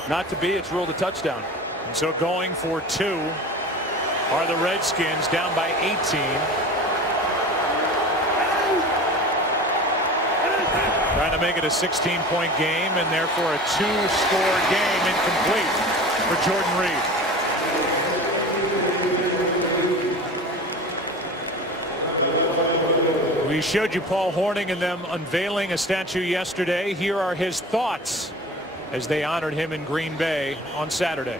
not to be. It's ruled a touchdown. And so going for 2 are the Redskins, down by 18. Trying to make it a 16-point game, and therefore a 2-score game, incomplete for Jordan Reed. We showed you Paul Hornung and them unveiling a statue yesterday. Here are his thoughts as they honored him in Green Bay on Saturday.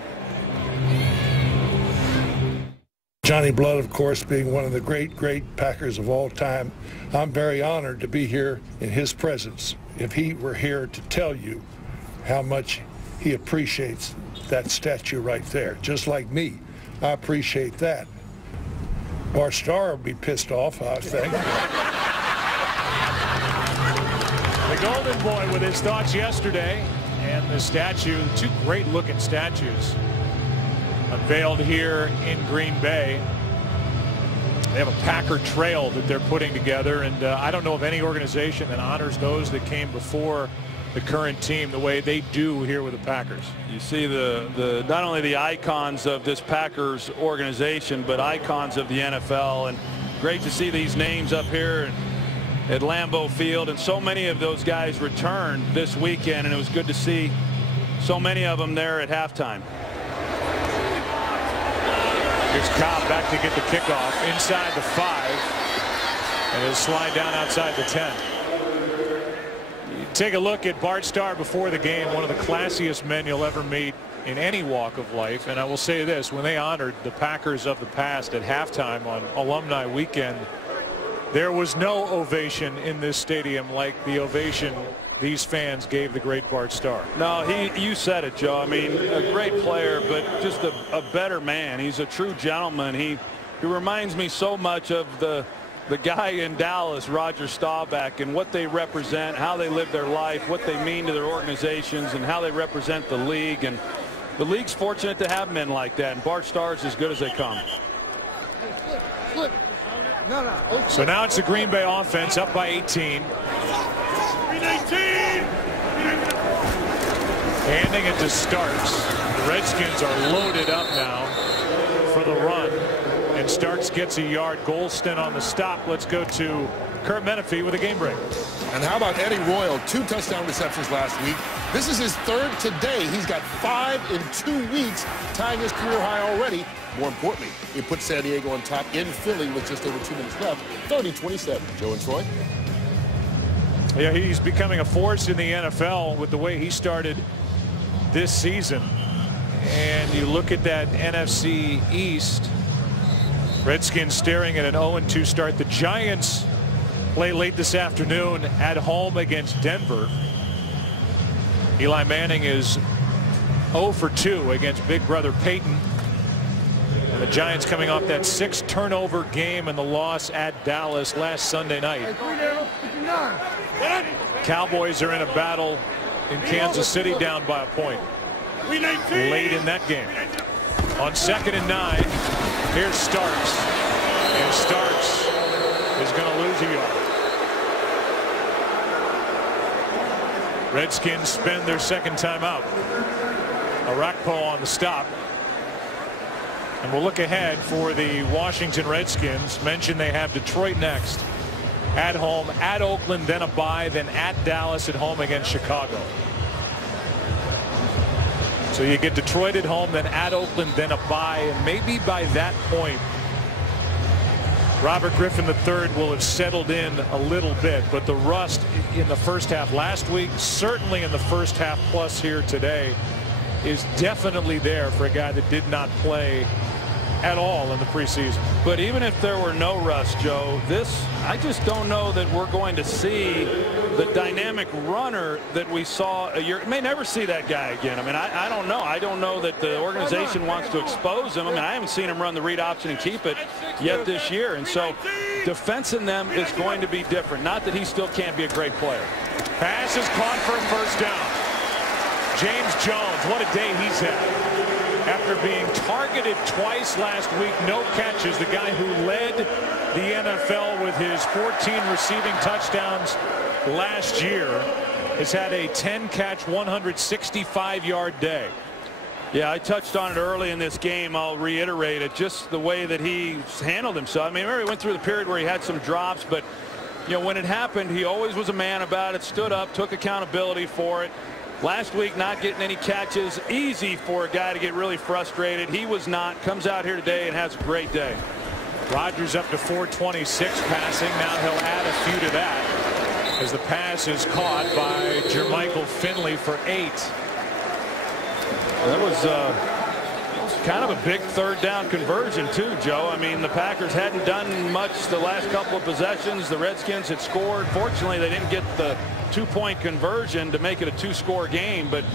Johnny Blood, of course, being one of the great Packers of all time. I'm very honored to be here in his presence. If he were here to tell you how much he appreciates that statue right there, just like me, I appreciate that. Bart Starr would be pissed off, I think. The Golden Boy with his thoughts yesterday, and the statue, 2 great-looking statues unveiled here in Green Bay. They have a Packer trail that they're putting together, and I don't know of any organization that honors those that came before the current team the way they do here with the Packers. You see the not only the icons of this Packers organization, but icons of the NFL, and great to see these names up here at Lambeau Field, and so many of those guys returned this weekend, and it was good to see so many of them there at halftime. Here's Cobb back to get the kickoff inside the 5, and he'll slide down outside the 10. Take a look at Bart Starr before the game, one of the classiest men you'll ever meet in any walk of life. And I will say this, when they honored the Packers of the past at halftime on Alumni Weekend, there was no ovation in this stadium like the ovation these fans gave the great Bart Starr. No, you said it, Joe. I mean, a great player, but just a better man. He's a true gentleman. He reminds me so much of the guy in Dallas, Roger Staubach, and what they represent, how they live their life, what they mean to their organizations, and how they represent the league. And the league's fortunate to have men like that, and Bart Starr's as good as they come. So now it's the Green Bay offense up by 18. Handing it to Starks. The Redskins are loaded up now for the run. And Starks gets a yard. Golston on the stop. Let's go to Kurt Menefee with a game break. And how about Eddie Royal? 2 touchdown receptions last week. This is his 3rd today. He's got 5 in 2 weeks, tying his career high already. More importantly, he put San Diego on top in Philly with just over 2 minutes left. 30-27. Joe and Troy. Yeah, he's becoming a force in the NFL with the way he started this season. And you look at that NFC East, Redskins staring at an 0-2 start. The Giants play late this afternoon at home against Denver. Eli Manning is 0 for 2 against big brother Peyton. And the Giants coming off that 6-turnover game and the loss at Dallas last Sunday night. Cowboys are in a battle in Kansas City, down by a point late in that game. On 2nd and 9, here's Starks. And Starks is going to lose a yard. Redskins spend their second timeout. Arakpo on the stop. And we'll look ahead for the Washington Redskins. Mentioned they have Detroit next. At home, at Oakland, then a bye, then at Dallas, at home against Chicago. So you get Detroit at home, then at Oakland, then a bye. And maybe by that point, Robert Griffin III will have settled in a little bit. But the rust in the first half last week, certainly in the first half plus here today, is definitely there for a guy that did not play at all in the preseason. But even if there were no rust, Joe, I just don't know that we're going to see the dynamic runner that we saw a year. May never see that guy again. I mean, I don't know. I don't know that the organization wants to expose him. I mean, I haven't seen him run the read option and keep it yet this year. And so defensing them is going to be different. Not that he still can't be a great player. Pass is caught for a first down. James Jones, what a day he's had. After being targeted twice last week, no catches. The guy who led the NFL with his 14 receiving touchdowns last year has had a 10-catch, 165-yard day. Yeah, I touched on it early in this game. I'll reiterate it. Just the way that he handled himself. I mean, remember he went through the period where he had some drops, but you know, when it happened, he always was a man about it, stood up, took accountability for it. Last week, not getting any catches. Easy for a guy to get really frustrated. He was not. Comes out here today and has a great day. Rodgers up to 426 passing. Now he'll add a few to that as the pass is caught by Jermichael Finley for 8. That was kind of a big third down conversion too, Joe. I mean, the Packers hadn't done much the last couple of possessions. The Redskins had scored. Fortunately, they didn't get the 2-point conversion to make it a 2-score game, but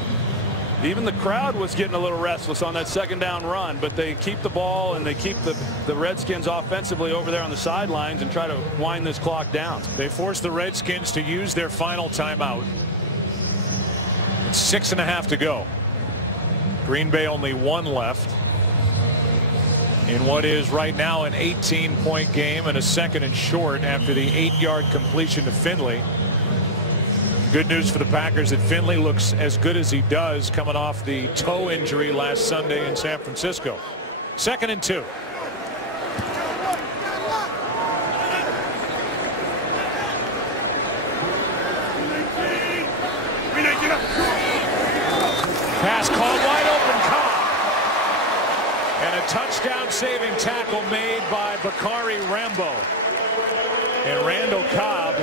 even the crowd was getting a little restless on that second down run. But they keep the ball and they keep the Redskins offensively over there on the sidelines and try to wind this clock down. They force the Redskins to use their final timeout. It's 6.5 to go. Green Bay only 1 left in what is right now an 18-point game and a 2nd and short after the 8-yard completion to Finley. Good news for the Packers that Finley looks as good as he does coming off the toe injury last Sunday in San Francisco. 2nd and 2. Pass called wide open, Cobb. And a touchdown saving tackle made by Bakari Rambo. And Randall Cobb,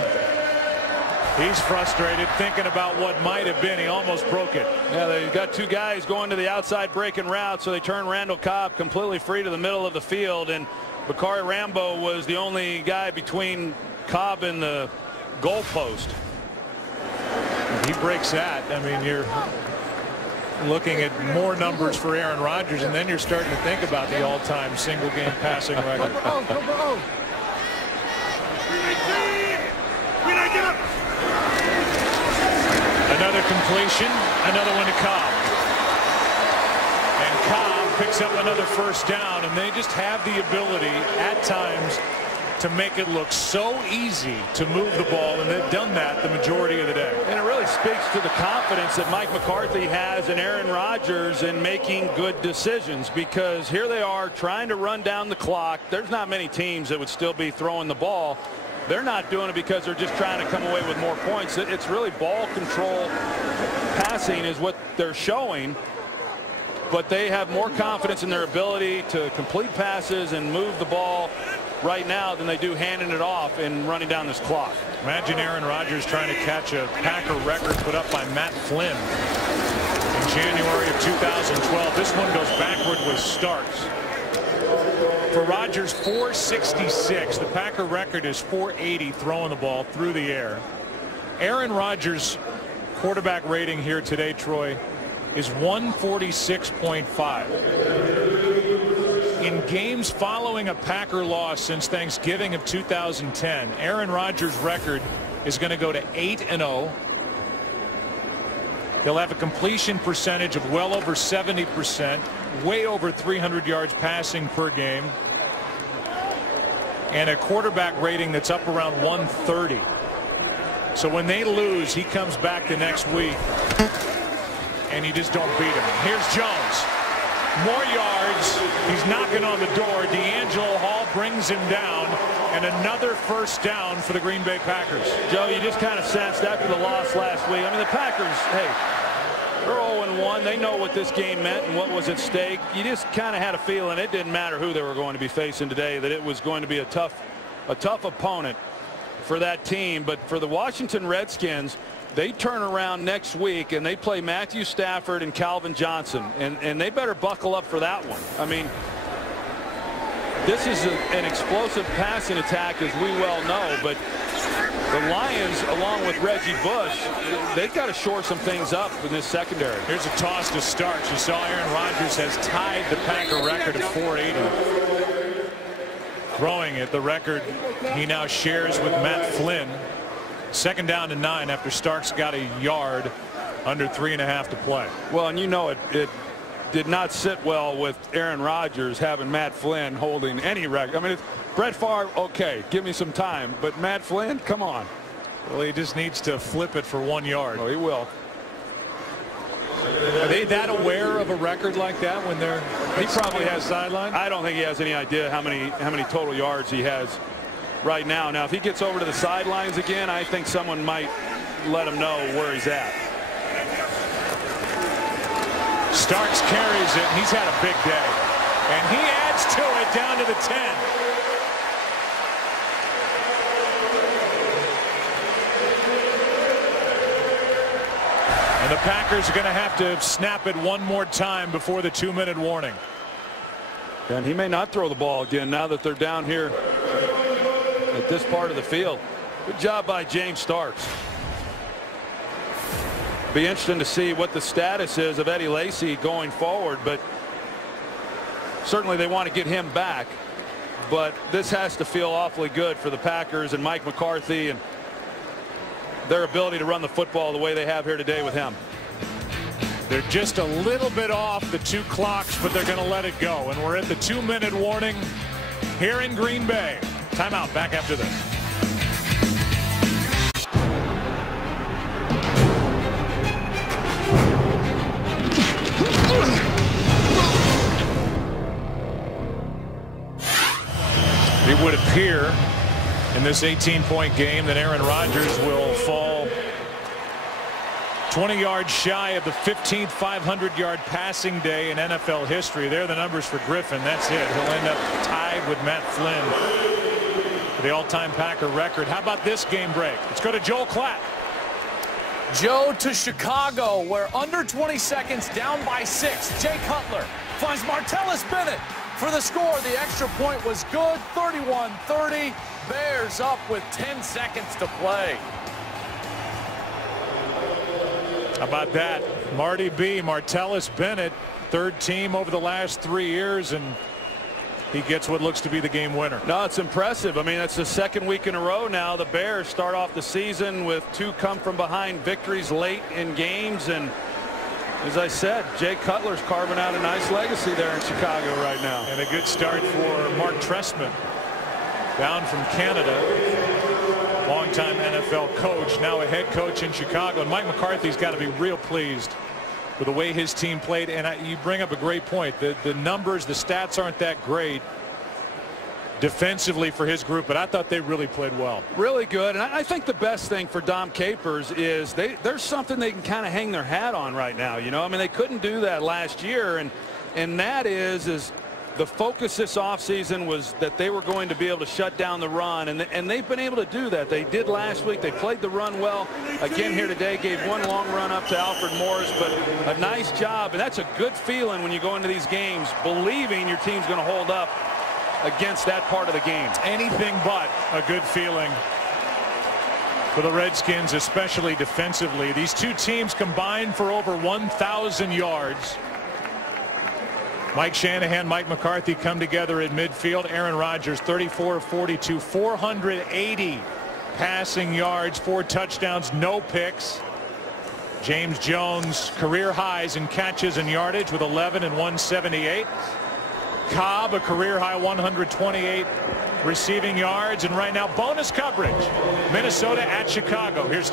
he's frustrated, thinking about what might have been. He almost broke it. Yeah, they've got 2 guys going to the outside breaking route, so they turn Randall Cobb completely free to the middle of the field, and Bakari Rambo was the only guy between Cobb and the goalpost. He breaks that. I mean, you're looking at more numbers for Aaron Rodgers, and then you're starting to think about the all-time single-game passing record. Another completion, another one to Cobb. And Cobb picks up another first down, and they just have the ability at times to make it look so easy to move the ball, and they've done that the majority of the day. And it really speaks to the confidence that Mike McCarthy has in Aaron Rodgers in making good decisions, because here they are trying to run down the clock. There's not many teams that would still be throwing the ball. They're not doing it because they're just trying to come away with more points. It's really ball control passing is what they're showing, but they have more confidence in their ability to complete passes and move the ball right now than they do handing it off and running down this clock. Imagine Aaron Rodgers trying to catch a Packer record put up by Matt Flynn in January of 2012. This one goes backward with Starks. For Rodgers, 466. The Packer record is 480 throwing the ball through the air. Aaron Rodgers' quarterback rating here today, Troy, is 146.5. In games following a Packer loss since Thanksgiving of 2010, Aaron Rodgers' record is going to go to 8-0. He'll have a completion percentage of well over 70%, way over 300 yards passing per game, and a quarterback rating that's up around 130. So when they lose, he comes back the next week and you just don't beat him. Here's Jones. More yards. He's knocking on the door. D'Angelo Hall brings him down, and another first down for the Green Bay Packers. Joe, you just kind of sensed after the loss last week. I mean, the Packers, hey, they're 0-1. They know what this game meant and what was at stake. You just kind of had a feeling it didn't matter who they were going to be facing today, that it was going to be a tough opponent for that team. But for the Washington Redskins, they turn around next week and they play Matthew Stafford and Calvin Johnson, and they better buckle up for that one. I mean, this is an explosive passing attack, as we well know, but the Lions, along with Reggie Bush, they've got to shore some things up in this secondary. Here's a toss to Starks. You saw Aaron Rodgers has tied the Packer record of 480. Throwing it, the record he now shares with Matt Flynn. 2nd down and 9 after Starks got a yard under 3.5 to play. Well, and you know it did not sit well with Aaron Rodgers having Matt Flynn holding any record. I mean, it's Brett Favre, okay, give me some time, but Matt Flynn, come on. Well, he just needs to flip it for 1 yard. Oh, he will. Are they that aware of a record like that when they're? He probably has sideline. I don't think he has any idea how many total yards he has right now. Now, if he gets over to the sidelines again, I think someone might let him know where he's at. Starks carries it. He's had a big day, and he adds to it down to the 10. And the Packers are going to have to snap it one more time before the 2-minute warning. And he may not throw the ball again now that they're down here at this part of the field. Good job by James Starks. Be interesting to see what the status is of Eddie Lacy going forward, but certainly they want to get him back. But this has to feel awfully good for the Packers and Mike McCarthy and their ability to run the football the way they have here today with him. They're just a little bit off the 2 clocks, but they're going to let it go. And we're at the 2-minute warning here in Green Bay. Timeout. Back after this. It would appear in this 18-point game that Aaron Rodgers will fall 20 yards shy of the 15th 500-yard passing day in NFL history. There are the numbers for Griffin. That's it. He'll end up tied with Matt Flynn for the all-time Packer record. How about this game break? Let's go to Joel Klatt. Joe to Chicago, where under 20 seconds, down by 6. Jay Cutler finds Martellus Bennett for the score. The extra point was good. 31-30. Bears up with 10 seconds to play. How about that? Marty B. Martellus Bennett, 3rd team over the last 3 years, and he gets what looks to be the game winner. No, it's impressive. I mean, it's the 2nd week in a row now. The Bears start off the season with 2 come-from-behind victories late in games, and as I said, Jay Cutler's carving out a nice legacy there in Chicago right now. And a good start for Mark Trestman, down from Canada. Longtime NFL coach, now a head coach in Chicago. And Mike McCarthy's got to be real pleased with the way his team played. And you bring up a great point. The numbers, the stats aren't that great defensively for his group, but I thought they really played well. Really good. And I think the best thing for Dom Capers is there's something they can kind of hang their hat on right now. You know, I mean, they couldn't do that last year, and that is The focus this offseason was that they were going to be able to shut down the run, and they've been able to do that. They did last week. They played the run well. Again here today, gave one long run up to Alfred Morris, but a nice job. And that's a good feeling when you go into these games, believing your team's going to hold up against that part of the game. Anything but a good feeling for the Redskins, especially defensively. These two teams combined for over 1,000 yards. Mike Shanahan, Mike McCarthy come together in midfield. Aaron Rodgers 34-42, 480 passing yards, 4 touchdowns, no picks. James Jones career highs in catches and yardage with 11 and 178. Cobb a career high 128 receiving yards, and right now bonus coverage. Minnesota at Chicago. Here's